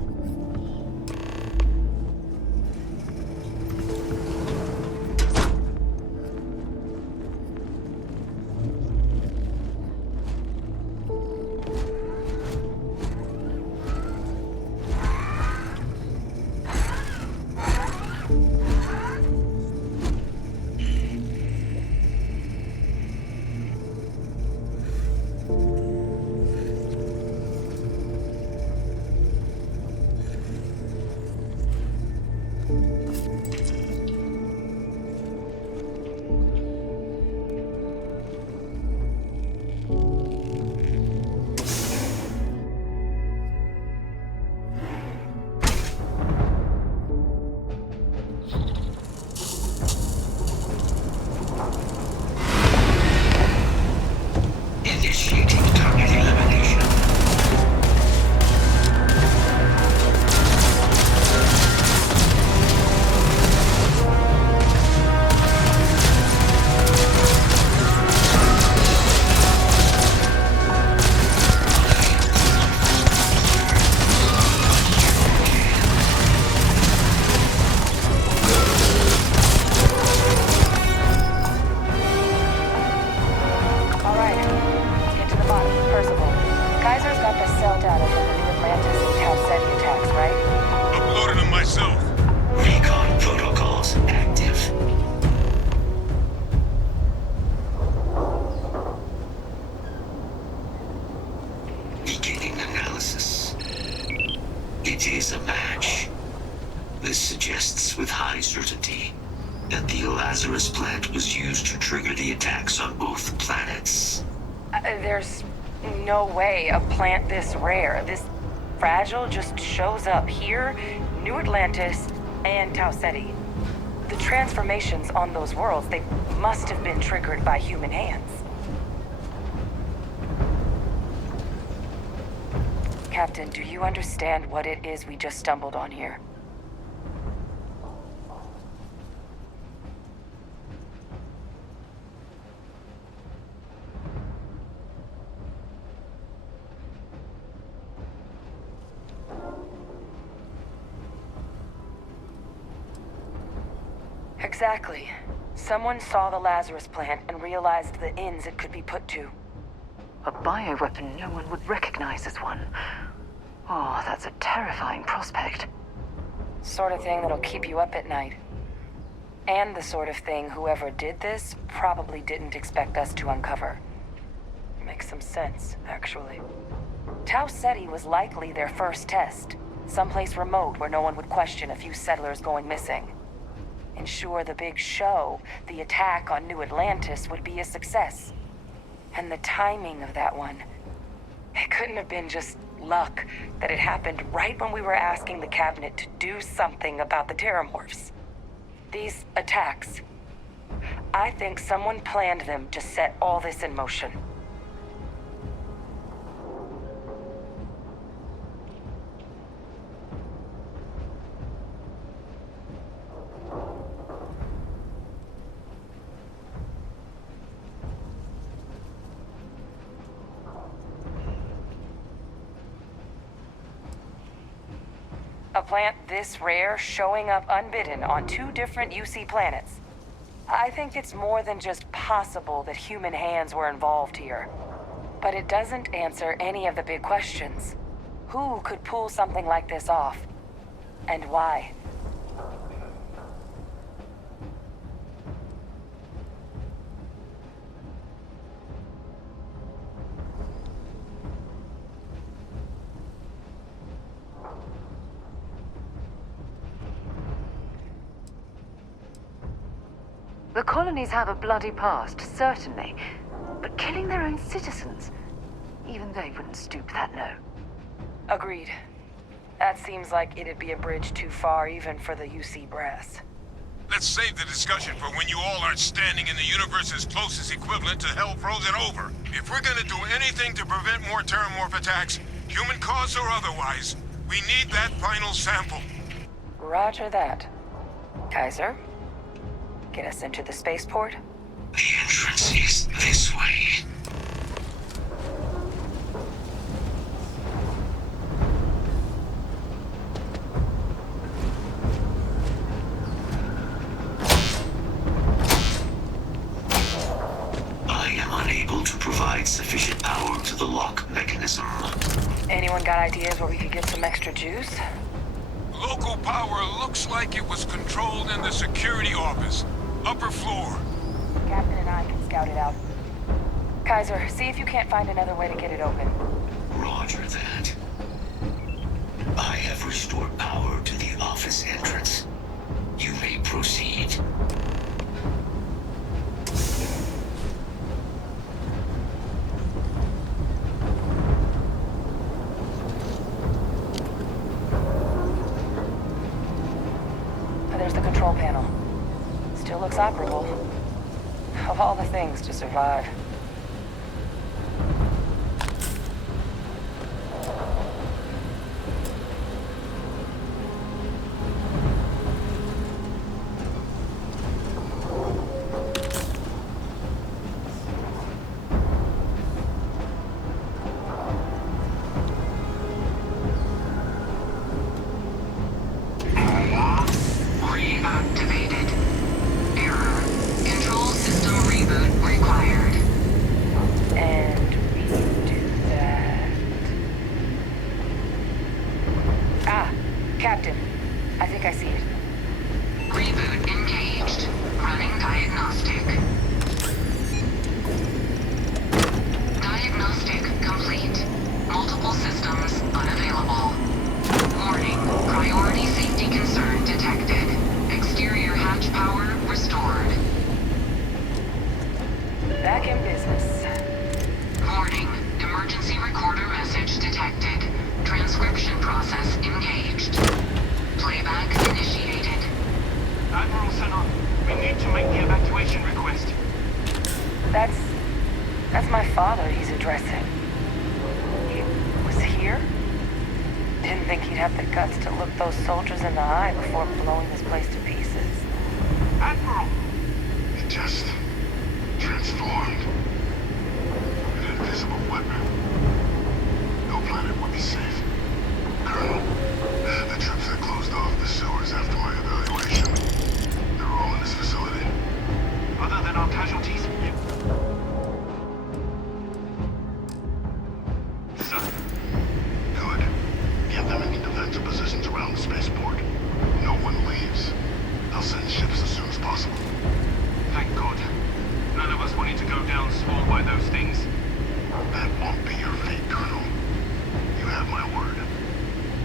Initiating target elimination. All right, let's get to the bottom. Percival, Kaiser's got the cell data from the New Atlantis and Tau Ceti attacks, right? Uploaded them myself. Recon protocols active. Beginning analysis. It is a match. This suggests with high certainty that the Lazarus plant was used to trigger the attacks on both planets. There's no way a plant this rare, this fragile, just shows up here, New Atlantis, and Tau Ceti. The transformations on those worlds, they must have been triggered by human hands. Captain, do you understand what it is we just stumbled on here? Exactly. Someone saw the Lazarus plant and realized the ends it could be put to. A bioweapon no one would recognize as one. Oh, that's a terrifying prospect. Sort of thing that'll keep you up at night. And the sort of thing whoever did this probably didn't expect us to uncover. Makes some sense, actually. Tau Ceti was likely their first test. Someplace remote where no one would question a few settlers going missing. Ensure the big show, the attack on New Atlantis, would be a success. And the timing of that one, it couldn't have been just luck that it happened right when we were asking the cabinet to do something about the Terramorphs. These attacks, I think someone planned them to set all this in motion. A plant this rare showing up unbidden on 2 different UC planets. I think it's more than just possible that human hands were involved here. But it doesn't answer any of the big questions. Who could pull something like this off? And why? The colonies have a bloody past, certainly. But killing their own citizens, even they wouldn't stoop that low. Agreed. That seems like it'd be a bridge too far even for the UC brass. Let's save the discussion for when you all aren't standing in the universe's closest equivalent to hell frozen over. If we're gonna do anything to prevent more Terramorph attacks, human cause or otherwise, we need that final sample. Roger that. Kaiser? Get us into the spaceport? The entrance is this way. I am unable to provide sufficient power to the lock mechanism. Anyone got ideas where we could get some extra juice? Local power looks like it was controlled in the security office. Upper floor. Captain and I can scout it out. Kaiser, see if you can't find another way to get it open. Roger that. I have restored power to the office entrance. control panel. Still looks operable. Of all the things to survive. Reactivated. Error. Control system reboot required. And we do that. Ah, Captain. I think I see it. Reboot engaged. Running diagnostic. Diagnostic complete. Multiple systems unavailable. Warning. Priority safety concern detected. Exterior hatch power restored. Back in business. Warning. Emergency recorder message detected. Transcription process engaged. Playback initiated. Admiral Sinon, we need to make the evacuation request. That's my father he's addressing. He was here? Didn't think he'd have the guts to look those soldiers in the eye before blowing this place to pieces. Admiral! It just transformed. An invisible weapon. No planet would be safe. Colonel, the troops that closed off the sewers after my evaluation, they're all in this facility. Other than our casualties? Sir. Good. Get them into defensive positions around the spaceport. No one leaves. I'll send ships as soon as possible. Thank God. None of us wanted to go down swallowed by those things. That won't be your fate, Colonel. You have my word.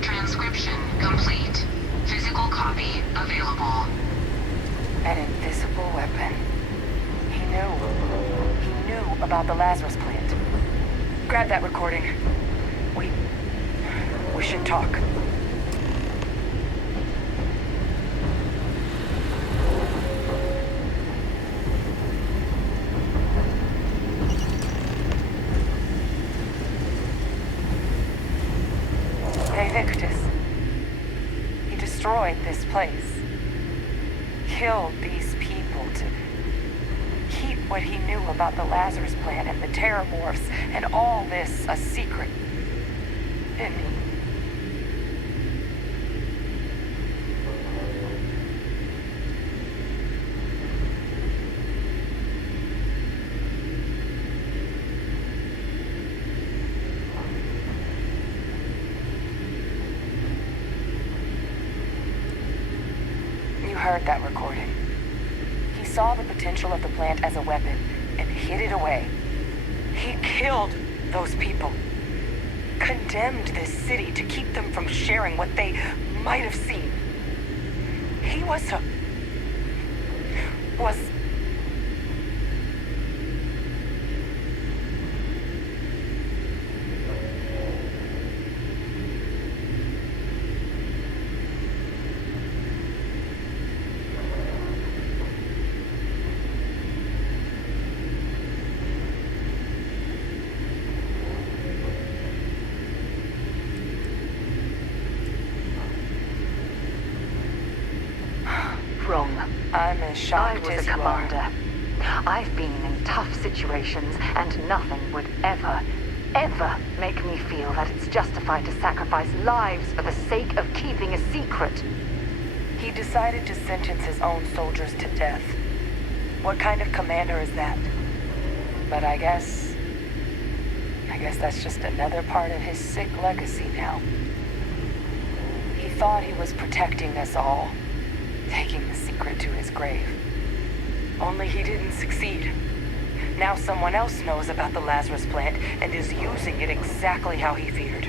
Transcription complete. Physical copy available. An invisible weapon. He knew about the Lazarus plant. Grab that recording. We should talk. Hey, Victus. He destroyed this place. Killed these people to keep what he knew about the Lazarus plant and the Terramorphs and all this a secret. Didn't he? You heard that recording. He saw the potential of the plant as a weapon and hid it away. He killed those people. Condemned this city to keep them from sharing what they might have seen. He was Wrong. I'm as shocked I was as a you are. commander. I've been in tough situations, and nothing would ever, ever make me feel that it's justified to sacrifice lives for the sake of keeping a secret. He decided to sentence his own soldiers to death. What kind of commander is that? But I guess that's just another part of his sick legacy now. He thought he was protecting us all, taking the secret to his grave. Only he didn't succeed. Now someone else knows about the Lazarus plant and is using it exactly how he feared.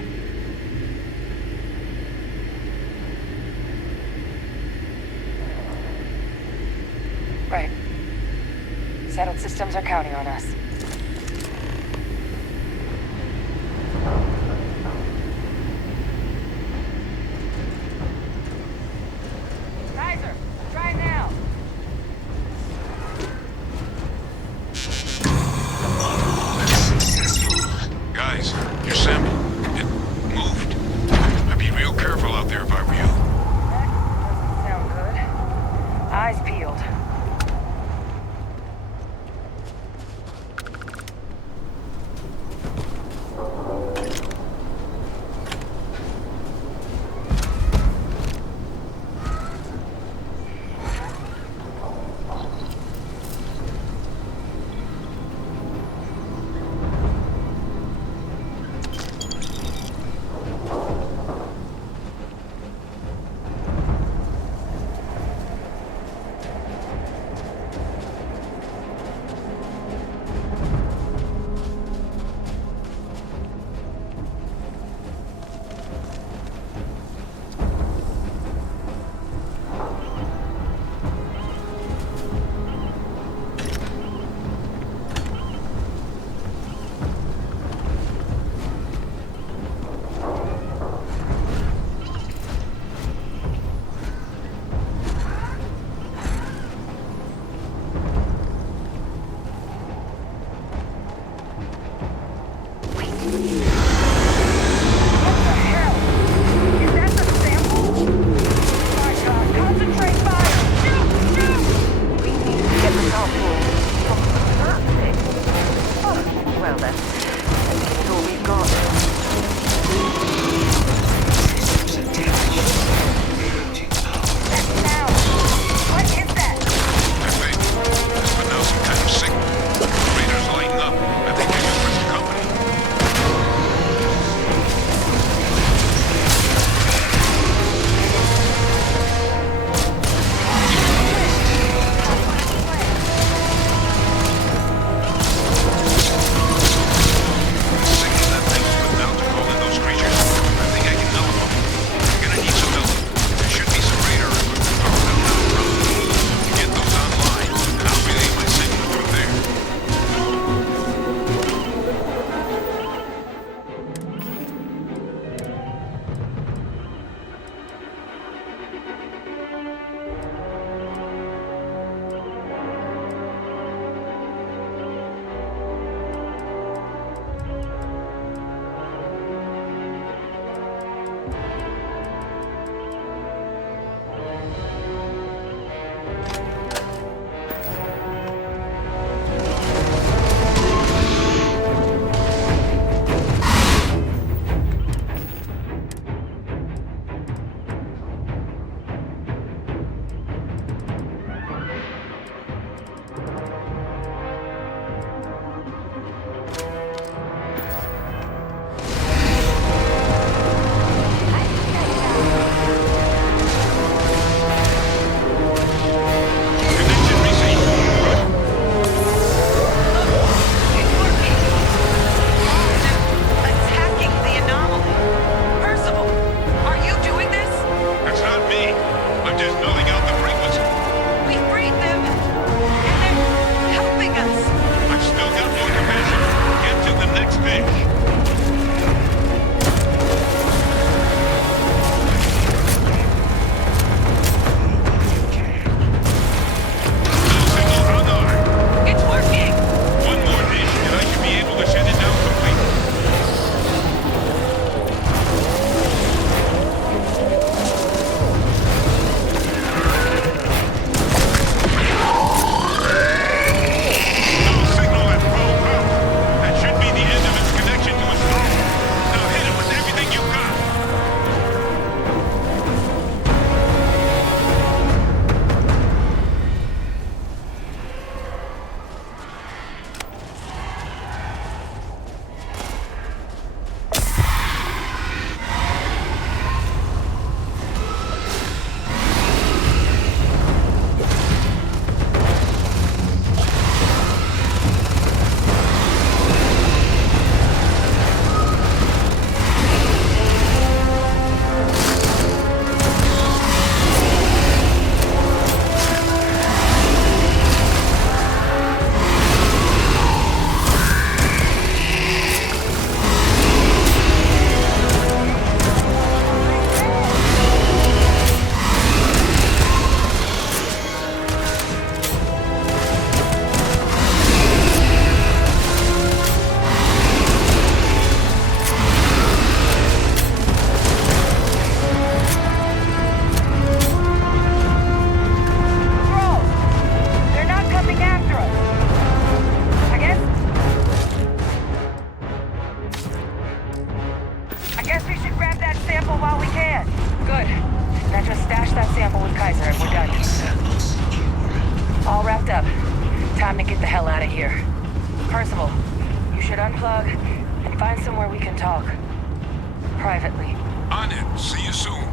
Right. Settled systems are counting on us. Kaiser, try now. Eyes peeled. All wrapped up. Time to get the hell out of here. Percival, you should unplug and find somewhere we can talk. Privately. On it. See you soon.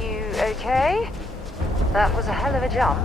You okay? That was a hell of a jump.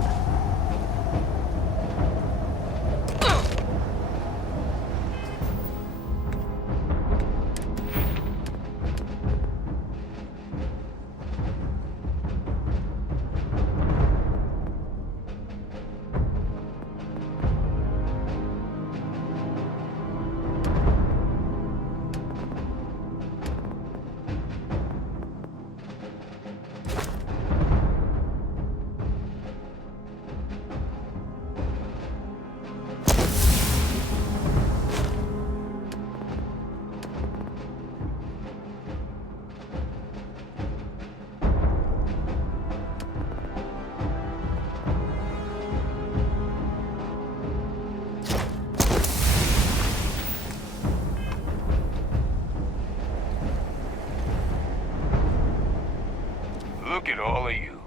Look at all of you.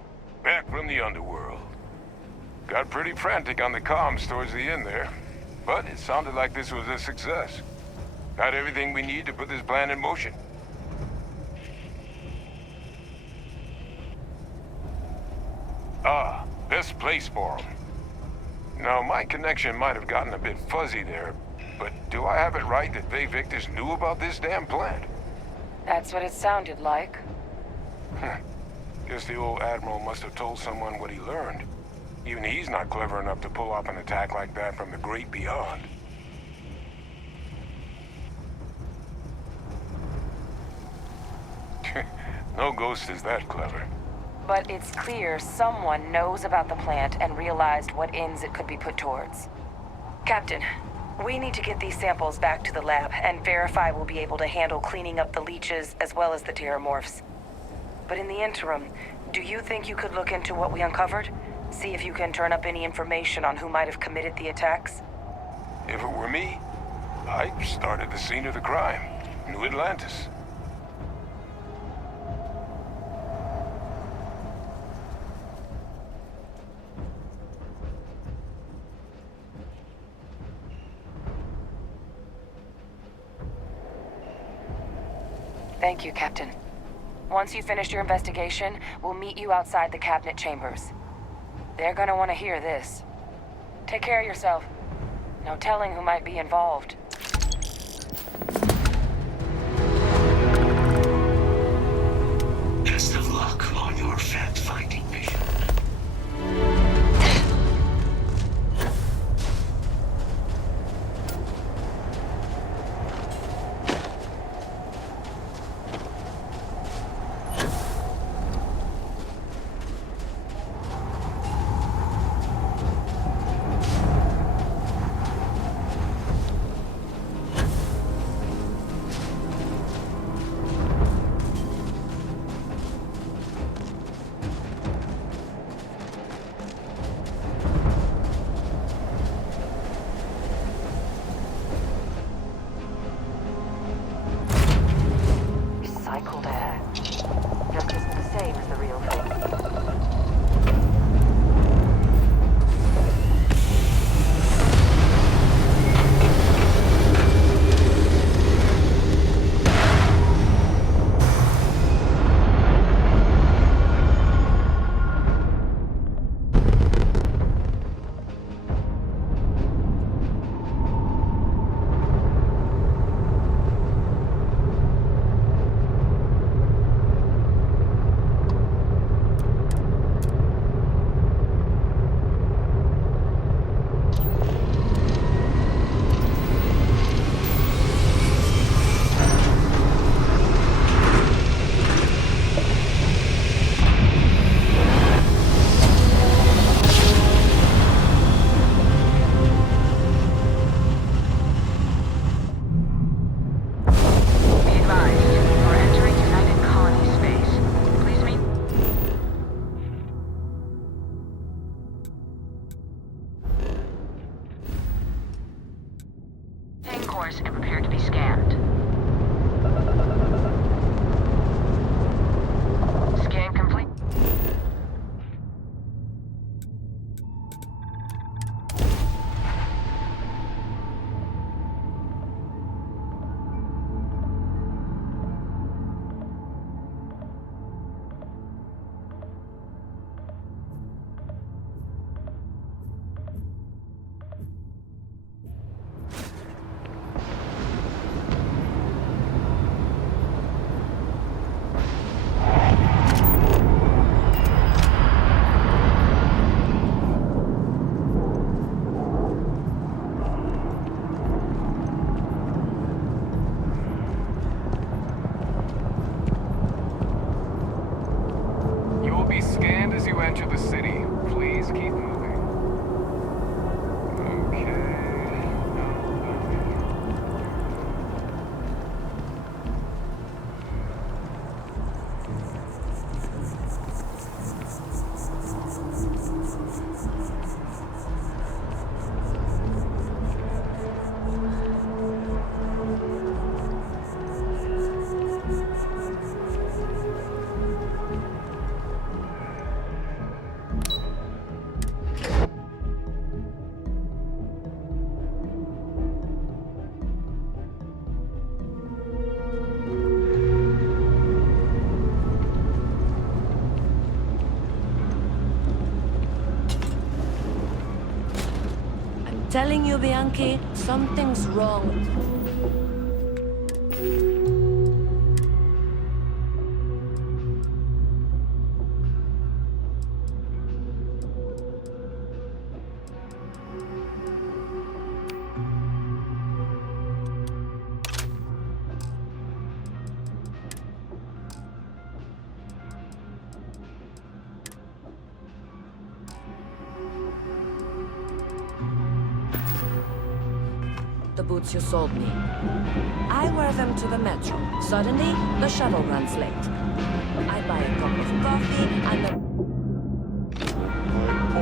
Back from the underworld. Got pretty frantic on the comms towards the end there. But it sounded like this was a success. Got everything we need to put this plan in motion. Ah, best place for them. Now, my connection might have gotten a bit fuzzy there, but do I have it right that they Victors knew about this damn plant? That's what it sounded like. Guess the old Admiral must have told someone what he learned. Even he's not clever enough to pull off an attack like that from the great beyond. No ghost is that clever. But it's clear someone knows about the plant and realized what ends it could be put towards. Captain, we need to get these samples back to the lab and verify we'll be able to handle cleaning up the leeches as well as the terramorphs. But in the interim, do you think you could look into what we uncovered? See if you can turn up any information on who might have committed the attacks? If it were me, I'd start at the scene of the crime, New Atlantis. Thank you, Captain. Once you finish your investigation, we'll meet you outside the cabinet chambers. They're gonna want to hear this. Take care of yourself. No telling who might be involved. Best of luck on your fact-finding mission. Recycled air. Just isn't the same as the real thing. And prepare to be scanned. Scan complete. Scanned as you enter the city. Please keep moving. Telling you, Bianchi, something's wrong. The boots you sold me. I wear them to the metro. Suddenly, the shuttle runs late. I buy a cup of coffee and the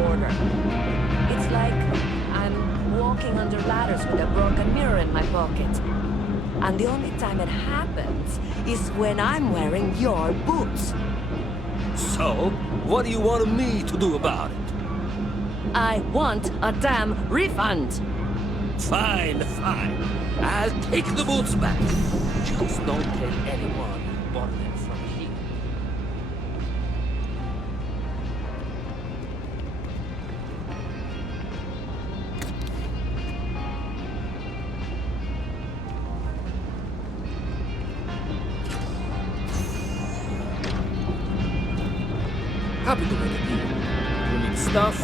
order. It's like I'm walking under ladders with a broken mirror in my pocket. And the only time it happens is when I'm wearing your boots. So, what do you want me to do about it? I want a damn refund! Fine, fine. I'll take the boots back. Just don't tell anyone you bought them from here. Happy to make a deal. You need stuff?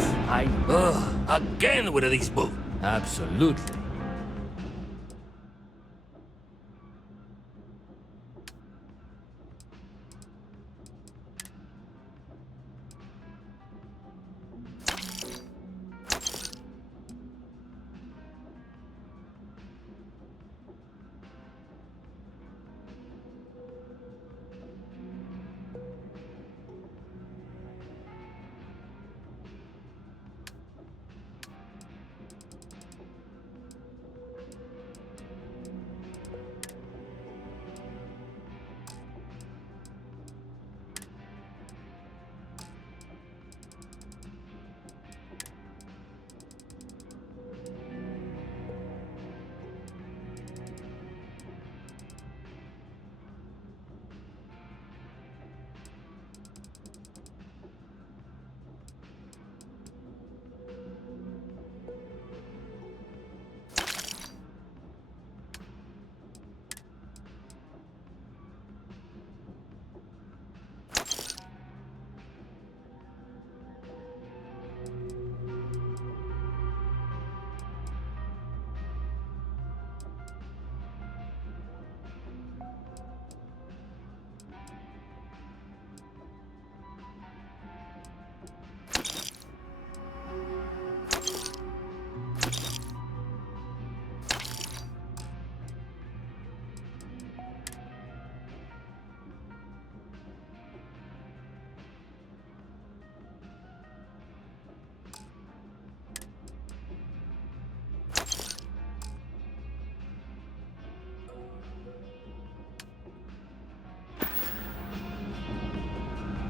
Again with these boots. Absolutely.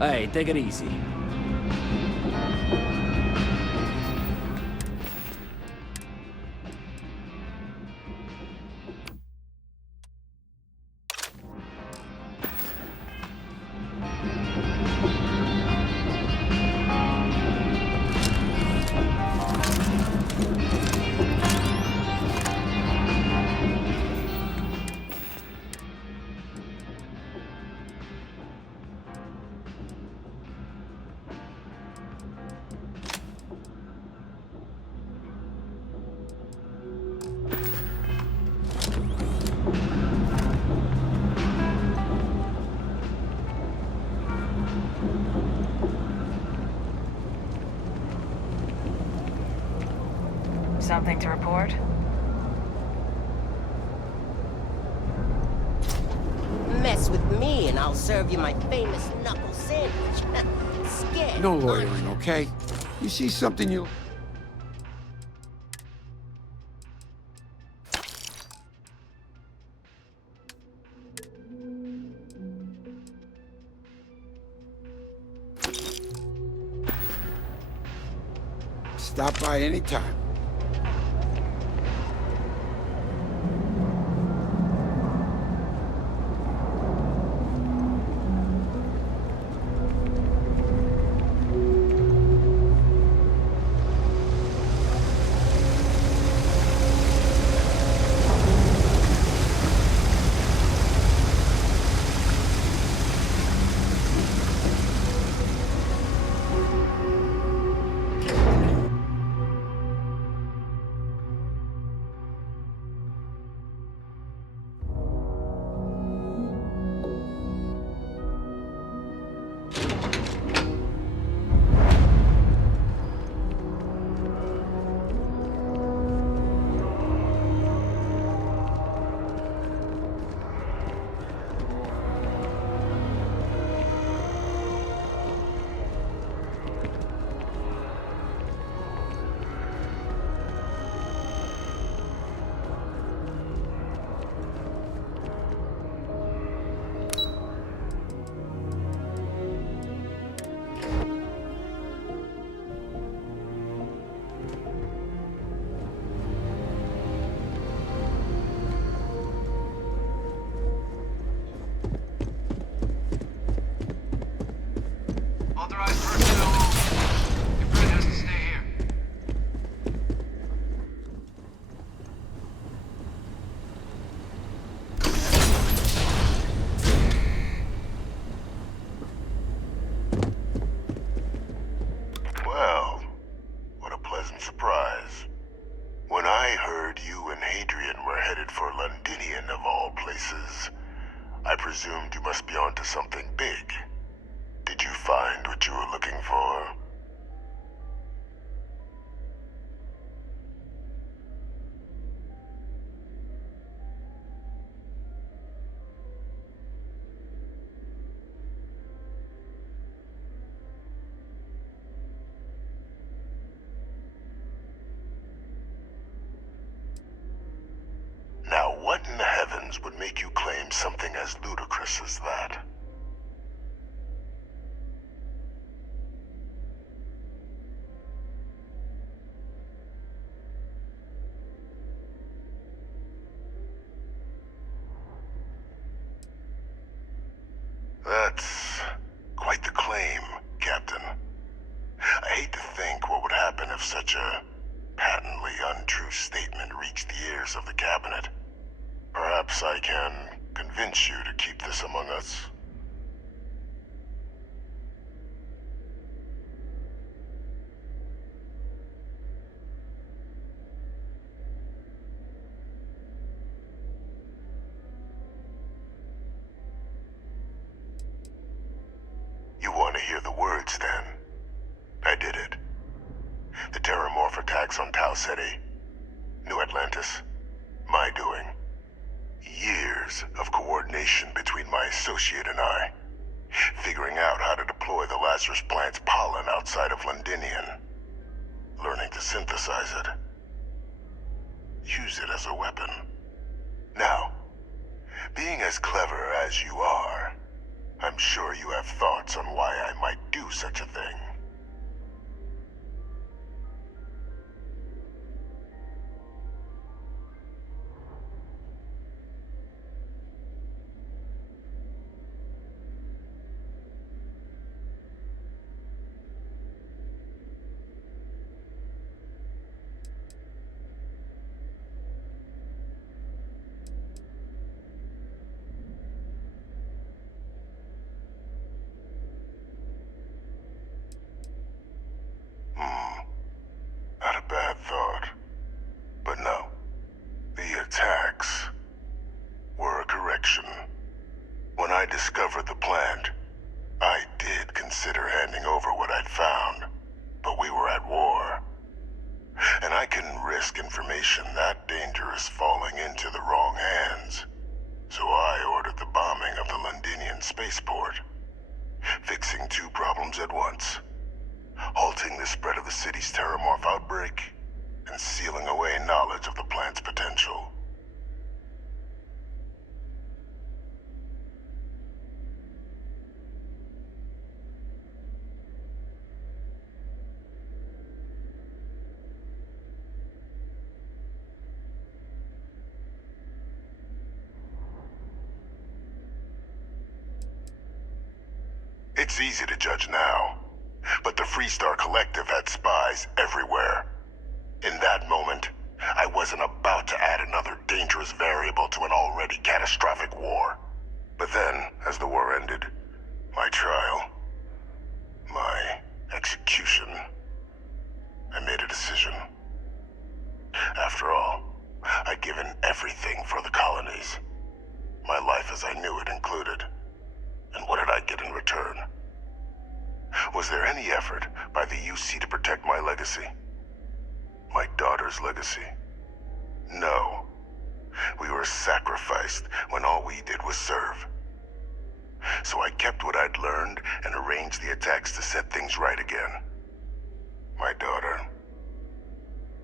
Hey, take it easy. Something to report? Mess with me and I'll serve you my famous knuckle sandwich. Scared. No lawyering, okay? You see something you... Stop by anytime. looking for? Now, what in the heavens would make you claim something as ludicrous as that? That's quite the claim, Captain. I hate to think what would happen if such a patently untrue statement reached the ears of the Cabinet. Perhaps I can convince you to keep this among us. You want to hear the words, then? I did it. The Terramorph attacks on Tau Ceti, New Atlantis, my doing. Years of coordination between my associate and I, figuring out how to deploy the Lazarus plant's pollen outside of Londinian, learning to synthesize it, use it as a weapon. Now, being as clever as you are, I'm sure you have thoughts on why I might do such a thing. Not a bad thought. But no. The attacks were a correction. When I discovered the plant, I did consider handing over what I'd found, but we were at war. And I couldn't risk information that dangerous falling into the wrong hands. So I ordered the bombing of the Londinian spaceport, fixing two problems at once. Halting the spread of the city's Terramorph outbreak, and sealing away knowledge of the plant's potential. It's easy to judge now, but the Freestar Collective had spies everywhere. In that moment, I wasn't about to add another dangerous variable to an already catastrophic war. But then, as the war ended, my trial, my execution, I made a decision. After all, I'd given everything for the colonies. My life as I knew it included. And what did I get in return? Was there any effort by the UC to protect my legacy? My daughter's legacy? No. We were sacrificed when all we did was serve. So I kept what I'd learned and arranged the attacks to set things right again. My daughter,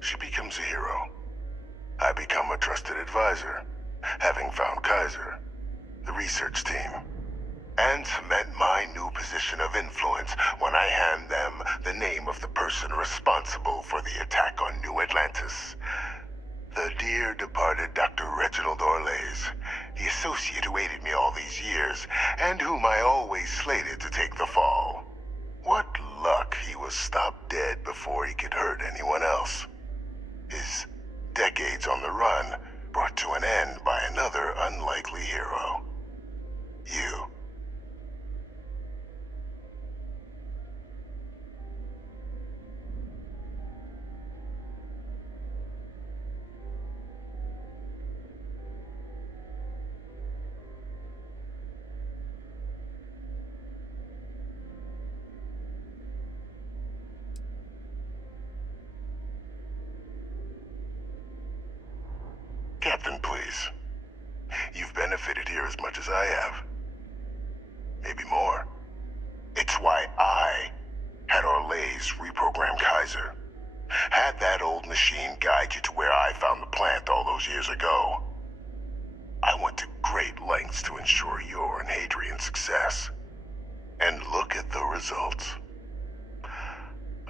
she becomes a hero. I become a trusted advisor, having found Kaiser, the research team, and cement my new position of influence when I hand them the name of the person responsible for the attack on New Atlantis. The dear departed Dr. Reginald Orlays, the associate who aided me all these years, and whom I always slated to take the fall. What luck he was stopped dead before he could hurt anyone else. His decades on the run brought to an end by another unlikely hero. You. Captain, please. You've benefited here as much as I have. Maybe more. It's why I had Orlays reprogram Kaiser. Had that old machine guide you to where I found the plant all those years ago. I went to great lengths to ensure your and Hadrian's success. And look at the results.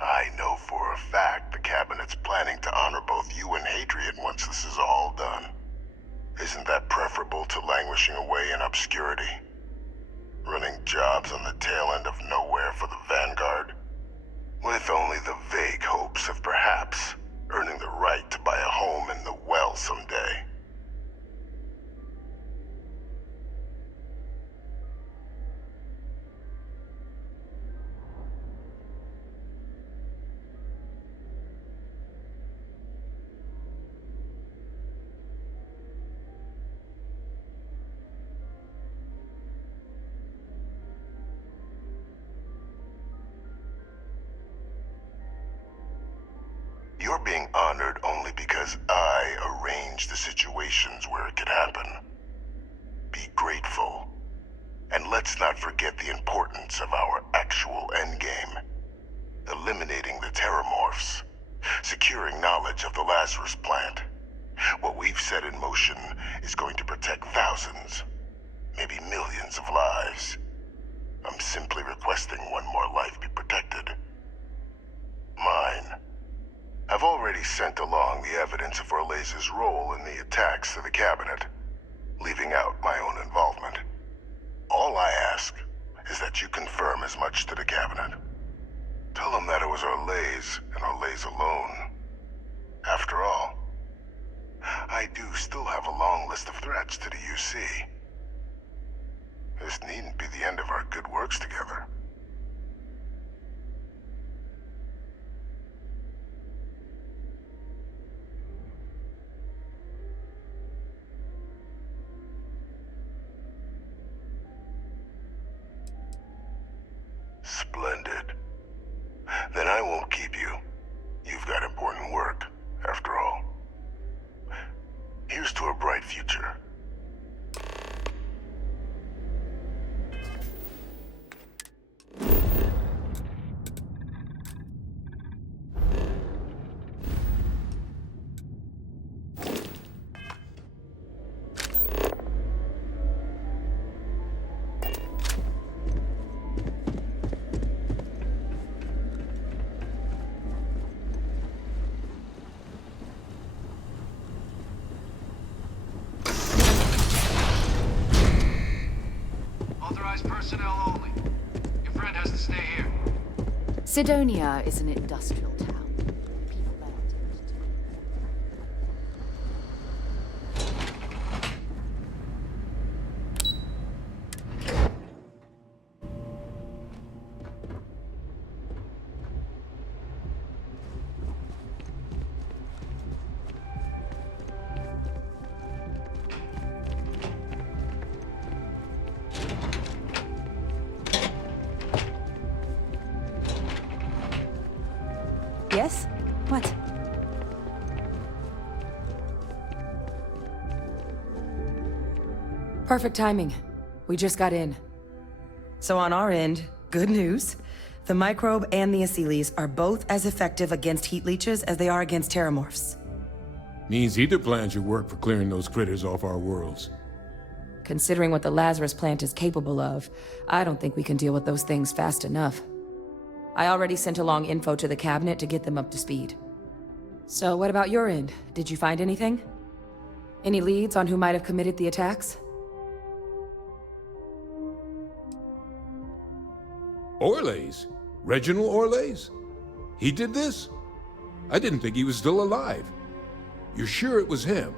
I know for a fact the Cabinet's planning to honor both you and Hadrian once this is all done. Isn't that preferable to languishing away in obscurity? Running jobs on the tail end of nowhere for the Vanguard? With only the vague hopes of perhaps earning the right to buy a home in the well someday. You're being honored only because I arranged the situations where it could happen. Be grateful. And let's not forget the importance of our actual endgame. Eliminating the terramorphs. Securing knowledge of the Lazarus plant. What we've set in motion is going to protect thousands, maybe millions of lives. I'm simply requesting one more life be protected. Mine. I've already sent along the evidence of Orlays' role in the attacks to the Cabinet, leaving out my own involvement. All I ask is that you confirm as much to the Cabinet. Tell them that it was Orlays and Orlays alone. After all, I do still have a long list of threats to the UC. This needn't be the end of our good works together. Splendid. Then I won't keep you. You've got important work, after all. Here's to a bright future. Authorized personnel only. Your friend has to stay here. Sidonia is an industrial town. People there Yes? What? Perfect timing. We just got in. So on our end, good news. The microbe and the Asylees are both as effective against heat leeches as they are against terramorphs. Means either plan should work for clearing those critters off our worlds. Considering what the Lazarus plant is capable of, I don't think we can deal with those things fast enough. I already sent along info to the Cabinet to get them up to speed. So what about your end? Did you find anything? Any leads on who might have committed the attacks? Orlays? Reginald Orlays? He did this? I didn't think he was still alive. You're sure it was him?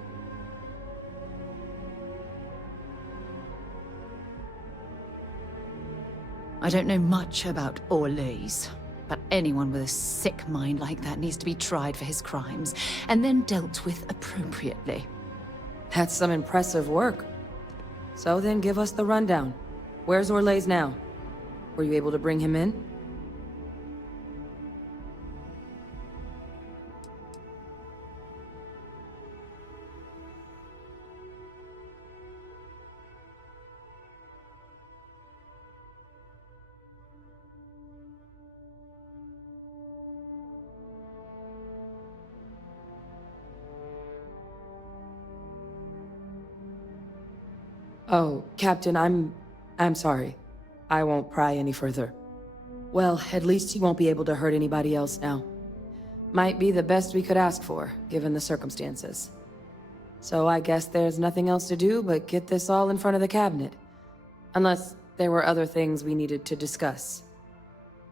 I don't know much about Orlays, but anyone with a sick mind like that needs to be tried for his crimes, and then dealt with appropriately. That's some impressive work. So then give us the rundown. Where's Orlays now? Were you able to bring him in? Oh, Captain, I'm sorry. I won't pry any further. Well, at least you won't be able to hurt anybody else now. Might be the best we could ask for, given the circumstances. So I guess there's nothing else to do but get this all in front of the cabinet. Unless there were other things we needed to discuss.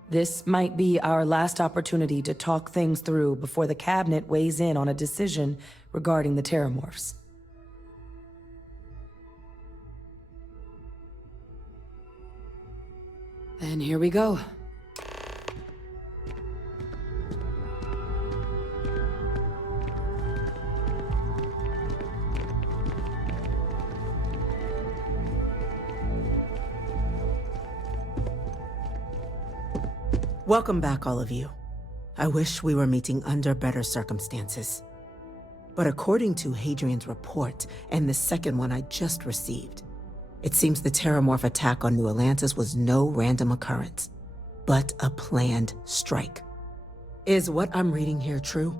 This might be our last opportunity to talk things through before the cabinet weighs in on a decision regarding the Terramorphs. Then here we go. Welcome back, all of you. I wish we were meeting under better circumstances. But according to Hadrian's report, and the second one I just received, it seems the Terramorph attack on New Atlantis was no random occurrence, but a planned strike. Is what I'm reading here true?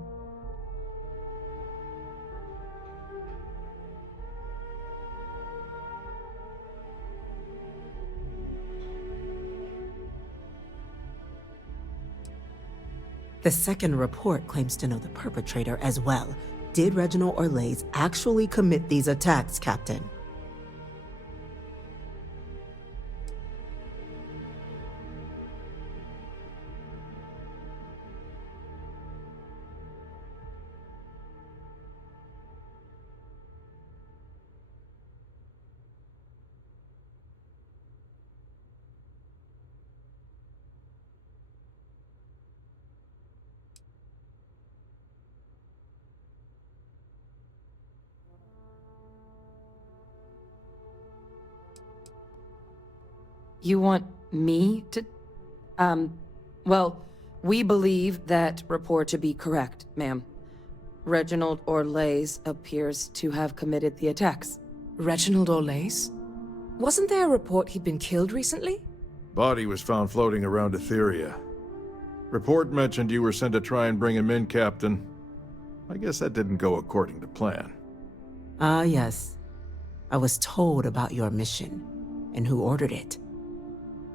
The second report claims to know the perpetrator as well. Did Reginald Orlais actually commit these attacks, Captain? You want me to... Well, we believe that report to be correct, ma'am. Reginald Orlais appears to have committed the attacks. Reginald Orlais? Wasn't there a report he'd been killed recently? Body was found floating around Etheria. Report mentioned you were sent to try and bring him in, Captain. I guess that didn't go according to plan. Ah, yes. I was told about your mission, and who ordered it.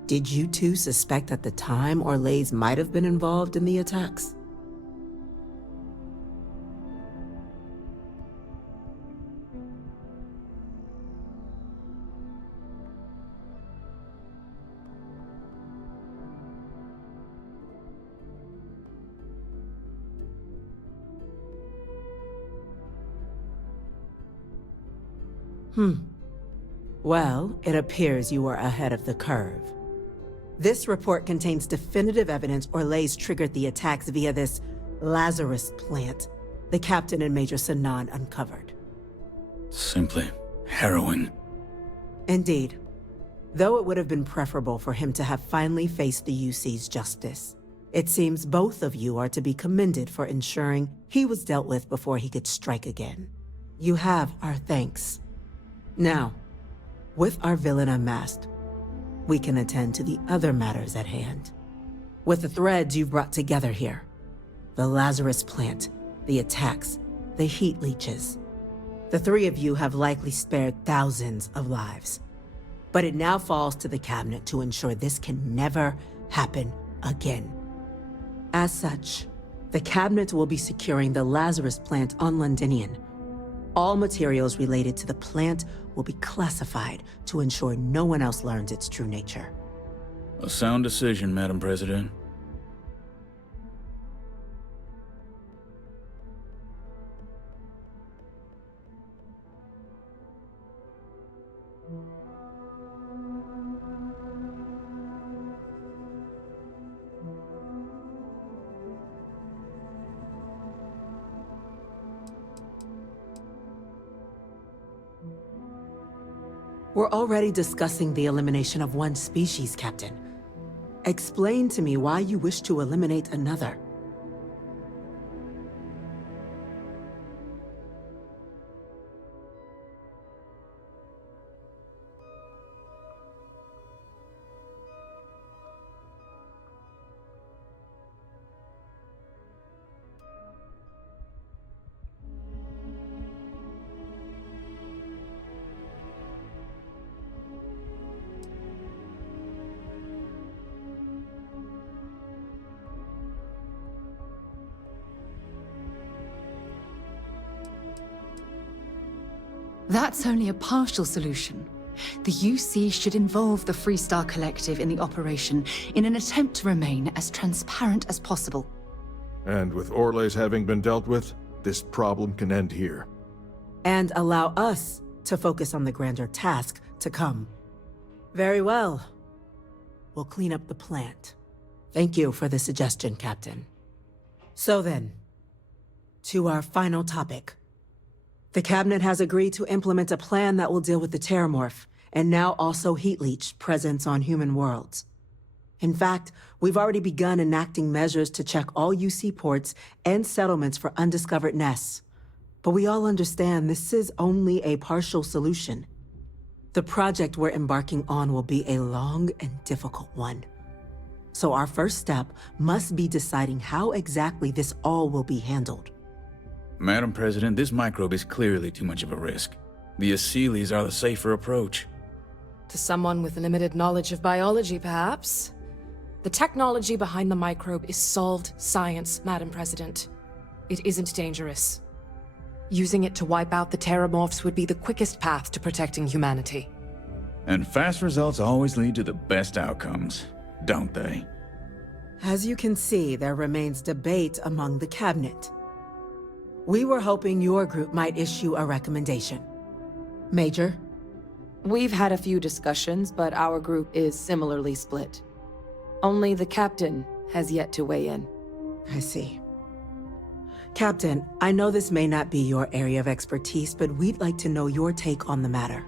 Did you two suspect at the time Orlais might have been involved in the attacks? Well, it appears you are ahead of the curve. This report contains definitive evidence Orlais triggered the attacks via this Lazarus plant the Captain and Major Sanan uncovered. Simply harrowing. Indeed. Though it would have been preferable for him to have finally faced the UC's justice, it seems both of you are to be commended for ensuring he was dealt with before he could strike again. You have our thanks. Now, with our villain unmasked, we can attend to the other matters at hand. With the threads you've brought together here, the Lazarus plant, the attacks, the heat leeches, the three of you have likely spared thousands of lives. But it now falls to the cabinet to ensure this can never happen again. As such, the cabinet will be securing the Lazarus plant on Londinian. All materials related to the plant will be classified to ensure no one else learns its true nature. A sound decision, Madam President. We're already discussing the elimination of one species, Captain. Explain to me why you wish to eliminate another. That's only a partial solution. The UC should involve the Freestar Collective in the operation in an attempt to remain as transparent as possible. And with Orles having been dealt with, this problem can end here. And allow us to focus on the grander task to come. Very well. We'll clean up the plant. Thank you for the suggestion, Captain. So then, to our final topic. The Cabinet has agreed to implement a plan that will deal with the Terramorph, and now also Heat Leech presence on human worlds. In fact, we've already begun enacting measures to check all UC ports and settlements for undiscovered nests. But we all understand this is only a partial solution. The project we're embarking on will be a long and difficult one. So our first step must be deciding how exactly this all will be handled. Madam President, this microbe is clearly too much of a risk. The Aseles are the safer approach. To someone with limited knowledge of biology, perhaps. The technology behind the microbe is solved science, Madam President. It isn't dangerous. Using it to wipe out the Terramorphs would be the quickest path to protecting humanity. And fast results always lead to the best outcomes, don't they? As you can see, there remains debate among the Cabinet. We were hoping your group might issue a recommendation. Major? We've had a few discussions, but our group is similarly split. Only the Captain has yet to weigh in. I see. Captain, I know this may not be your area of expertise, but we'd like to know your take on the matter.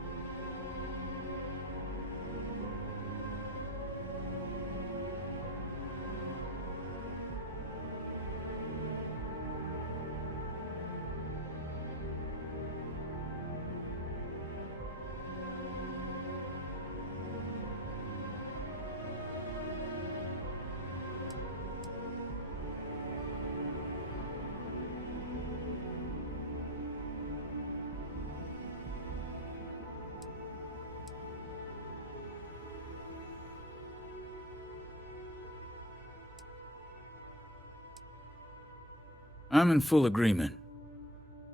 I'm in full agreement.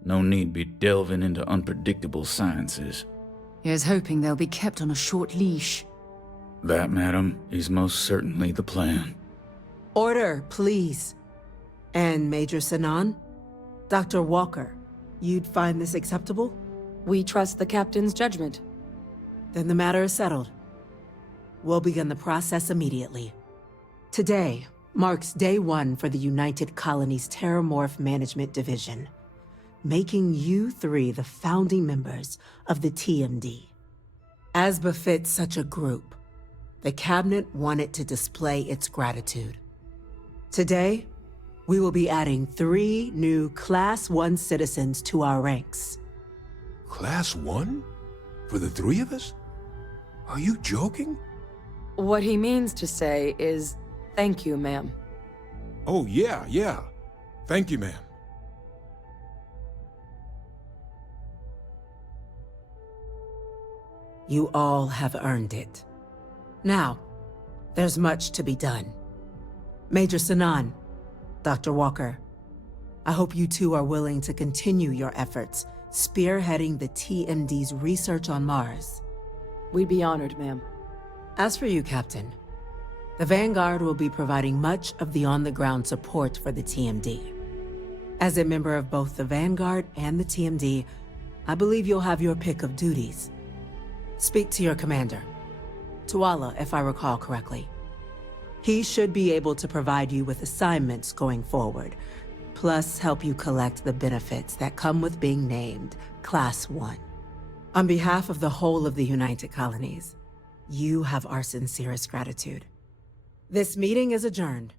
No need be delving into unpredictable sciences. Here's hoping they'll be kept on a short leash. That, madam, is most certainly the plan. Order, please. And Major Sinan? Dr. Walker, you'd find this acceptable? We trust the Captain's judgment. Then the matter is settled. We'll begin the process immediately. Today marks day one for the United Colonies Terramorph Management Division, making you three the founding members of the TMD. As befits such a group, the Cabinet wanted to display its gratitude. Today, we will be adding 3 new Class 1 citizens to our ranks. Class 1? For the 3 of us? Are you joking? What he means to say is, thank you, ma'am. Oh, yeah. Thank you, ma'am. You all have earned it. Now, there's much to be done. Major Sinan, Dr. Walker, I hope you two are willing to continue your efforts spearheading the TMD's research on Mars. We'd be honored, ma'am. As for you, Captain, the Vanguard will be providing much of the on-the-ground support for the TMD. As a member of both the Vanguard and the TMD, I believe you'll have your pick of duties. Speak to your commander, Tuala, if I recall correctly. He should be able to provide you with assignments going forward, plus help you collect the benefits that come with being named Class 1. On behalf of the whole of the United Colonies, you have our sincerest gratitude. This meeting is adjourned.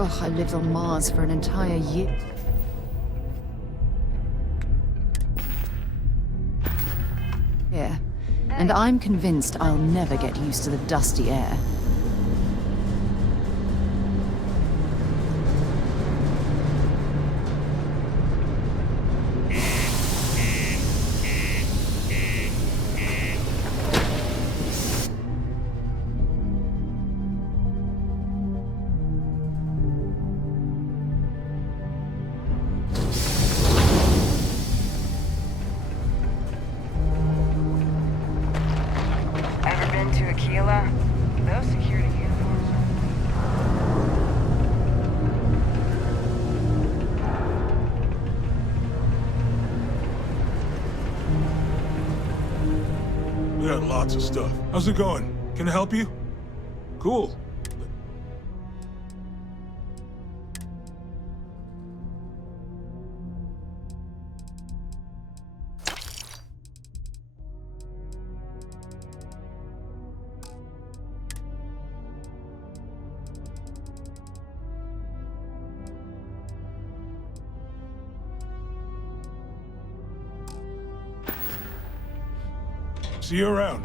Ugh, I lived on Mars for an entire year. Yeah, and I'm convinced I'll never get used to the dusty air. Ever been to Aquila? Those security uniforms We got lots of stuff. How's it going? Can I help you? Cool. See you around.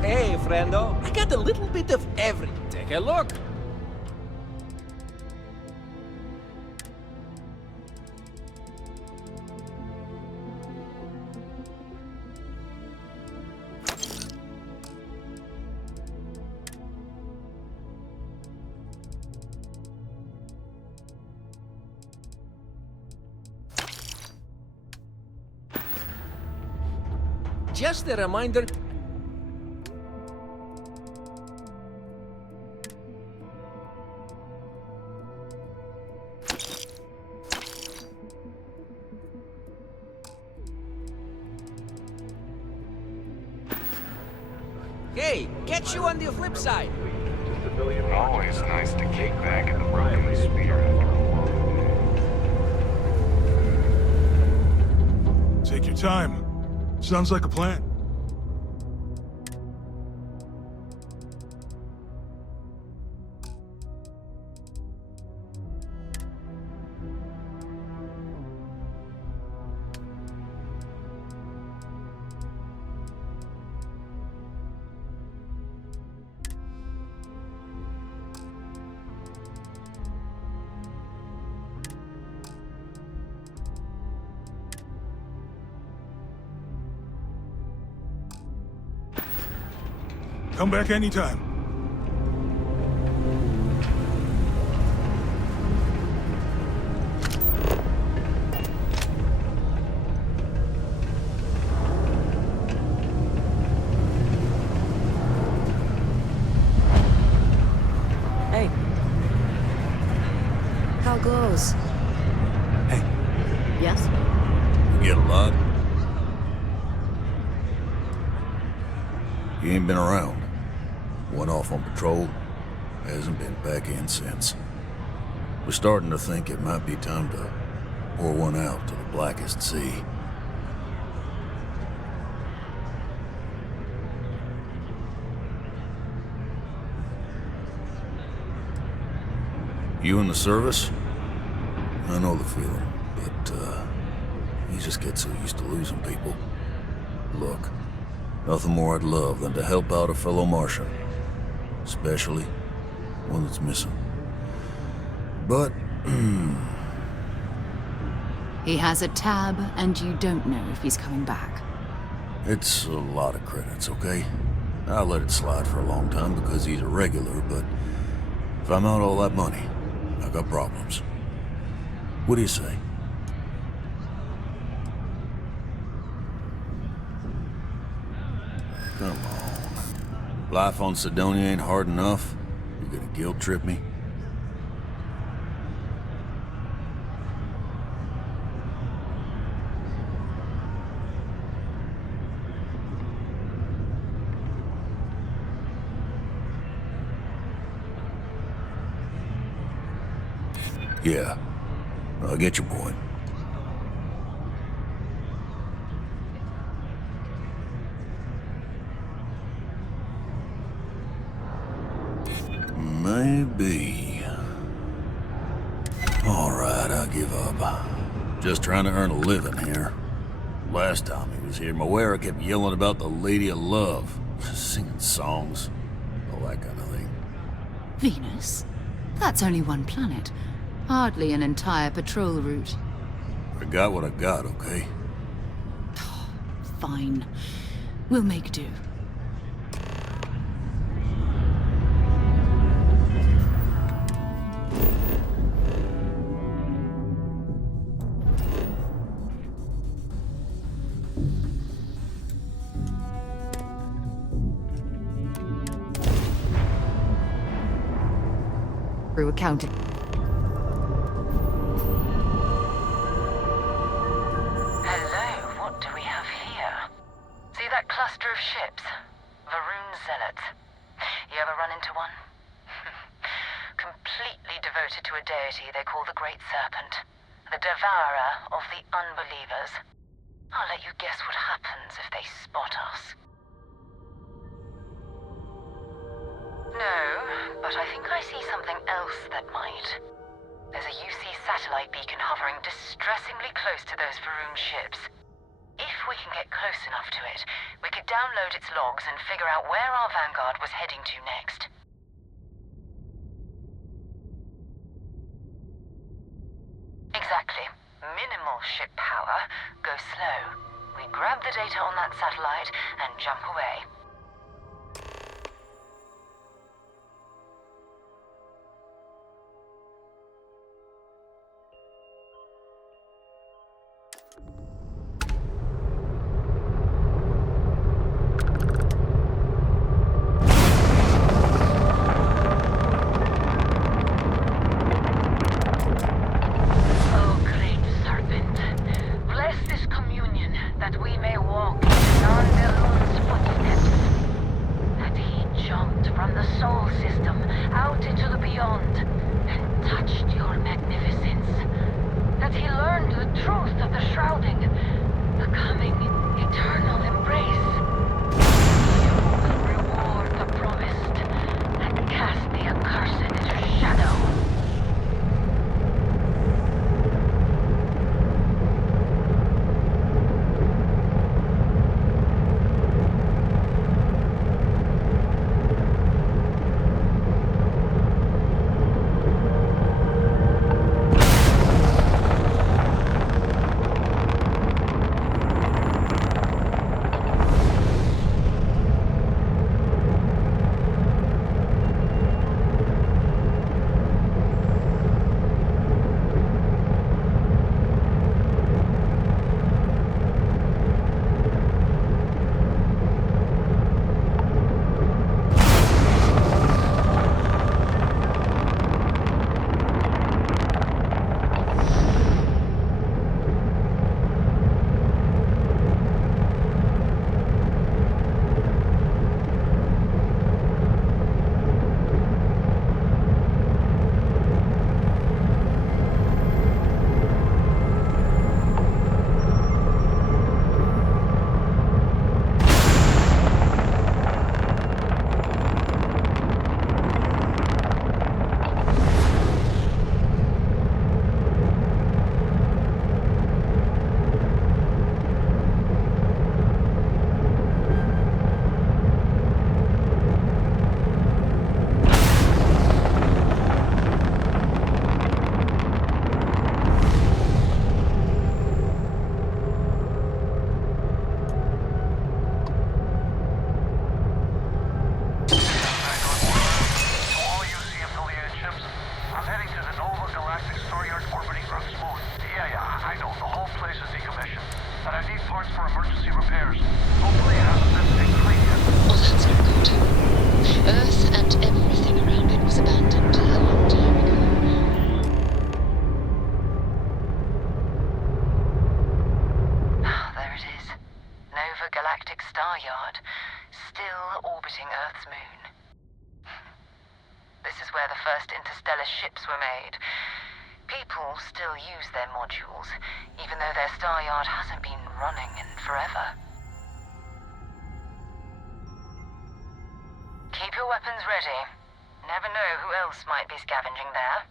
Hey, friendo. I got a little bit of everything. Take a look. Just a reminder. Hey, catch you on the flip side. Always nice to kick back in the broken spear after a long day. Take your time. Sounds like a plan. Come back anytime. Hey. How goes? Hey. Yes? You get a lot? You ain't been around. Went off on patrol. Hasn't been back in since. We're starting to think it might be time to pour one out to the blackest sea. You in the service? I know the feeling, but, you just get so used to losing people. Look, nothing more I'd love than to help out a fellow Martian. Especially one that's missing. But, He has a tab, and you don't know if he's coming back. it's a lot of credits, okay? I let it slide for a long time because he's a regular, but if I'm out all that money, I got problems. What do you say? Come on. Life on Sidonia ain't hard enough. You gonna guilt trip me? Yeah, I get your point. Maybe. Alright, I give up. Just trying to earn a living here. Last time he was here, Moira kept yelling about the Lady of Love, singing songs, all that kind of thing. Venus? That's only one planet. Hardly an entire patrol route. I got what I got, okay? Fine. We'll make do. Through accounting. Hello, what do we have here? See that cluster of ships? Varun Zealots. You ever run into one? Completely devoted to a deity they call the Great Serpent. The devourer of the unbelievers. I'll let you guess what happens if they spot us. No, but I think I see something else that might. There's a UC satellite beacon hovering distressingly close to those Varun ships. If we can get close enough to it, we could download its logs and figure out where our Vanguard was heading to next. Exactly. Minimal ship power. Go slow. We grab the data on that satellite and jump away. This is where the first interstellar ships were made. People still use their modules, even though their star yard hasn't been running in forever. Keep your weapons ready. Never know who else might be scavenging there.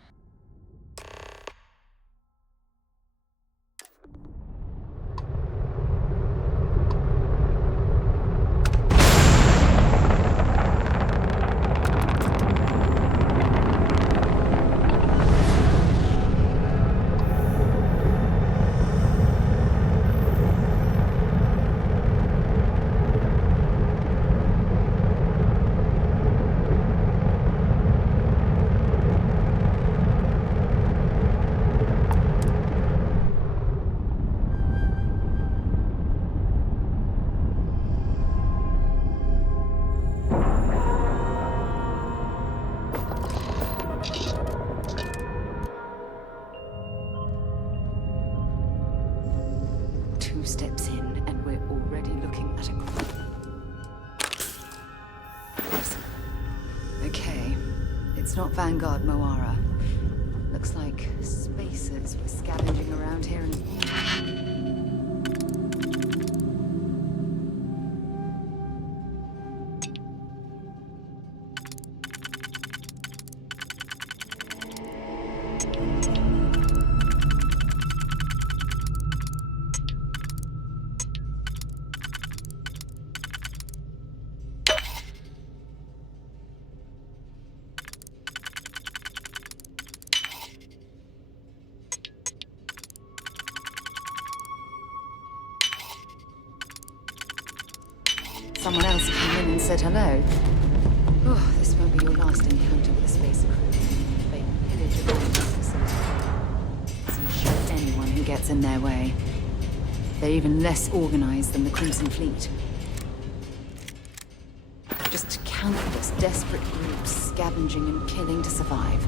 Steps in, and we're already looking at a... Okay, it's not Vanguard Moara. Looks like spacers were scavenging around here and... Someone else came in and said hello. Oh, this won't be your last encounter with a space crew. They pillage a facility. Doesn't shoot anyone who gets in their way. They're even less organized than the Crimson Fleet. Just countless desperate groups scavenging and killing to survive.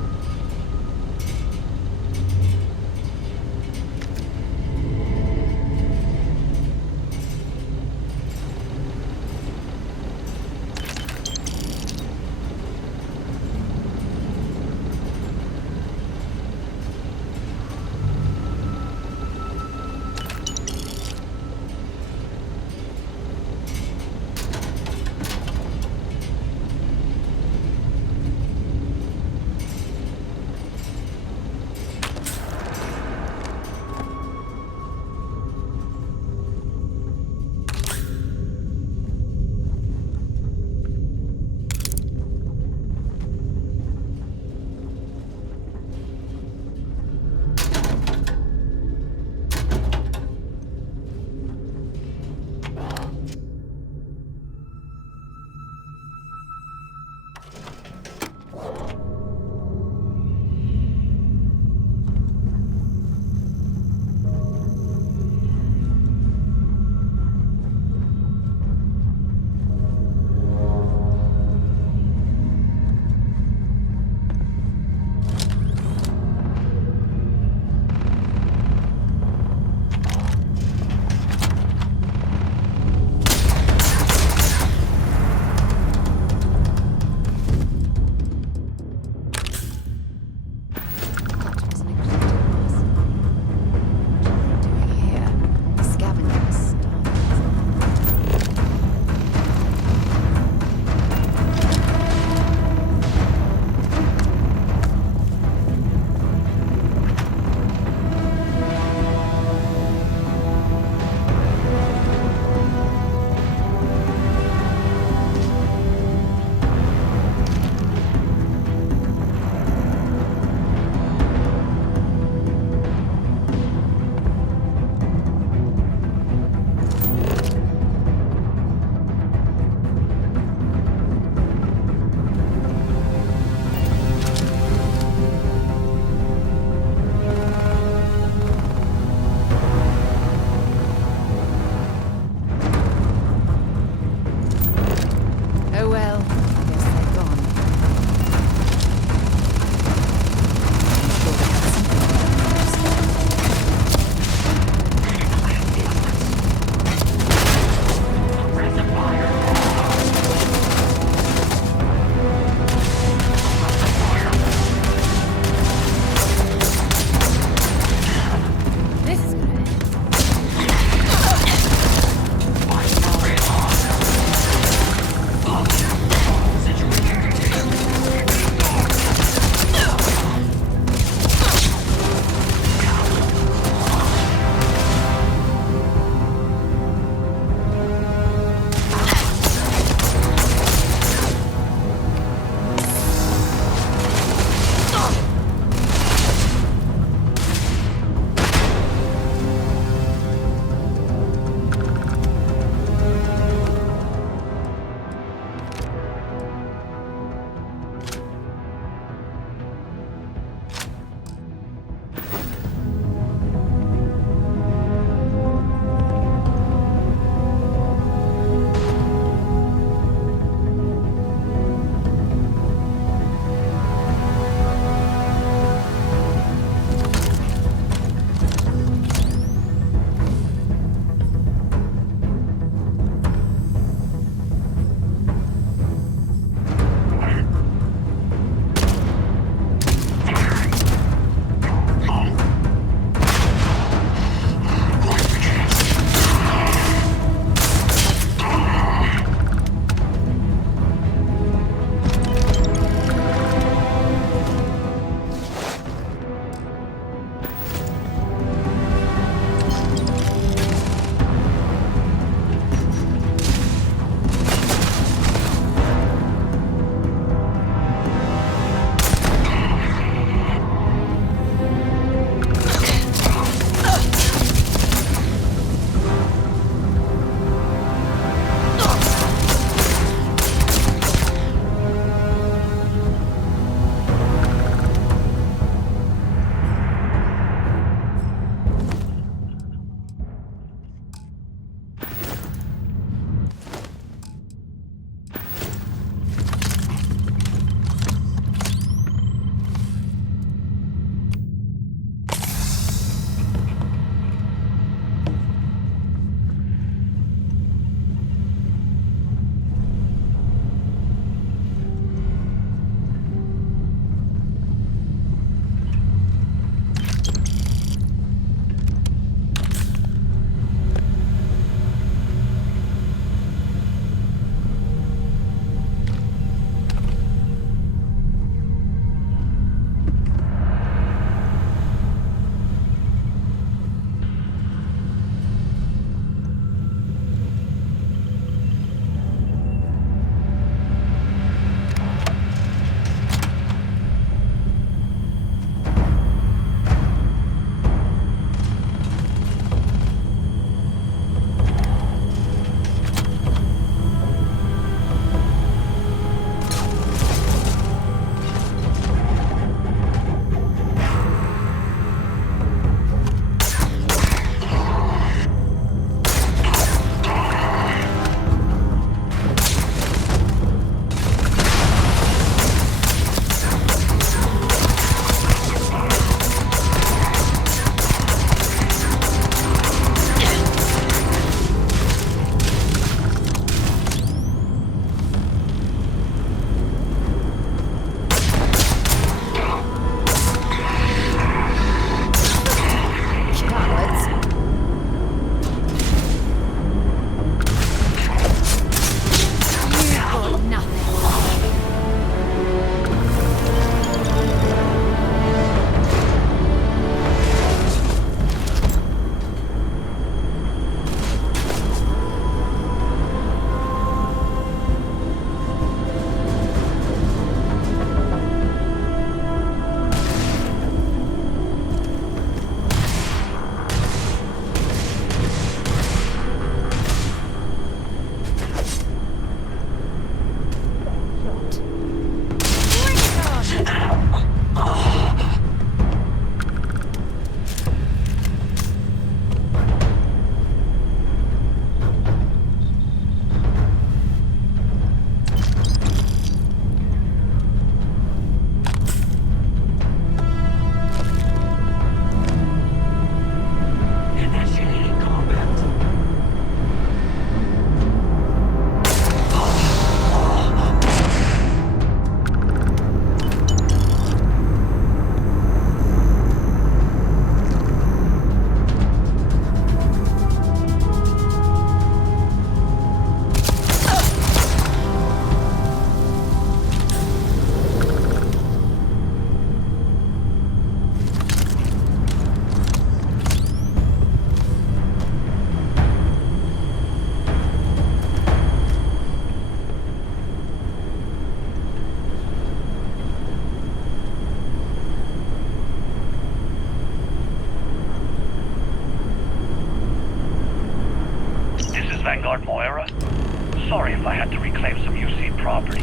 if I had to reclaim some UC property,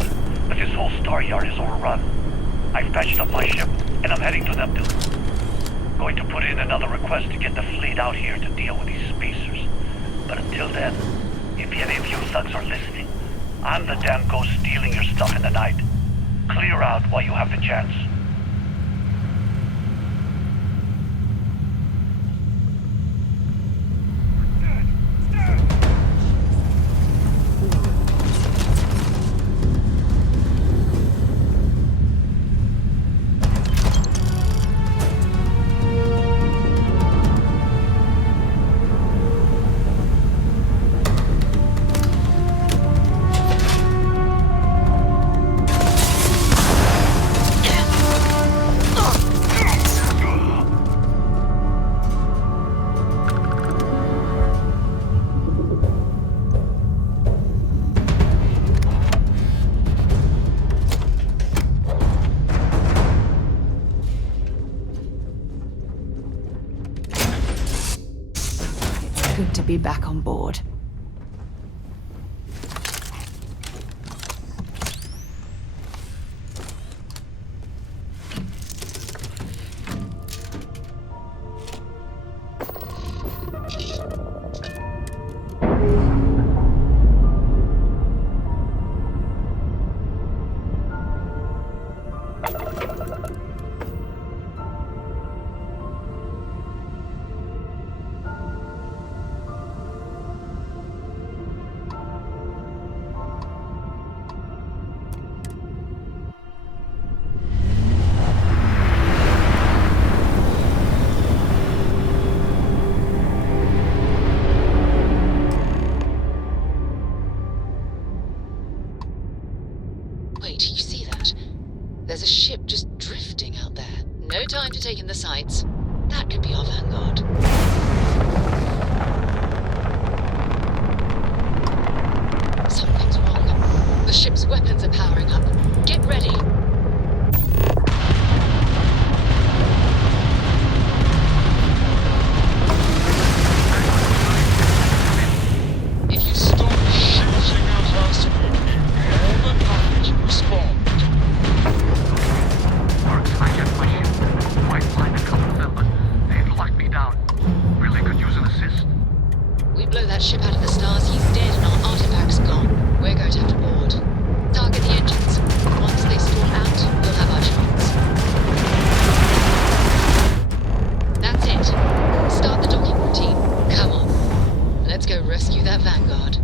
but this whole star yard is overrun. I've patched up my ship, and I'm heading to Neptune. Going to put in another request to get the fleet out here to deal with these spacers. But until then, if any of you thugs are listening, I'm the damn ghost stealing your stuff in the night. Clear out while you have the chance. Good to be back on board. Wait, you see that? There's a ship just drifting out there. No time to take in the sights. That could be our vanguard. Something's wrong. The ship's weapons are powering up. Get ready. If you stop shooting at us, all the package respond. Works, I get my ship. Might find a couple of them, but they've locked me down. Really could use an assist. We blow that ship out of the stars, he's dead and our artifact's gone. We're going to have to board. Target the engines. Once they stall out, we'll have our chance. That's it. Start the docking routine. Come on. Let's go rescue that vanguard.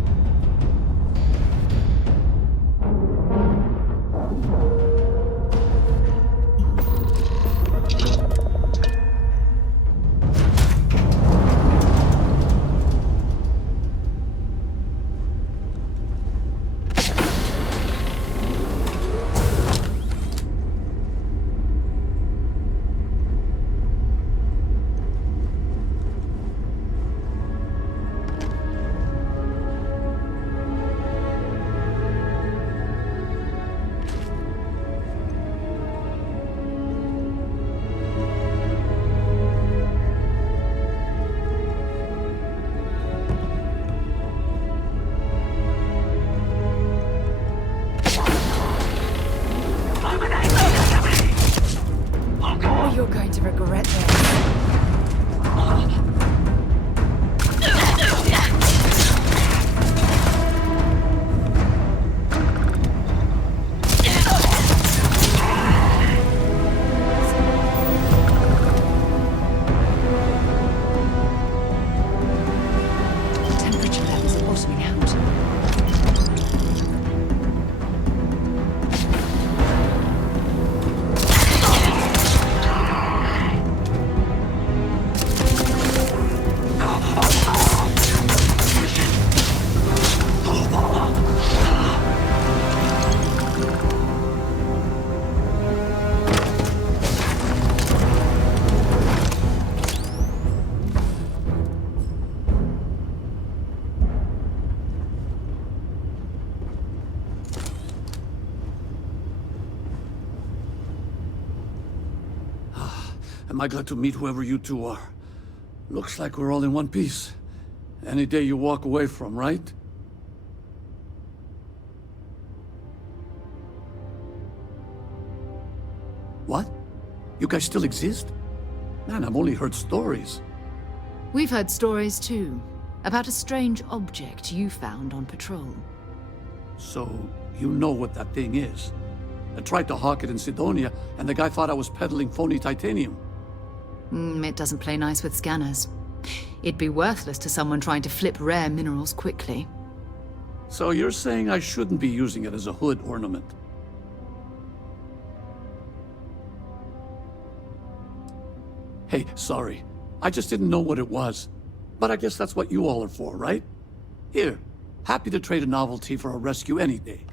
You're going to regret this. Temperature levels are bottoming out. Am I glad to meet whoever you two are? Looks like we're all in one piece. Any day you walk away from, right? guys still exist? Man, I've only heard stories. We've heard stories too, about a strange object you found on patrol. So, you know what that thing is. I tried to hawk it in Sidonia, and the guy thought I was peddling phony titanium. It doesn't play nice with scanners. It'd be worthless to someone trying to flip rare minerals quickly. So you're saying I shouldn't be using it as a hood ornament? Hey, sorry. I just didn't know what it was. But I guess that's what you all are for, right? Here, happy to trade a novelty for a rescue any day.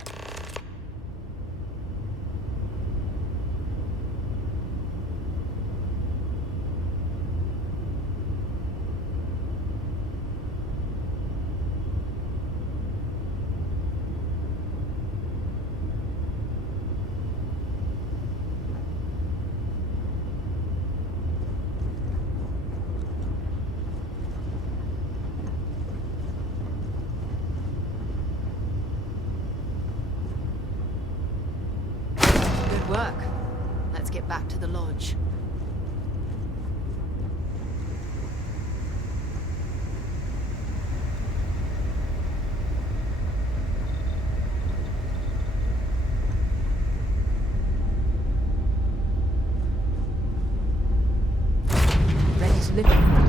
Work. Let's get back to the lodge. Ready to live.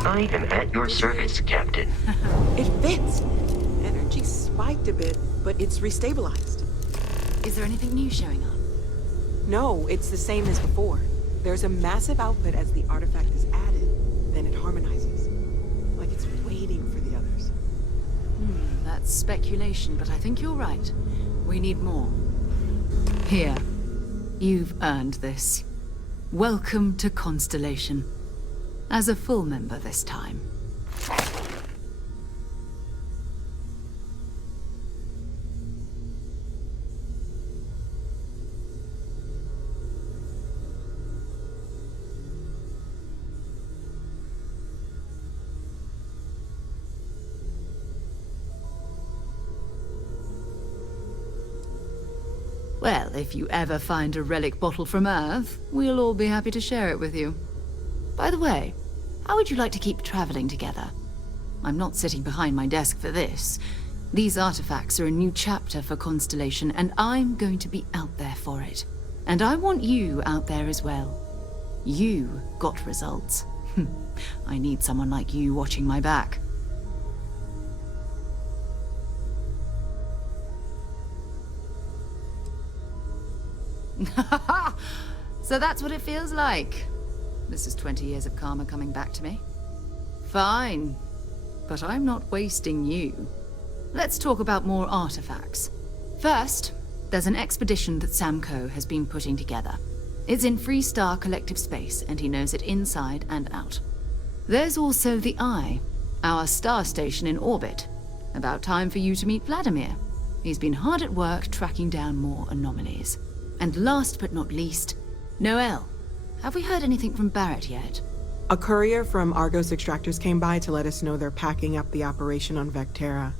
I am at your service, Captain. It fits. Energy spiked a bit, but it's restabilized. Is there anything new showing up? No, it's the same as before. There's a massive output as the artifact is added, then it harmonizes. Like it's waiting for the others. That's speculation, but I think you're right. We need more. Here. You've earned this. Welcome to Constellation. As a full member this time. Well, if you ever find a relic bottle from Earth, we'll all be happy to share it with you. By the way, how would you like to keep traveling together? I'm not sitting behind my desk for this. These artifacts are a new chapter for Constellation, and I'm going to be out there for it. And I want you out there as well. You got results. I need someone like you watching my back. So that's what it feels like. This is 20 years of karma coming back to me. Fine. But I'm not wasting you. Let's talk about more artifacts. First, There's an expedition that Samco has been putting together. It's in freestar collective space, and he knows it inside and out. There's also the Eye, our star station in orbit. About time for you to meet Vladimir. He's been hard at work tracking down more anomalies. And last but not least, Noel. Have we heard anything from Barrett yet? A courier from Argos Extractors came by to let us know they're packing up the operation on Vectera.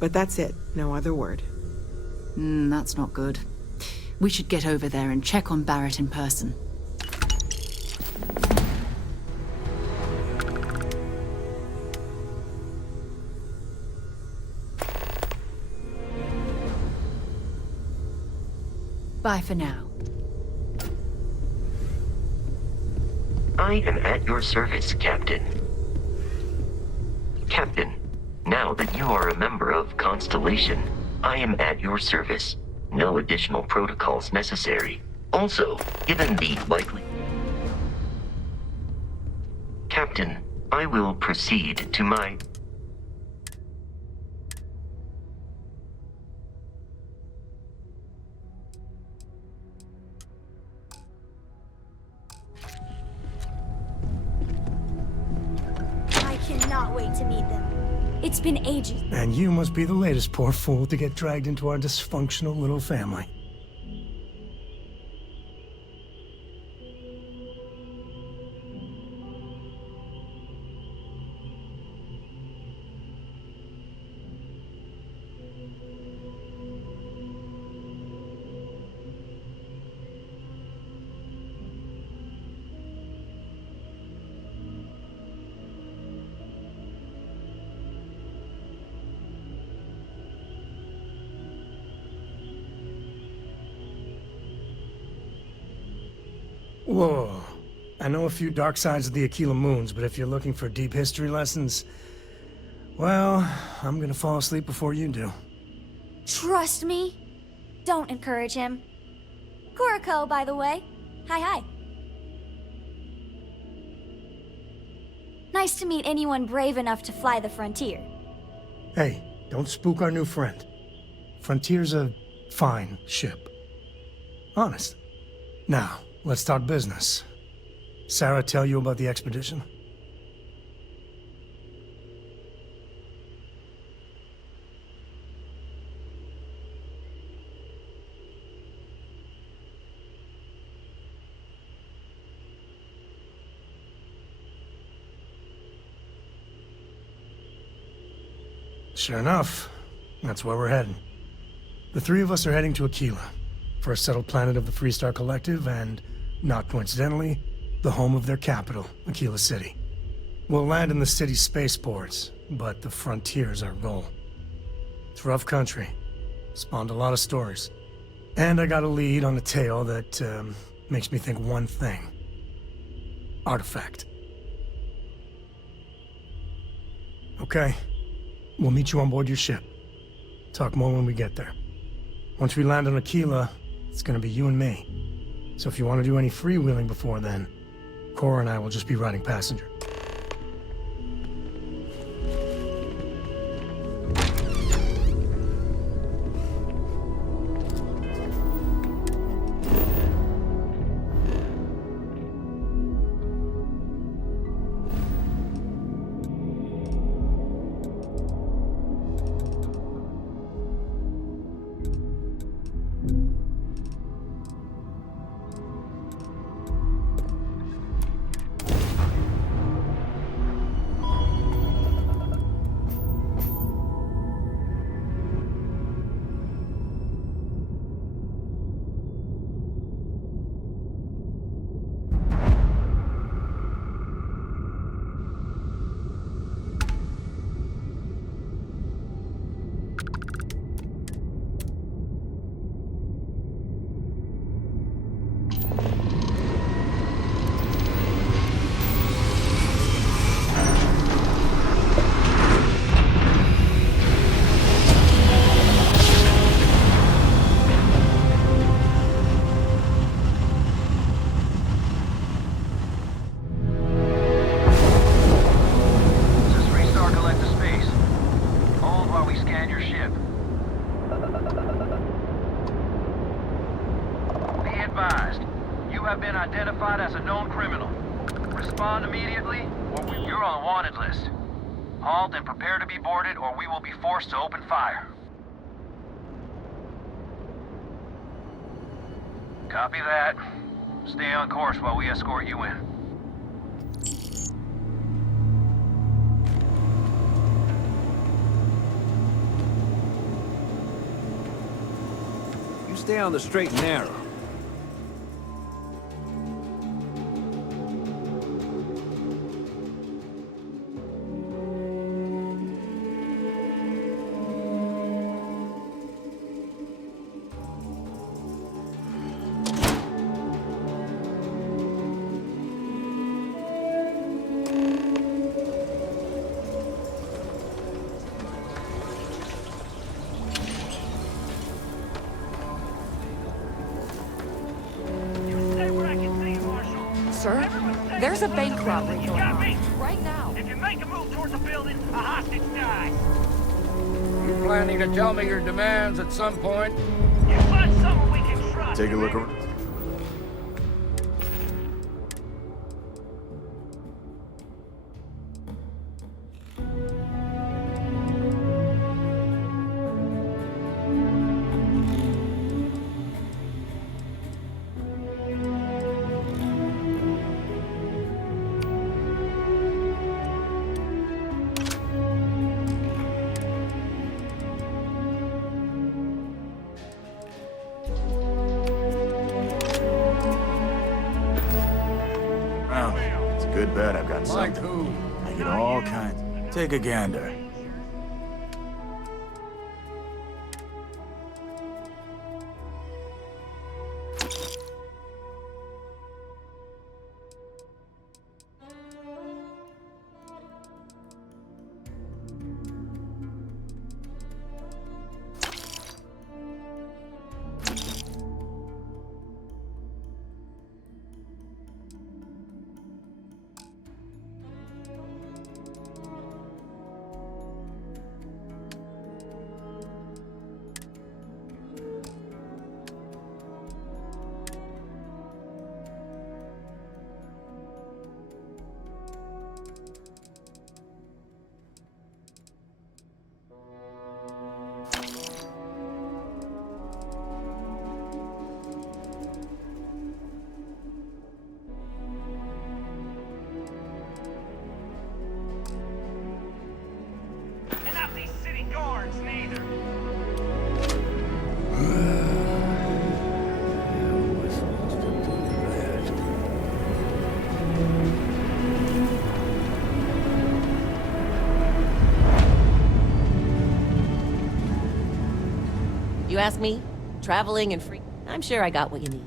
But that's it, no other word. That's not good. We should get over there and check on Barrett in person. Bye for now. I am at your service, Captain. Captain, now that you are a member of Constellation, I am at your service. No additional protocols necessary. Also, given the likely... Captain, I will proceed to my... I cannot wait to meet them. It's been ages. And you must be the latest poor fool to get dragged into our dysfunctional little family. Whoa. I know a few dark sides of the Aquila Moons, but if you're looking for deep history lessons, well, I'm gonna fall asleep before you do. Trust me. Don't encourage him. Kuriko, by the way. Hi. Nice to meet anyone brave enough to fly the Frontier. Hey, don't spook our new friend. Frontier's a fine ship. Honest. Now, let's talk business. Sarah tell you about the expedition? Sure enough, that's where we're heading. The three of us are heading to Aquila, first settled planet of the Freestar Collective, and, not coincidentally, the home of their capital, Aquila City. We'll land in the city's spaceports, but the Frontier's our goal. It's rough country. Spawned a lot of stories. And I got a lead on a tale that makes me think one thing. Artifact. Okay. We'll meet you on board your ship. Talk more when we get there. Once we land on Aquila, it's gonna be you and me. So if you want to do any freewheeling before then, Cora and I will just be riding passenger. have been identified as a known criminal. Respond immediately, or you're on the wanted list. Halt and prepare to be boarded, or we will be forced to open fire. Copy that. Stay on course while we escort you in. You stay on the straight and narrow. Sir, there's a bank robbery You going got on me! right now. If you make a move towards the building, a hostage dies. You planning to tell me your demands at some point? You find someone we can trust. Take a look around. It's a good bet I've got Like something. who? I get all kinds. Take a gander. And not these city guards, neither. You ask me? Traveling and free... I'm sure I got what you need.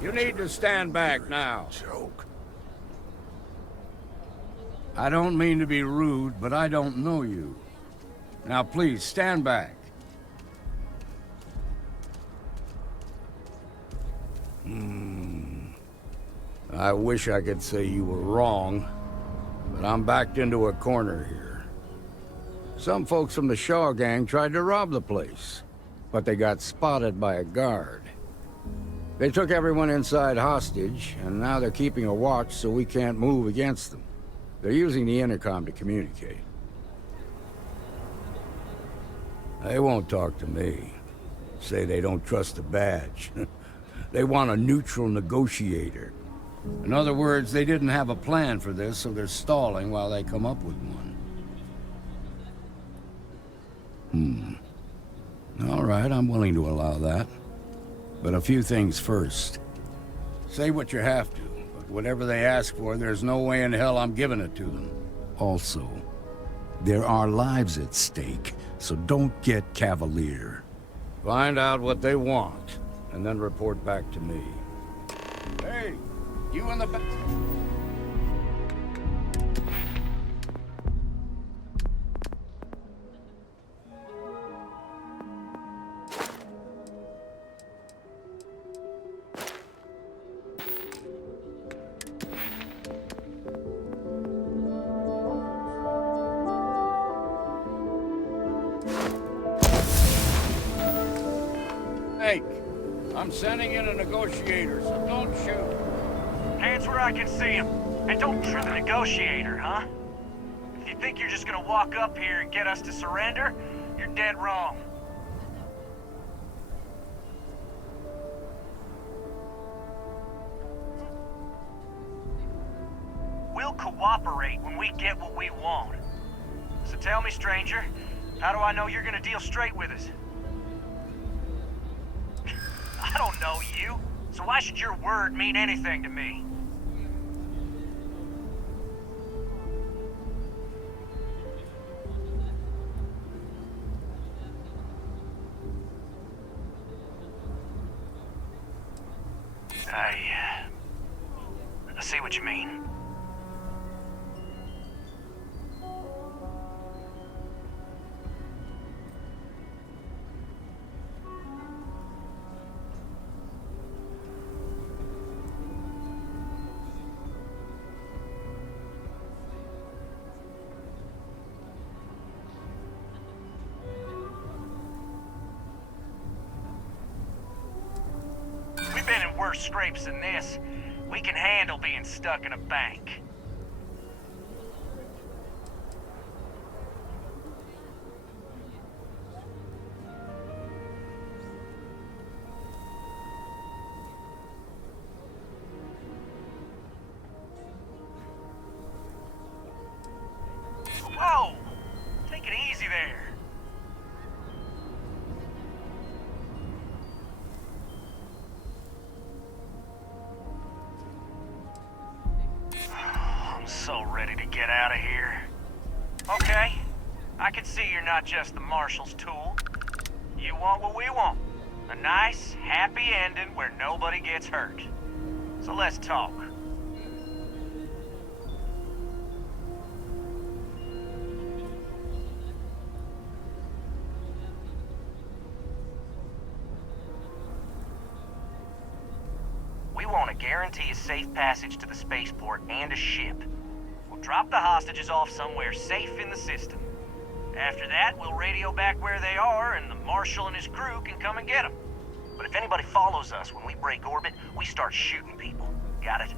You need to stand back now. Joke. I don't mean to be rude, but I don't know you. Now please, stand back. I wish I could say you were wrong, but I'm backed into a corner here. Some folks from the Shaw gang tried to rob the place, but they got spotted by a guard. They took everyone inside hostage, and now they're keeping a watch so we can't move against them. They're using the intercom to communicate. They won't talk to me. Say they don't trust the badge. They want a neutral negotiator. In other words, they didn't have a plan for this, so they're stalling while they come up with one. All right, I'm willing to allow that. But a few things first. Say what you have to, but whatever they ask for, there's no way in hell I'm giving it to them. Also, there are lives at stake, so don't get cavalier. Find out what they want, and then report back to me. Hey, you in the back. I'm sending in a negotiator, so don't shoot. Hands where I can see him. And don't try the negotiator, huh? If you think you're just gonna walk up here and get us to surrender, you're dead wrong. We'll cooperate when we get what we want. So tell me, stranger, how do I know you're gonna deal straight with us? I don't know you, so why should your word mean anything to me? I see what you mean. Worse scrapes than this. We can handle being stuck in a bank. Whoa! Take it easy there. So ready to get out of here. Okay, I can see you're not just the Marshal's tool. You want what we want. A nice, happy ending where nobody gets hurt. So let's talk. We want to guarantee a safe passage to the spaceport and a ship. Drop the hostages off somewhere safe in the system. After that, we'll radio back where they are, and the Marshal and his crew can come and get them. But if anybody follows us when we break orbit, we start shooting people. Got it?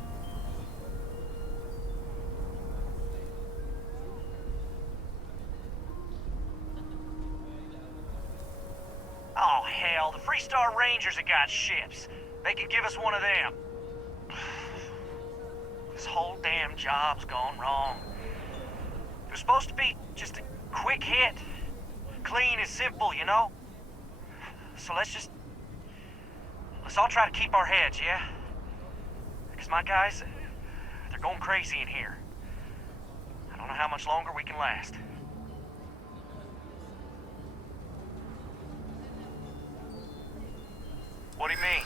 Oh, hell, the Freestar Rangers have got ships. They could give us one of them. This whole damn job's gone wrong. It was supposed to be just a quick hit. Clean and simple, you know? So let's all try to keep our heads, yeah? Because my guys, they're going crazy in here. I don't know how much longer we can last. What do you mean?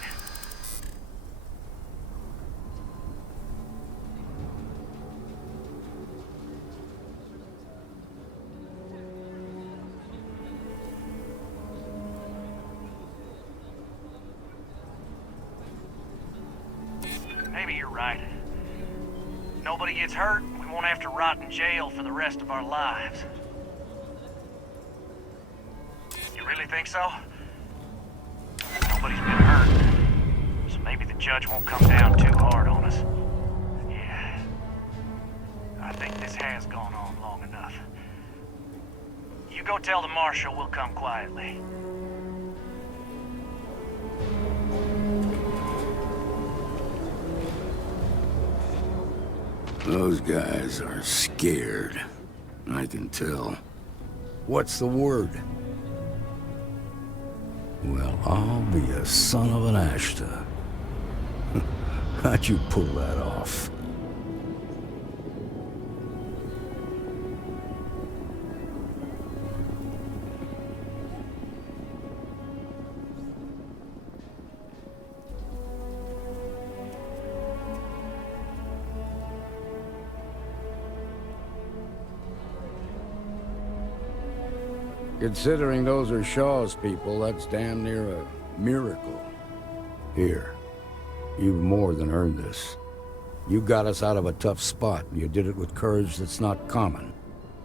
Maybe you're right. Nobody gets hurt, we won't have to rot in jail for the rest of our lives. You really think so? Nobody's been hurt, so maybe the judge won't come down too hard on us. Yeah, I think this has gone on long enough. You go tell the Marshal we'll come quietly. Those guys are scared. I can tell. What's the word? Well, I'll be a son of an Ashta. How'd you pull that off? Considering those are Shaw's people, that's damn near a miracle. Here, you've more than earned this. You got us out of a tough spot, and you did it with courage that's not common.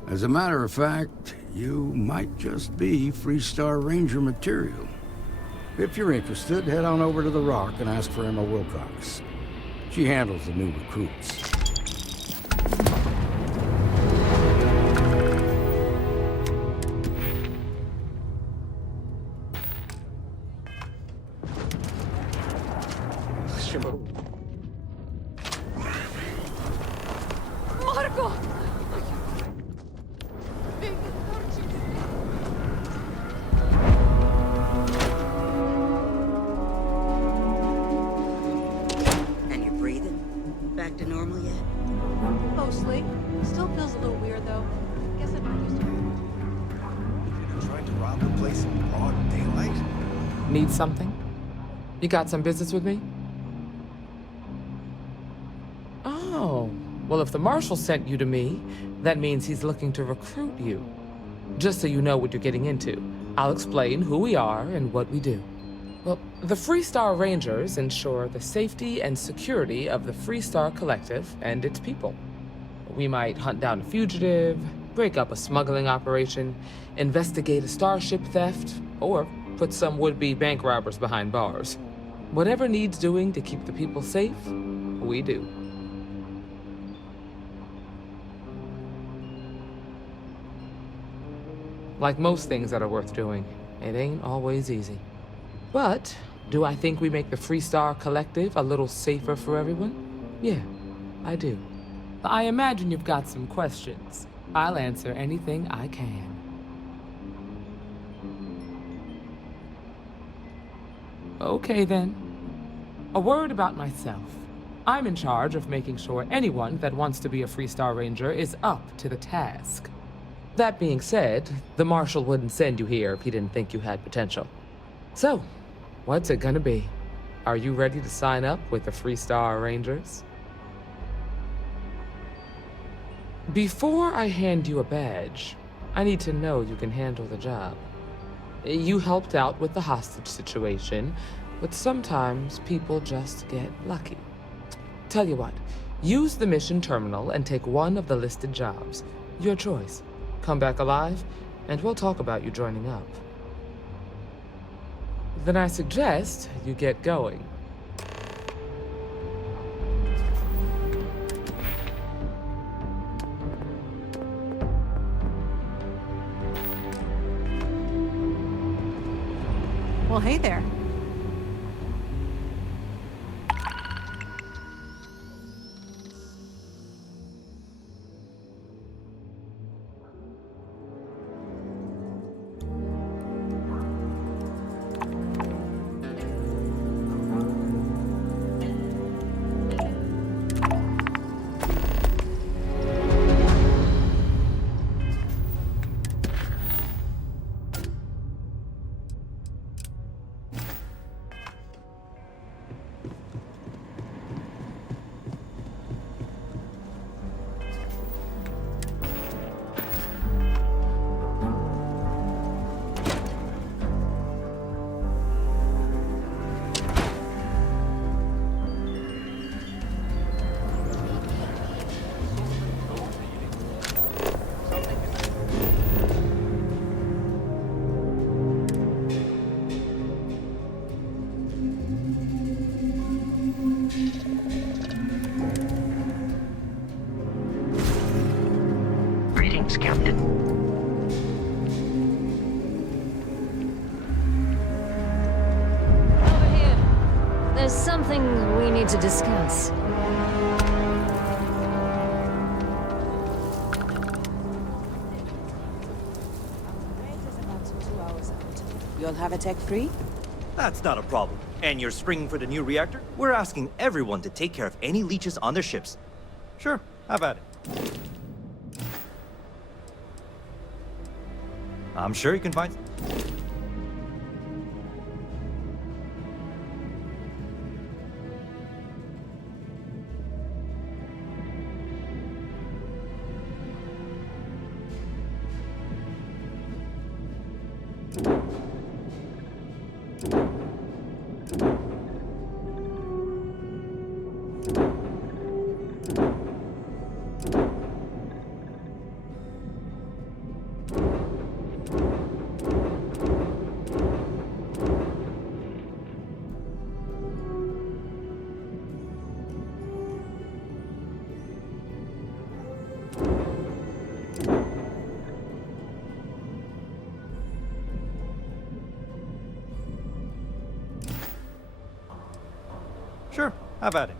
As a matter of fact, you might just be freestar Ranger material. If you're interested, head on over to the Rock and ask for Emma Wilcox. She handles the new recruits. Marco! And you're breathing? Back to normal yet? Mostly. Still feels a little weird, though. Guess I'm not used to it. Trying to rob the place in broad daylight? Need something? You got some business with me? Oh, well, if the Marshal sent you to me, that means he's looking to recruit you. Just so you know what you're getting into, I'll explain who we are and what we do. Well, the Freestar Rangers ensure the safety and security of the Freestar Collective and its people. We might hunt down a fugitive, break up a smuggling operation, investigate a starship theft, or put some would-be bank robbers behind bars. Whatever needs doing to keep the people safe, we do. Like most things that are worth doing, it ain't always easy. But do I think we make the Freestar Collective a little safer for everyone? Yeah, I do. I imagine you've got some questions. I'll answer anything I can. Okay then. A word about myself. I'm in charge of making sure anyone that wants to be a Freestar Ranger is up to the task. That being said, the Marshal wouldn't send you here if he didn't think you had potential. So, what's it gonna be? Are you ready to sign up with the Freestar Rangers? Before I hand you a badge, I need to know you can handle the job. You helped out with the hostage situation, but sometimes people just get lucky. Tell you what, use the mission terminal and take one of the listed jobs. Your choice. Come back alive, and we'll talk about you joining up. Then I suggest you get going. Well, hey there. Greetings, Captain. Over here. There's something we need to discuss. You'll have a tech free? That's not a problem. And you're springing for the new reactor? We're asking everyone to take care of any leeches on their ships. Sure, have at it. I'm sure you can find... Sure, have at it.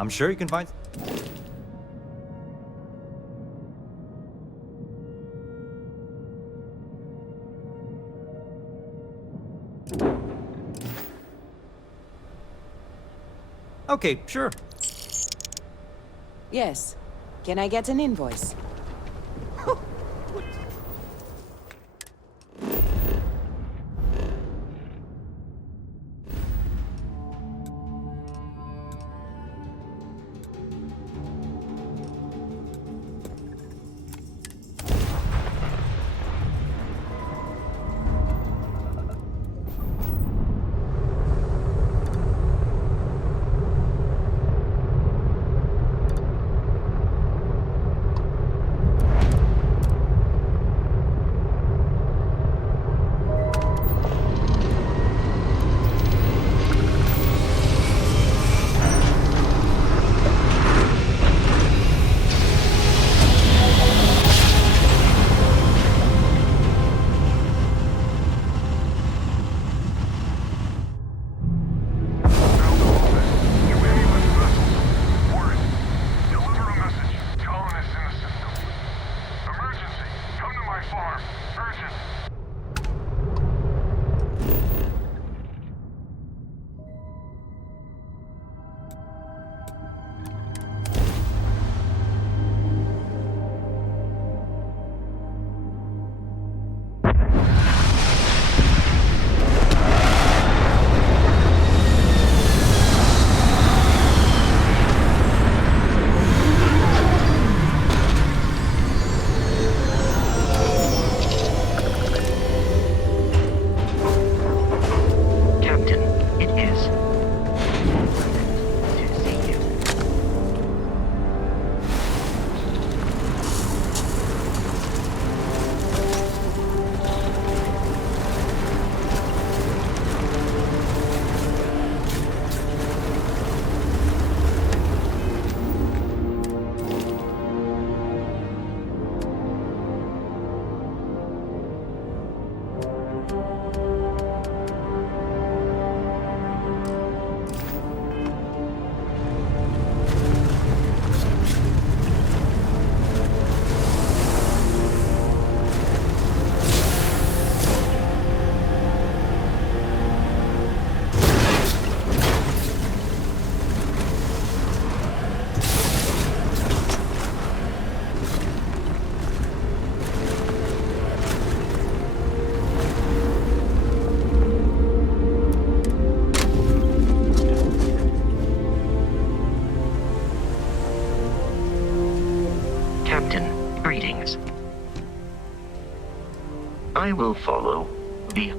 I'm sure you can find... Okay, sure. Yes. Can I get an invoice? Greetings. I will follow the...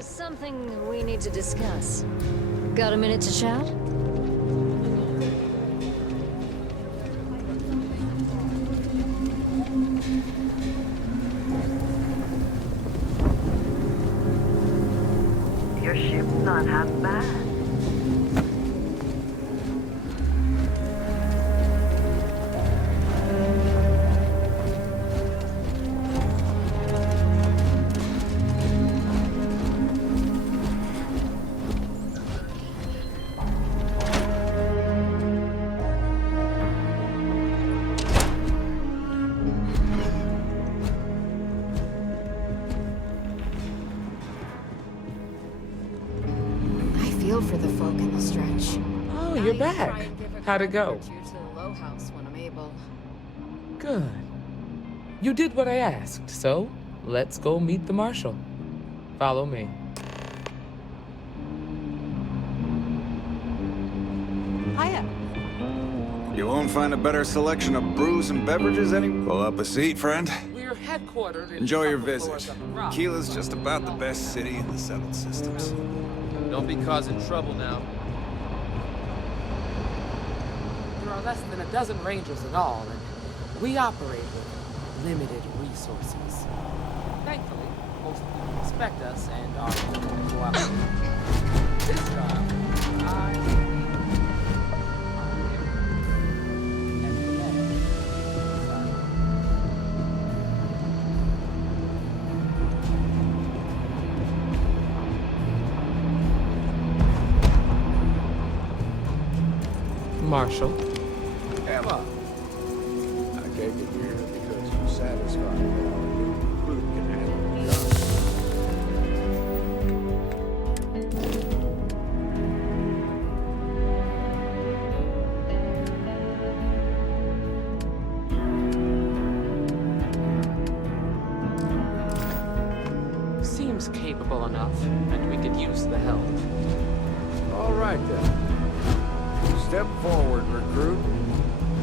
There's something we need to discuss. Got a minute to chat? Your ship's not half bad. For the folk in the stretch. Oh, you're back. How'd it go? To the low house when I'm able. Good. You did what I asked, so let's go meet the Marshal. Follow me. Hiya. You won't find a better selection of brews and beverages Pull up a seat, friend. We're headquartered in Enjoy your visit. Keela's just about the best city in the settled systems. Don't be causing trouble now. There are less than a dozen rangers in all, and we operate with limited resources. Thankfully, most people respect us and are cooperative. This time, Marshal. Emma! I take it here because you're satisfied that our new recruit can handle the job. Seems capable enough, and we could use the help. All right, then. Step forward, recruit.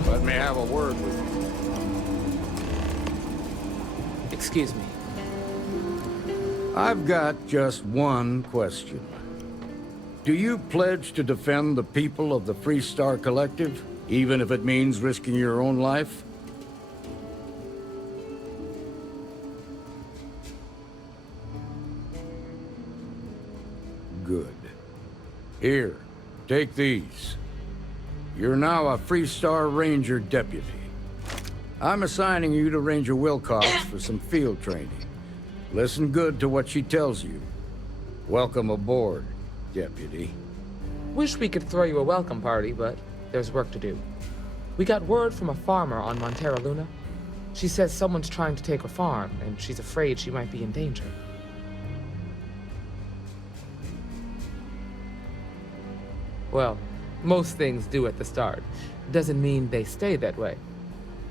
Let me have a word with you. Excuse me. I've got just one question. Do you pledge to defend the people of the Freestar Collective, even if it means risking your own life? Good. Here, take these. You're now a Freestar Ranger deputy. I'm assigning you to Ranger Wilcox for some field training. Listen good to what she tells you. Welcome aboard, deputy. Wish we could throw you a welcome party, but there's work to do. We got word from a farmer on Montera Luna. She says someone's trying to take her farm, and she's afraid she might be in danger. Well, most things do at the start. Doesn't mean they stay that way.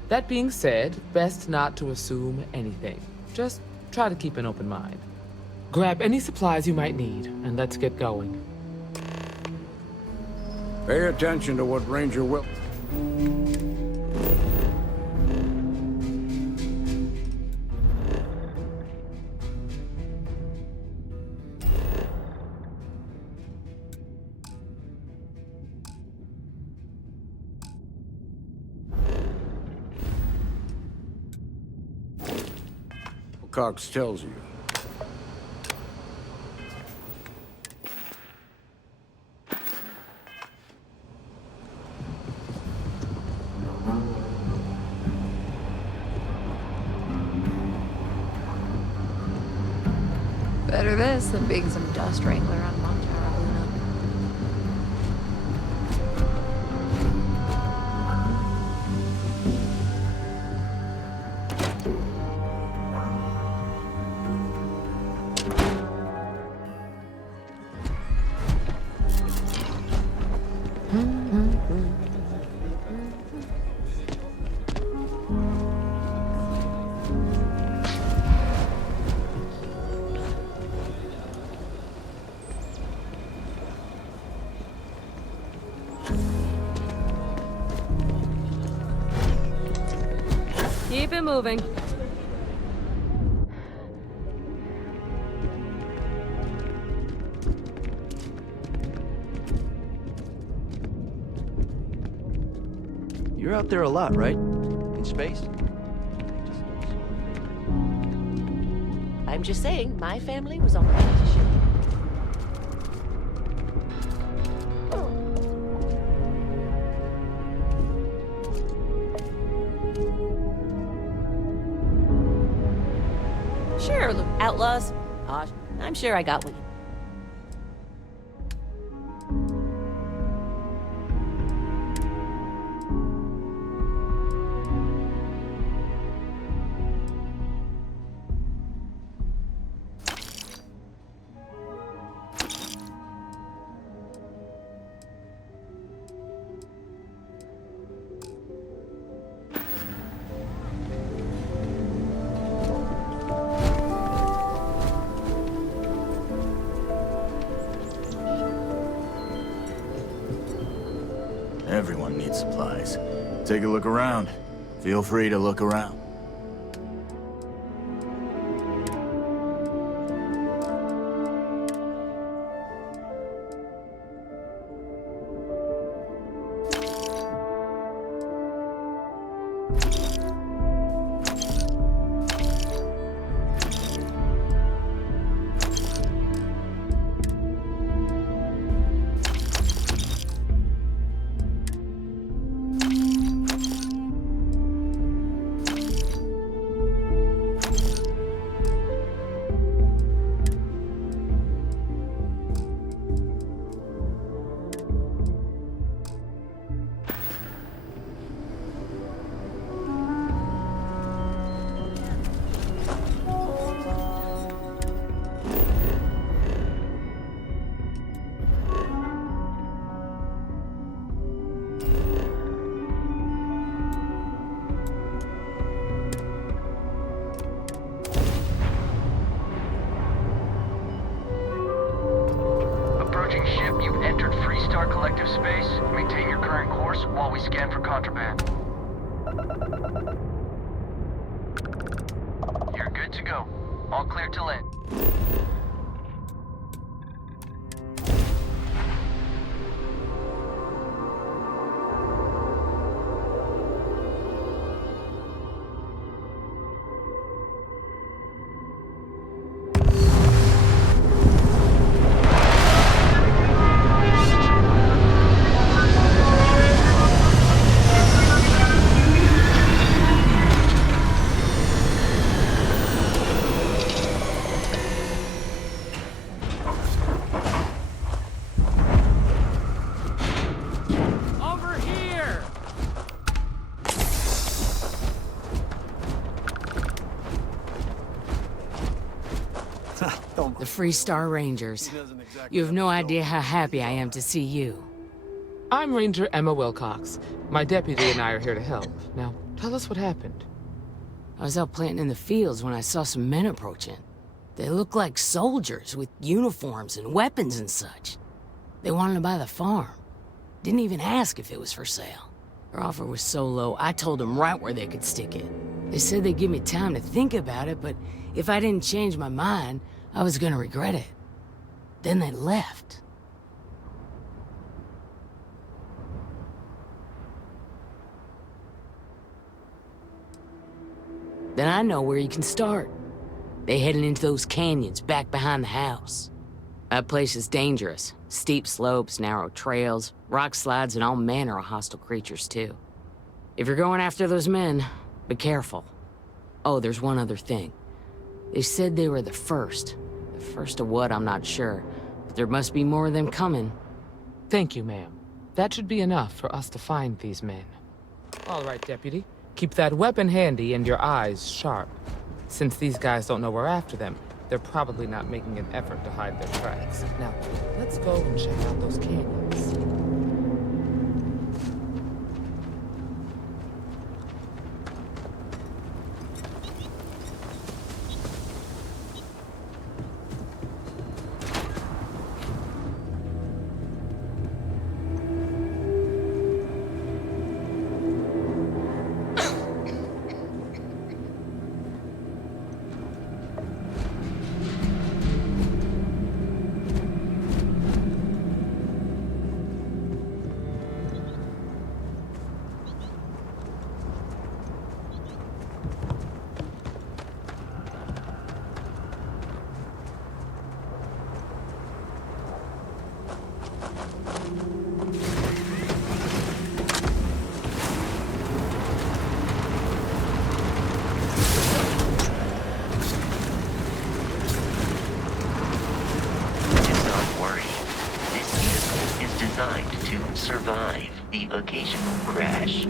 That being said, best not to assume anything. Just try to keep an open mind. Grab any supplies you might need, and let's get going. Pay attention to what Ranger will... Cox tells you. Better this than being some dust wrangler on Montera Luna. Keep it moving. You're out there a lot, right? In space? I'm just saying, my family was on the British ship. Sure, look, outlaws. I'm sure I got one. Everyone needs supplies. Take a look around. Feel free to look around. Ship, you've entered freestar collective space. Maintain your current course while we scan for contraband. You're good to go. All clear to land. The Freestar Rangers. You have no idea how happy I am to see you. I'm Ranger Emma Wilcox. My deputy and I are here to help. Now, tell us what happened. I was out planting in the fields when I saw some men approaching. They looked like soldiers with uniforms and weapons and such. They wanted to buy the farm. Didn't even ask if it was for sale. Their offer was so low, I told them right where they could stick it. They said they'd give me time to think about it, but if I didn't change my mind, I was gonna regret it. Then they left. Then I know where you can start. They heading into those canyons back behind the house. That place is dangerous. Steep slopes, narrow trails, rock slides, and all manner of hostile creatures, too. If you're going after those men, be careful. Oh, there's one other thing. They said they were the first. The first of what, I'm not sure. But there must be more of them coming. Thank you, ma'am. That should be enough for us to find these men. All right, Deputy. Keep that weapon handy and your eyes sharp. Since these guys don't know we're after them, they're probably not making an effort to hide their tracks. Now, let's go and check out those canyons. survive the occasional crash.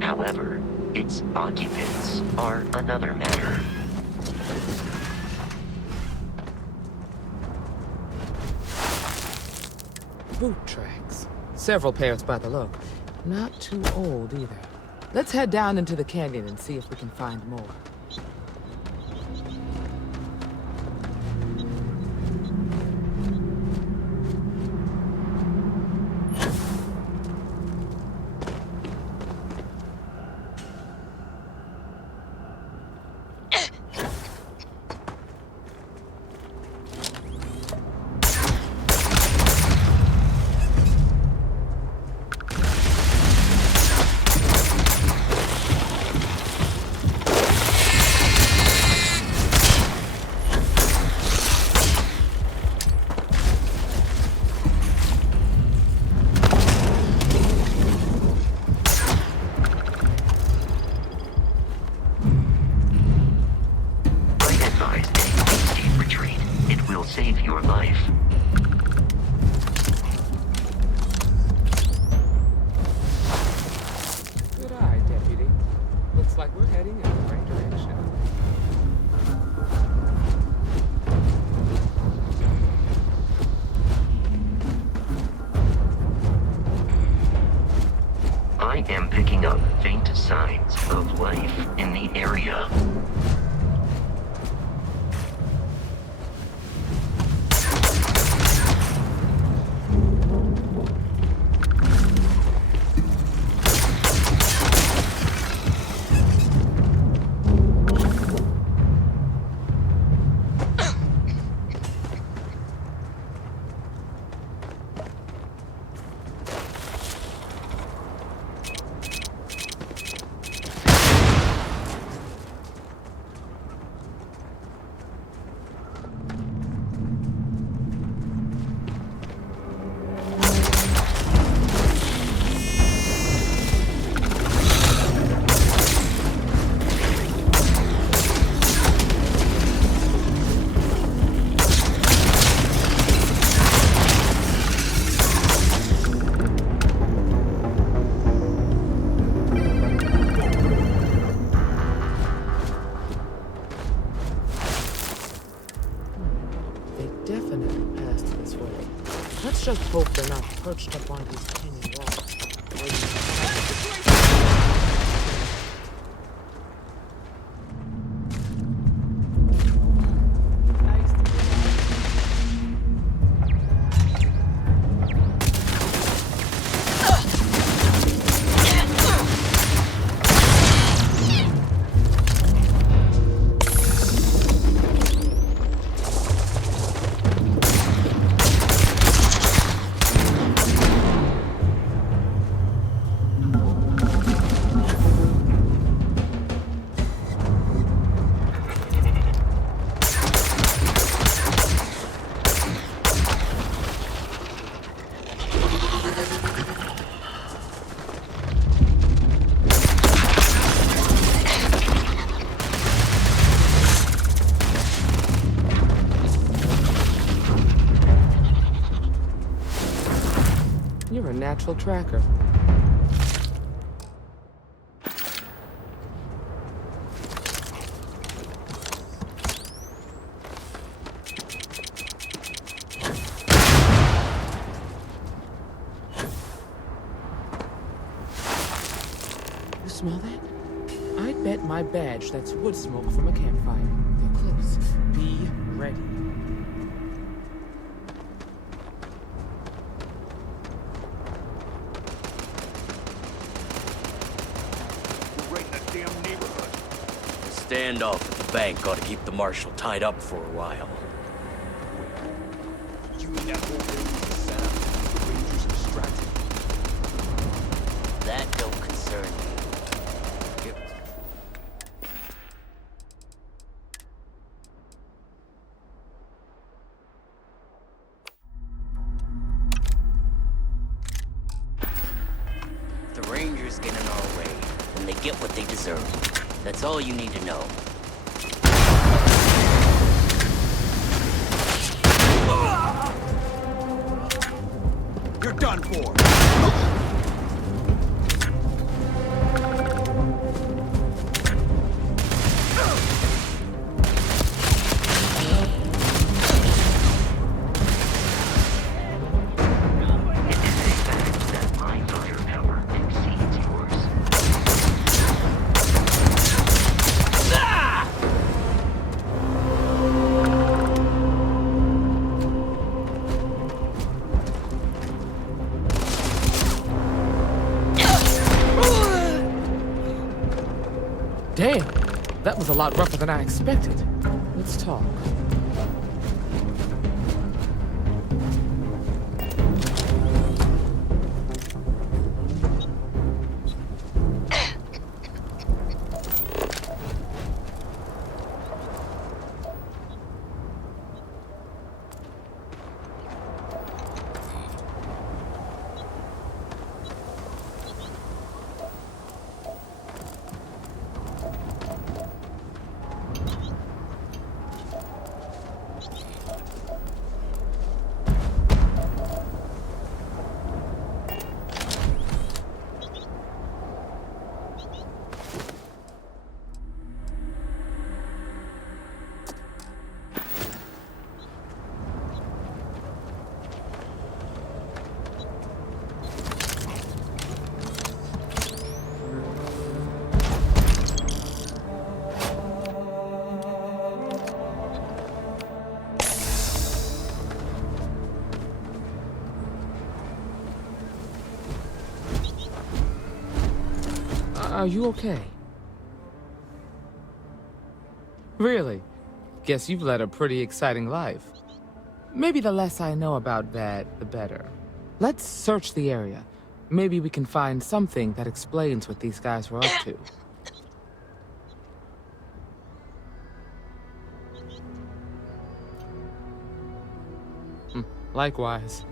However, its occupants are another matter. Boot tracks. Several pairs by the look. Not too old either. Let's head down into the canyon and see if we can find more. Save your life. Good eye, Deputy. Looks like we're heading in the right direction. I am picking up faint signs of life in the area. Let's just hope they're not perched up on these canyon walls. You're a natural tracker. You smell that? I'd bet my badge that's wood smoke from a campfire. They're close. Be ready. Standoff at the bank ought to keep the marshal tied up for a while. You mean that whole building was set up to keep the Rangers distracted? That don't concern me. The Rangers get in our way, and they get what they deserve. That's all you need to know. You're done for! was a lot rougher than I expected. Let's talk. Are you okay? Really? Guess you've led a pretty exciting life. Maybe the less I know about that, the better. Let's search the area. Maybe we can find something that explains what these guys were up to. Likewise.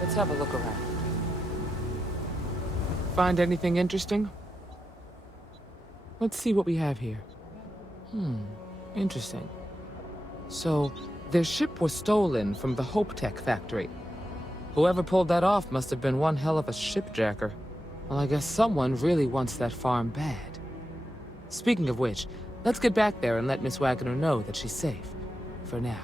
Let's have a look around. Find anything interesting? Let's see what we have here. Interesting. So, their ship was stolen from the Hope Tech factory. Whoever pulled that off must have been one hell of a shipjacker. Well, I guess someone really wants that farm bad. Speaking of which, let's get back there and let Miss Wagner know that she's safe. For now.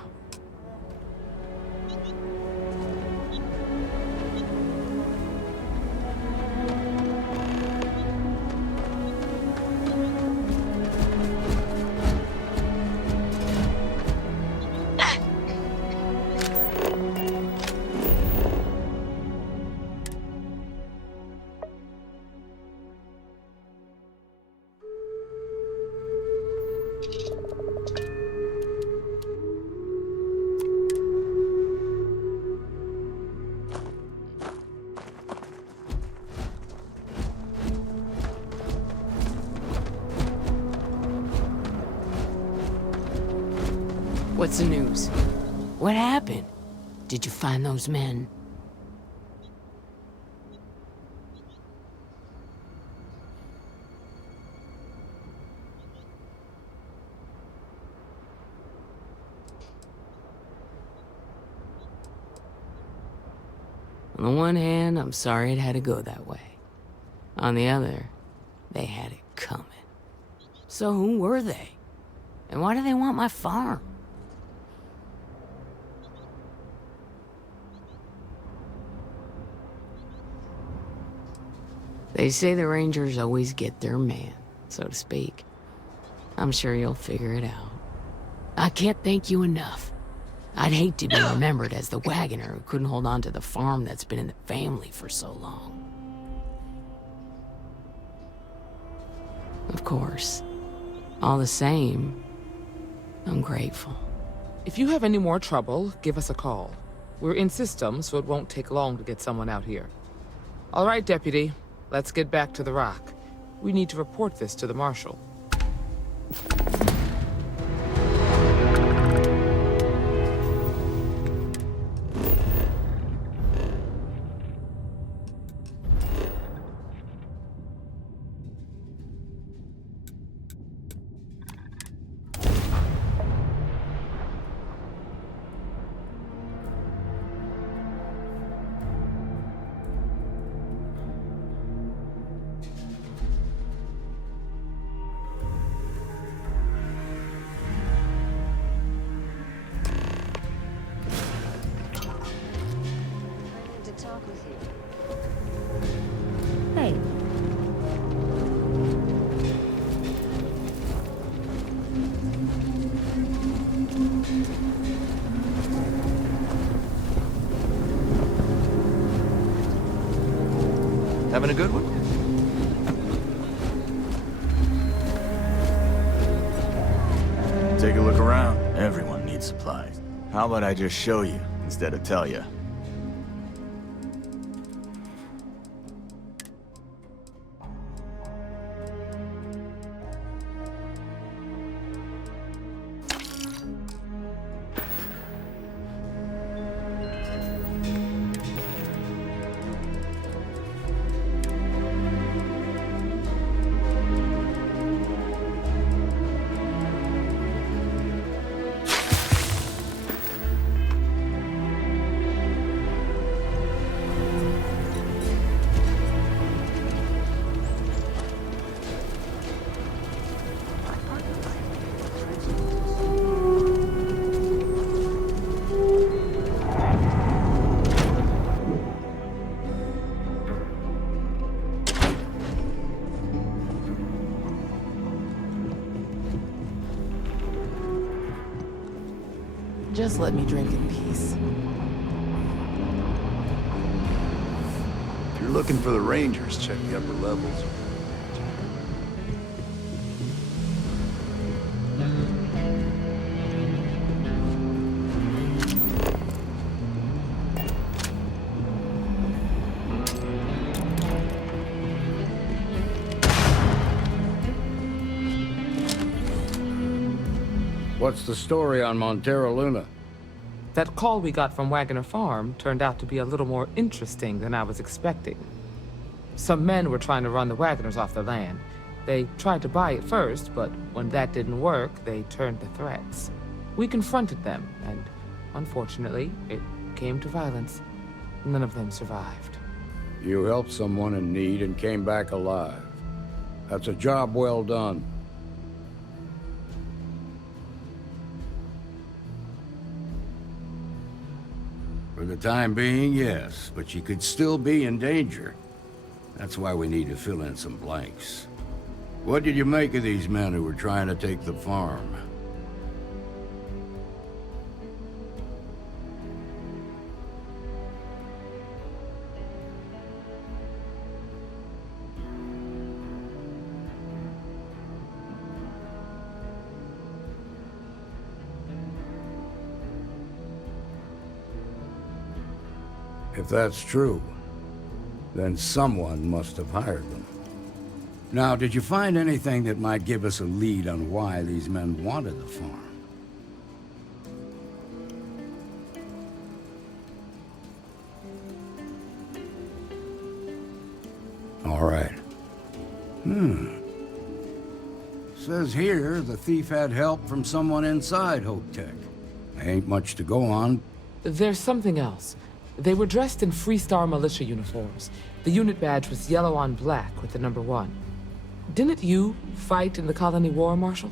What's the news? What happened? Did you find those men? On the one hand, I'm sorry it had to go that way. On the other, they had it coming. So who were they? And why do they want my farm? They say the Rangers always get their man, so to speak. I'm sure you'll figure it out. I can't thank you enough. I'd hate to be remembered as the wagoner who couldn't hold on to the farm that's been in the family for so long. Of course. All the same, I'm grateful. If you have any more trouble, give us a call. We're in system, so it won't take long to get someone out here. All right, Deputy. Let's get back to the rock. We need to report this to the Marshal. Having a good one? Take a look around. Everyone needs supplies. How about I just show you instead of tell you? Just let me drink in peace. If you're looking for the Rangers, check the upper levels. What's the story on Montero Luna? That call we got from Wagoner Farm turned out to be a little more interesting than I was expecting. Some men were trying to run the Wagoners off the land. They tried to buy it first, but when that didn't work, they turned to threats. We confronted them, and unfortunately, it came to violence. None of them survived. You helped someone in need and came back alive. That's a job well done. For the time being, yes, but you could still be in danger. That's why we need to fill in some blanks. What did you make of these men who were trying to take the farm? If that's true, then someone must have hired them. Now, did you find anything that might give us a lead on why these men wanted the farm? All right. Says here the thief had help from someone inside Hope Tech. Ain't much to go on. There's something else. They were dressed in freestar militia uniforms. The unit badge was yellow on black with the number 1. Didn't you fight in the Colony War, Marshal?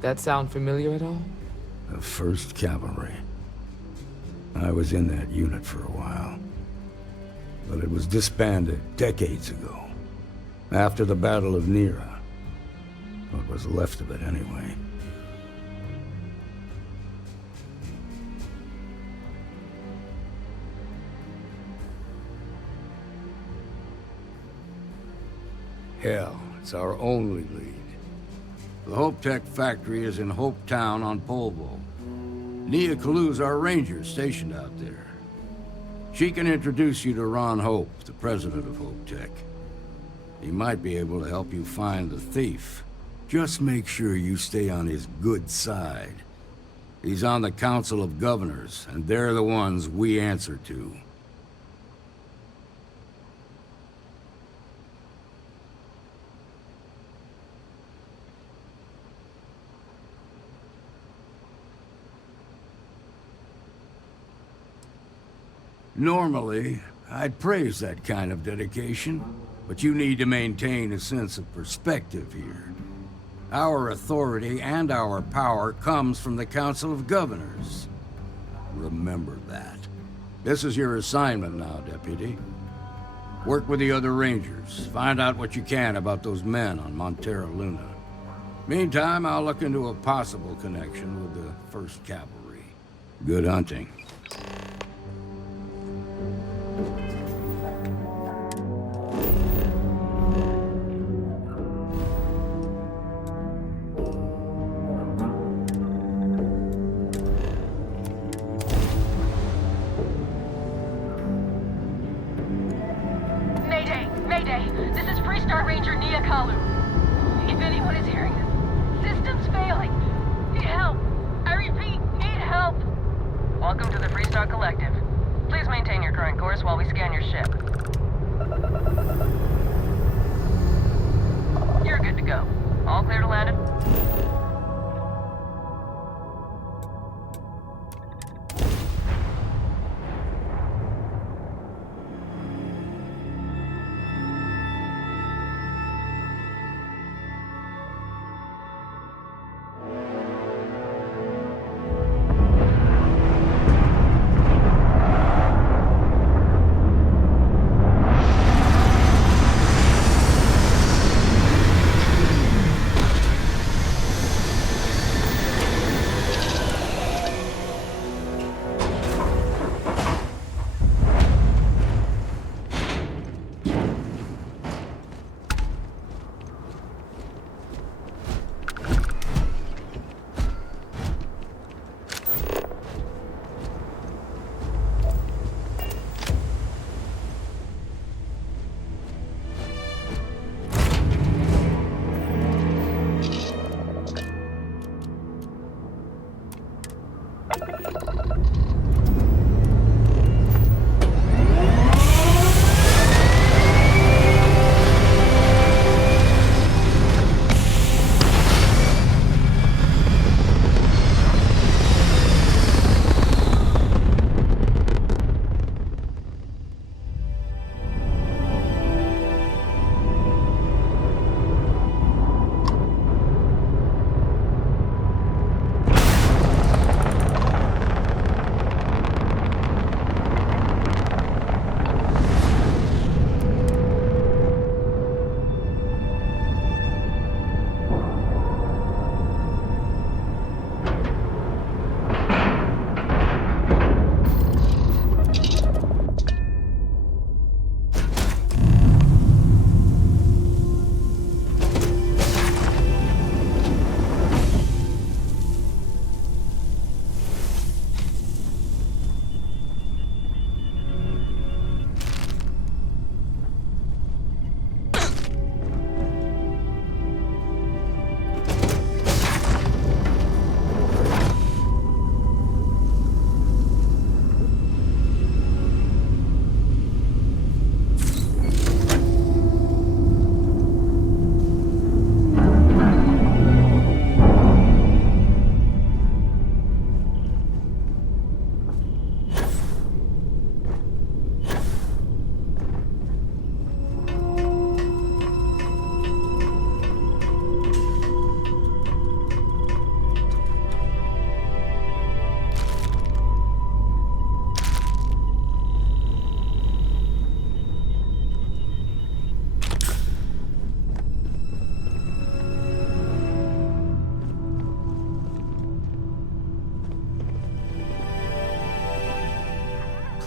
That sound familiar at all? The 1st Cavalry. I was in that unit for a while. But it was disbanded decades ago. After the Battle of Nera. What was left of it, anyway. Hell, it's our only lead. The Hope Tech factory is in Hope Town on Polvo. Nia Kalu's our ranger stationed out there. She can introduce you to Ron Hope, the president of Hope Tech. He might be able to help you find the thief. Just make sure you stay on his good side. He's on the Council of Governors, and they're the ones we answer to. Normally, I'd praise that kind of dedication, but you need to maintain a sense of perspective here. Our authority and our power comes from the Council of Governors. Remember that. This is your assignment now, Deputy. Work with the other Rangers. Find out what you can about those men on Montera Luna. Meantime, I'll look into a possible connection with the 1st Cavalry. Good hunting. Mayday! This is Freestar Ranger Nia Kalu. If anyone is hearing this, system's failing. Need help. I repeat, need help. Welcome to the Freestar Collective. Please maintain your current course while we scan your ship. You're good to go. All clear to land?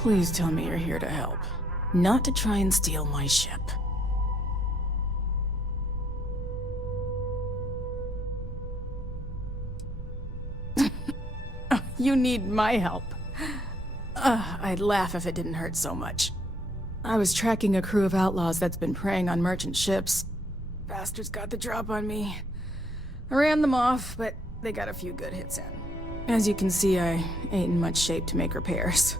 Please tell me you're here to help, not to try and steal my ship. You need my help. I'd laugh if it didn't hurt so much. I was tracking a crew of outlaws that's been preying on merchant ships. Bastards got the drop on me. I ran them off, but they got a few good hits in. As you can see, I ain't in much shape to make repairs.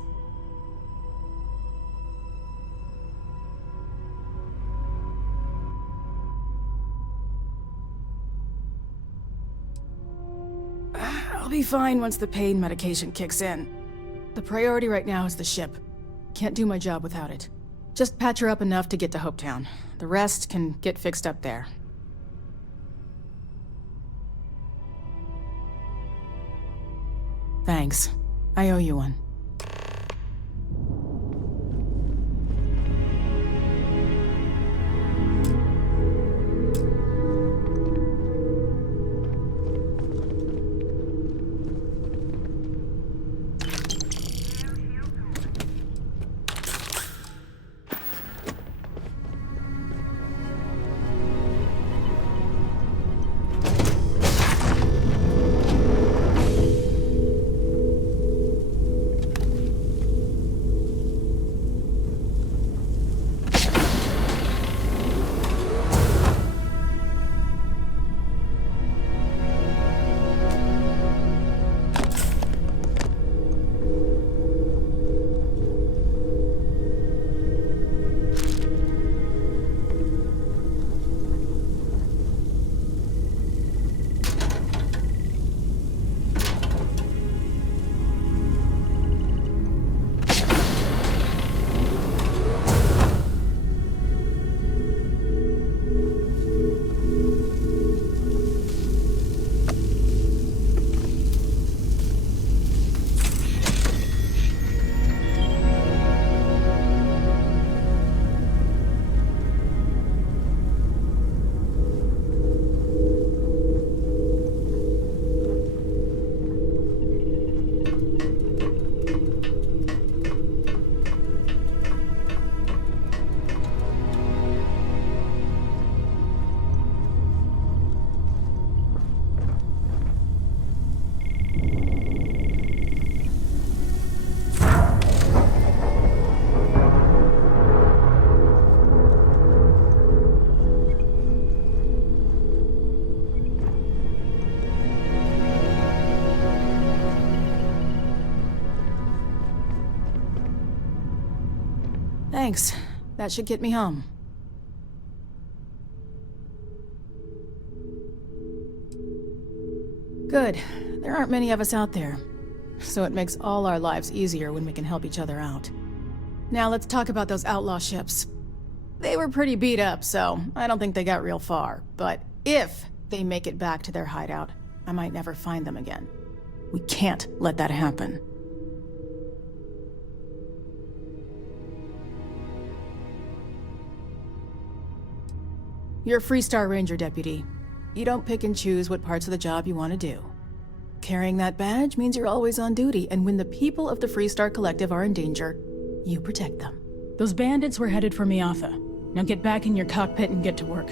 I'll be fine once the pain medication kicks in. The priority right now is the ship. Can't do my job without it. Just patch her up enough to get to Hopetown. The rest can get fixed up there. Thanks. I owe you one. Thanks. That should get me home. Good. There aren't many of us out there, so it makes all our lives easier when we can help each other out. Now let's talk about those outlaw ships. They were pretty beat up, so I don't think they got real far. But if they make it back to their hideout, I might never find them again. We can't let that happen. You're a freestar ranger deputy. You don't pick and choose what parts of the job you want to do. Carrying that badge means you're always on duty, and when the people of the Freestar Collective are in danger, you protect them. Those bandits were headed for Miatha. Now get back in your cockpit and get to work.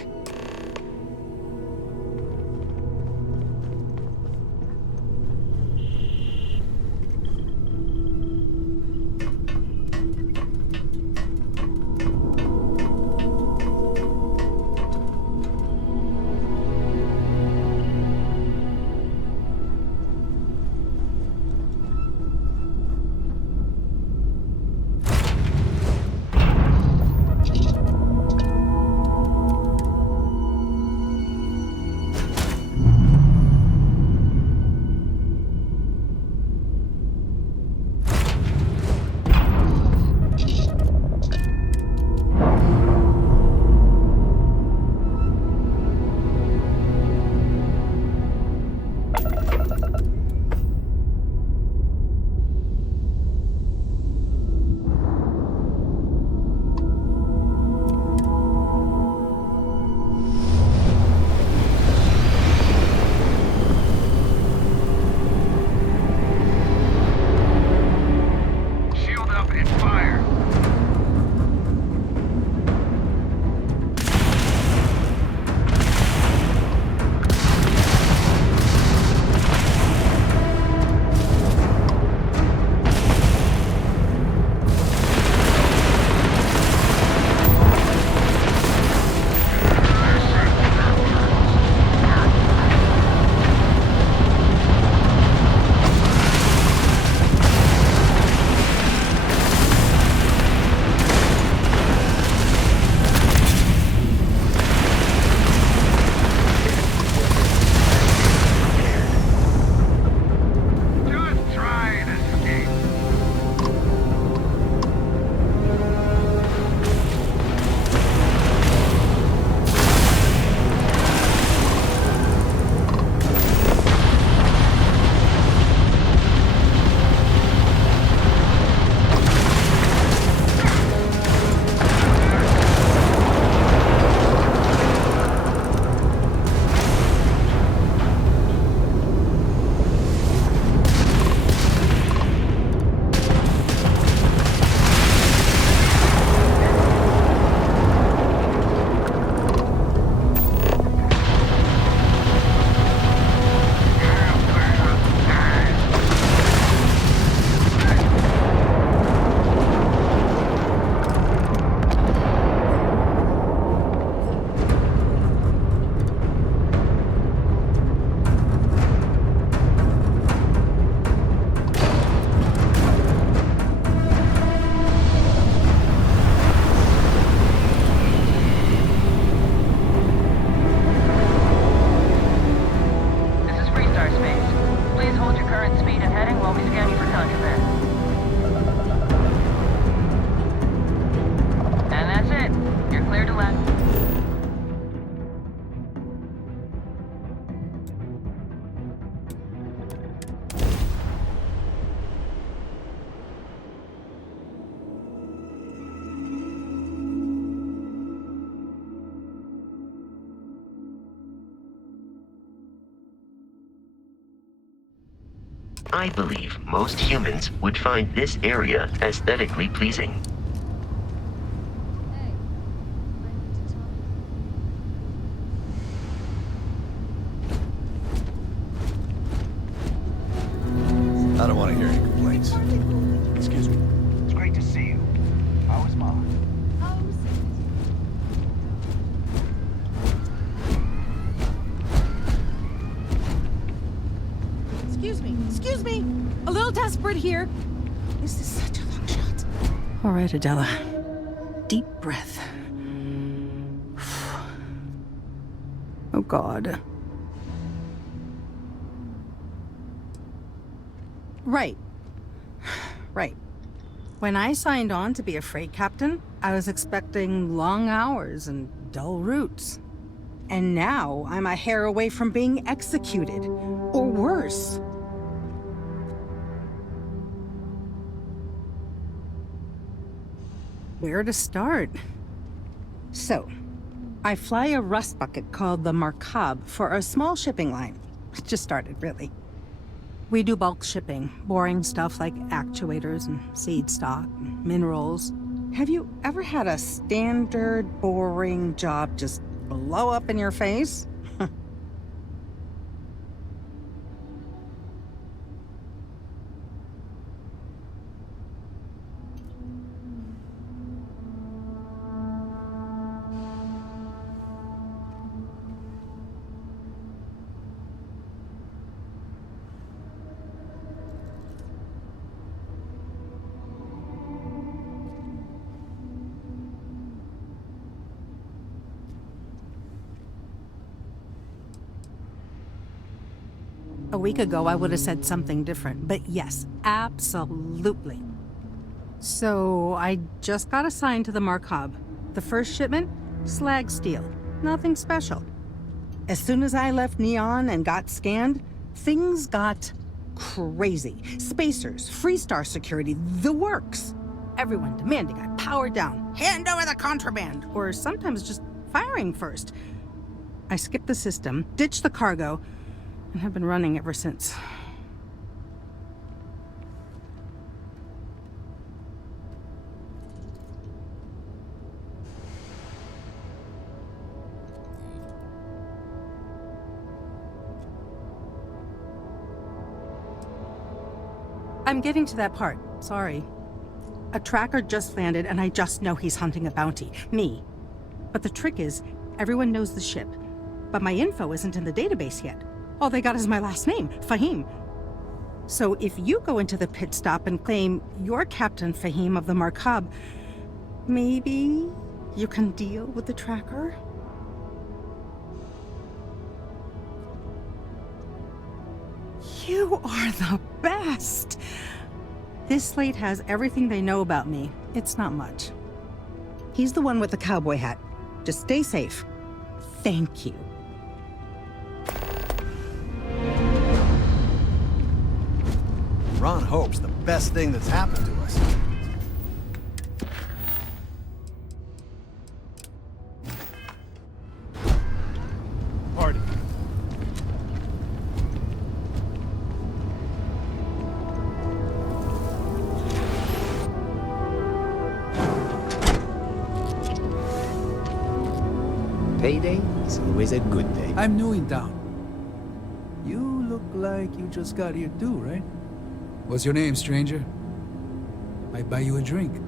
I believe most humans would find this area aesthetically pleasing. I don't want to hear any complaints. Excuse me. It's great to see you. How is Mom? Excuse me! A little desperate here. This is such a long shot. All right, Adela. Deep breath. Oh, God. Right. Right. When I signed on to be a freight captain, I was expecting long hours and dull routes. And now I'm a hair away from being executed. Or worse. Where to start? So, I fly a rust bucket called the Markab for a small shipping line. It just started, really. We do bulk shipping, boring stuff like actuators and seed stock and minerals. Have you ever had a standard, boring job just blow up in your face? A week ago, I would have said something different, but yes, absolutely. So, I just got assigned to the Markab. The first shipment? Slag steel. Nothing special. As soon as I left Neon and got scanned, things got crazy. Spacers, freestar security, the works. Everyone demanding I power down, hand over the contraband, or sometimes just firing first. I skipped the system, ditched the cargo, and have been running ever since. I'm getting to that part, sorry. A tracker just landed and I just know he's hunting a bounty, me. But the trick is, everyone knows the ship, but my info isn't in the database yet. All they got is my last name, Fahim. So if you go into the pit stop and claim you're Captain Fahim of the Markab, maybe you can deal with the tracker? You are the best! This slate has everything they know about me. It's not much. He's the one with the cowboy hat. Just stay safe. Thank you. Ron Hope's the best thing that's happened to us. Party. Payday is always a good day. I'm new in town. You look like you just got here too, right? What's your name, stranger? Might buy you a drink.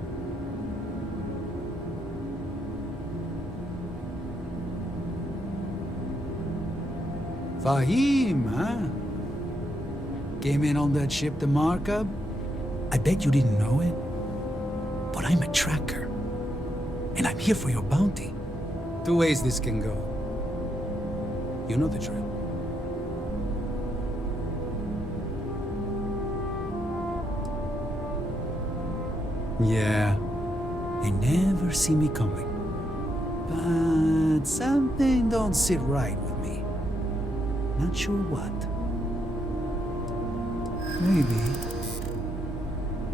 Fahim, huh? Came in on that ship, the Markab? I bet you didn't know it. But I'm a tracker. And I'm here for your bounty. Two ways this can go. You know the drill. Yeah, they never see me coming. But something don't sit right with me. Not sure what.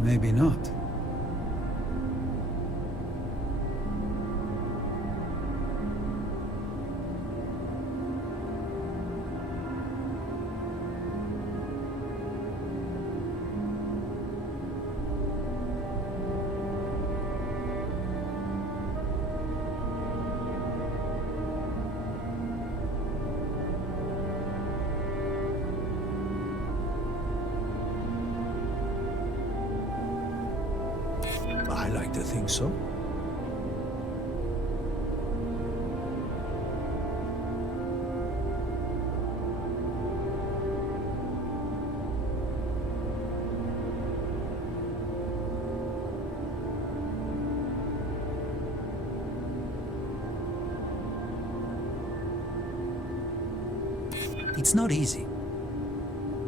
Maybe not. to think so. It's not easy.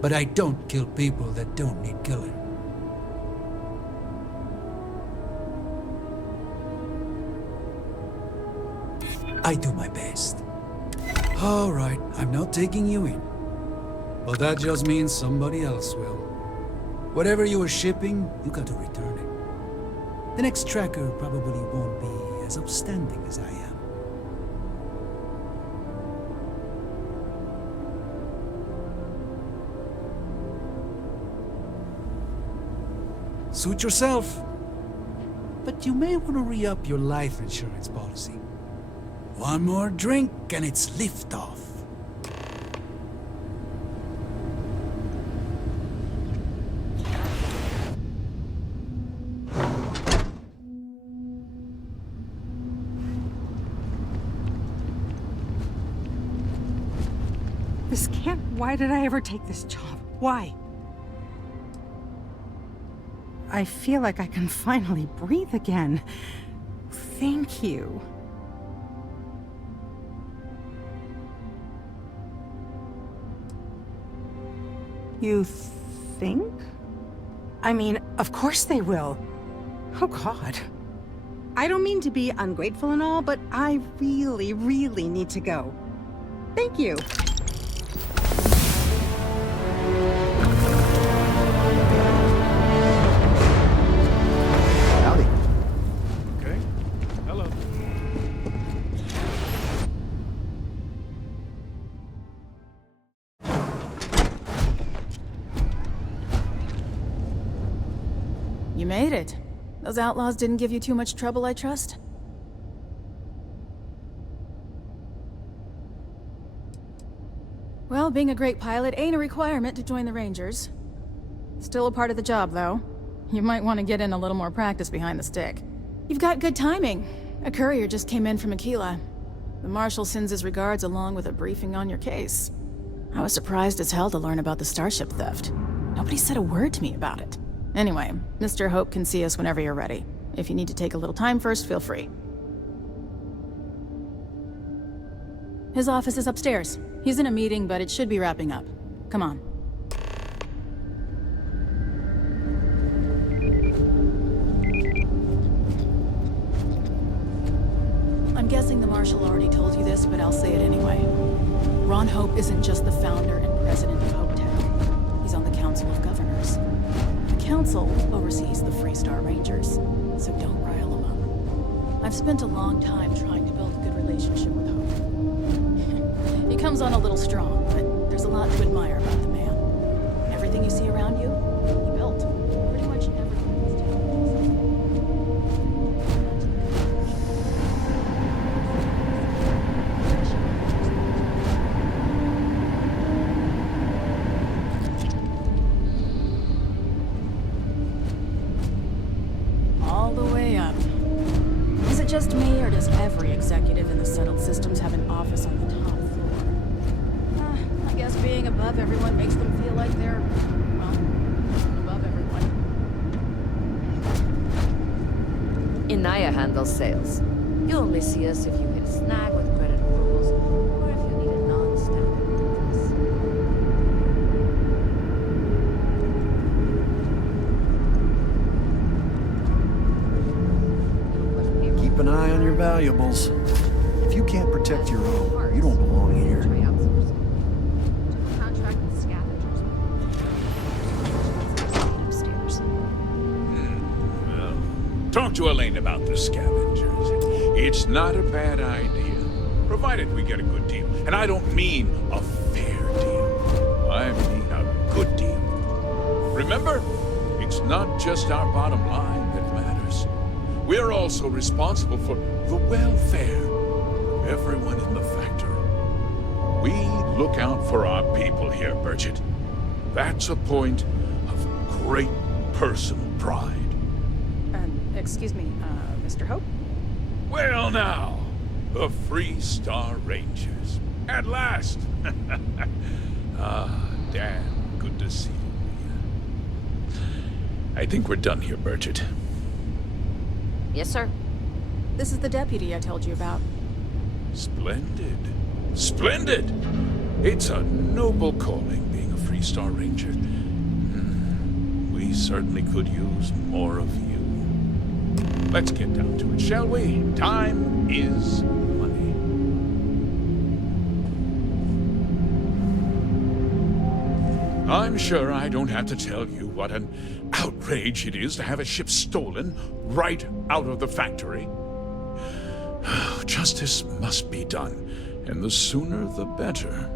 But I don't kill people that don't need killing. I do my best. All right, I'm not taking you in. But that just means somebody else will. Whatever you were shipping, you got to return it. The next tracker probably won't be as upstanding as I am. Suit yourself. But you may want to re-up your life insurance policy. One more drink and it's liftoff. This can't... Why did I ever take this job? Why? I feel like I can finally breathe again. Thank you. You think? I mean, of course they will. Oh, God. I don't mean to be ungrateful and all, but I really, really need to go. Thank you. You made it. Those outlaws didn't give you too much trouble, I trust? Well, being a great pilot ain't a requirement to join the Rangers. Still a part of the job, though. You might want to get in a little more practice behind the stick. You've got good timing. A courier just came in from Aquila. The Marshal sends his regards along with a briefing on your case. I was surprised as hell to learn about the starship theft. Nobody said a word to me about it. Anyway, Mr. Hope can see us whenever you're ready. If you need to take a little time first, feel free. His office is upstairs. He's in a meeting, but it should be wrapping up. Come on. I'm guessing the Marshal already told you this, but I'll say it anyway. Ron Hope isn't just the founder and president of Hope Tech. He's on the Council of Governors. The Council oversees the Freestar Rangers, so don't rile him up. I've spent a long time trying to build a good relationship with Hope. He comes on a little strong, but there's a lot to admire about the man. Everything you see around you, he built. Pretty much everything he's all the way up. Is it just me, or does every executive in the settled systems have an office on the top floor? I guess being above everyone makes them feel like they're, well, above everyone. Inaya handles sales. You only see us if you hit a snag with credit approvals, or if you need a non-standard Keep an eye on your valuables. If you can't protect your own, you don't belong here. contract with scavengers. Upstairs. Well, talk to Elaine about the scavengers. It's not a bad idea, provided we get a good deal. And I don't mean a fair deal. I mean a good deal. Remember, it's not just our bottom line that matters. We're also responsible for the welfare of everyone in the factory. We look out for our people here, Bridget. That's a point of great personal pride. Excuse me, Mr. Hope? Well now, the Freestar Rangers. At last! Ah, damn good to see you, Mia. I think we're done here, Bridget. Yes, sir. This is the deputy I told you about. Splendid. Splendid! It's a noble calling, being a Freestar Ranger. We certainly could use more of you. Let's get down to it, shall we? Time is money. I'm sure I don't have to tell you what an outrage it is to have a ship stolen right out of the factory. Justice must be done, and the sooner the better.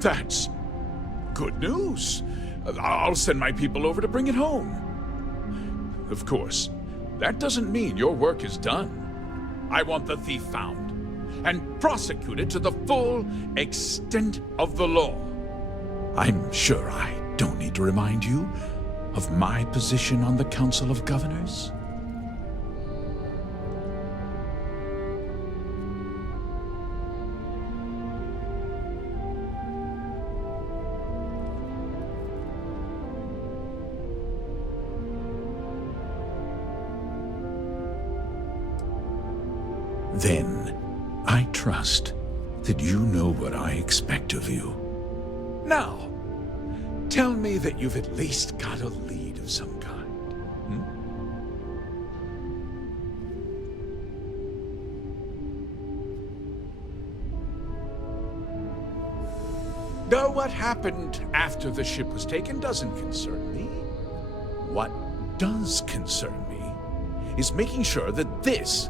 That's good news. I'll send my people over to bring it home. Of course, that doesn't mean your work is done. I want the thief found and prosecuted to the full extent of the law. I'm sure I don't need to remind you of my position on the Council of Governors. Then, I trust that you know what I expect of you. Now, tell me that you've at least got a lead of some kind. Though what happened after the ship was taken doesn't concern me. What does concern me is making sure that this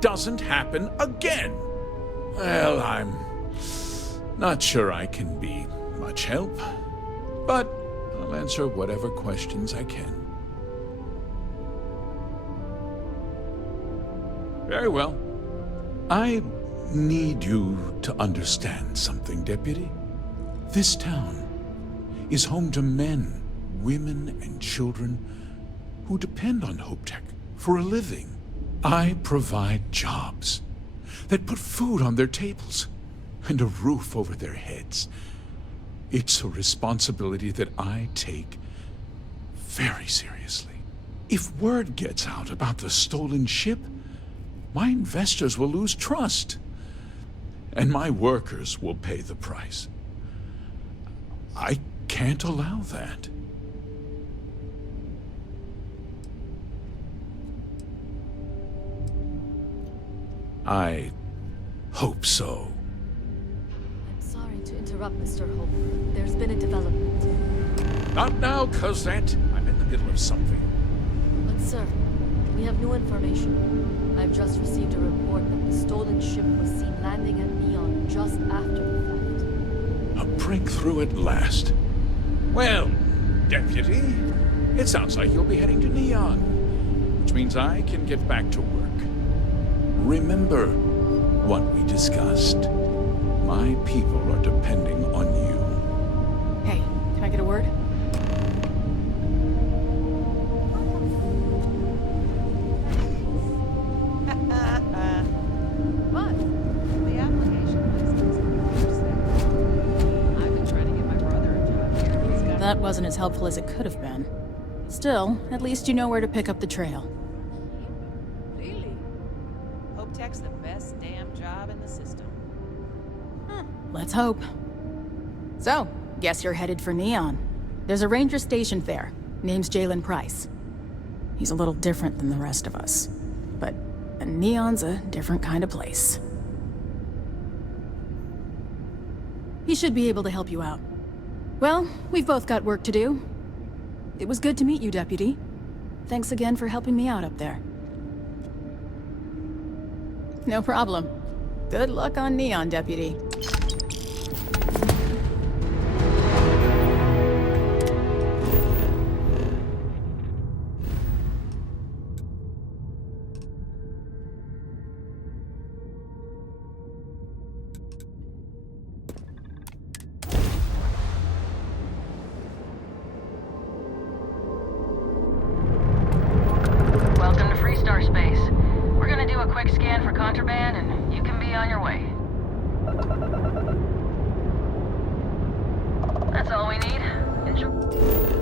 doesn't happen again. Well, I'm not sure I can be much help, but I'll answer whatever questions I can. Very well. I need you to understand something, Deputy. This town is home to men, women, and children who depend on HopeTech for a living. I provide jobs that put food on their tables and a roof over their heads. It's a responsibility that I take very seriously. If word gets out about the stolen ship, my investors will lose trust, and my workers will pay the price. I can't allow that. I hope so. I'm sorry to interrupt, Mr. Hope. There's been a development. Not now, Cosette. I'm in the middle of something. But sir, we have new information. I've just received a report that the stolen ship was seen landing at Neon just after the theft. A breakthrough at last. Well, Deputy, it sounds like you'll be heading to Neon, which means I can get back to work. Remember what we discussed. My people are depending on you. Hey, can I get a word? What? The application business. I've been trying to get my brother a job here. He's got... That wasn't as helpful as it could have been. Still, at least you know where to pick up the trail. HopeTech's the best damn job in the system. Let's hope. So, guess you're headed for Neon. There's a ranger stationed there. Name's Jalen Price. He's a little different than the rest of us. But Neon's a different kind of place. He should be able to help you out. Well, we've both got work to do. It was good to meet you, Deputy. Thanks again for helping me out up there. No problem. Good luck on Neon, Deputy. quick scan for contraband, and you can be on your way. That's all we need. Enjoy.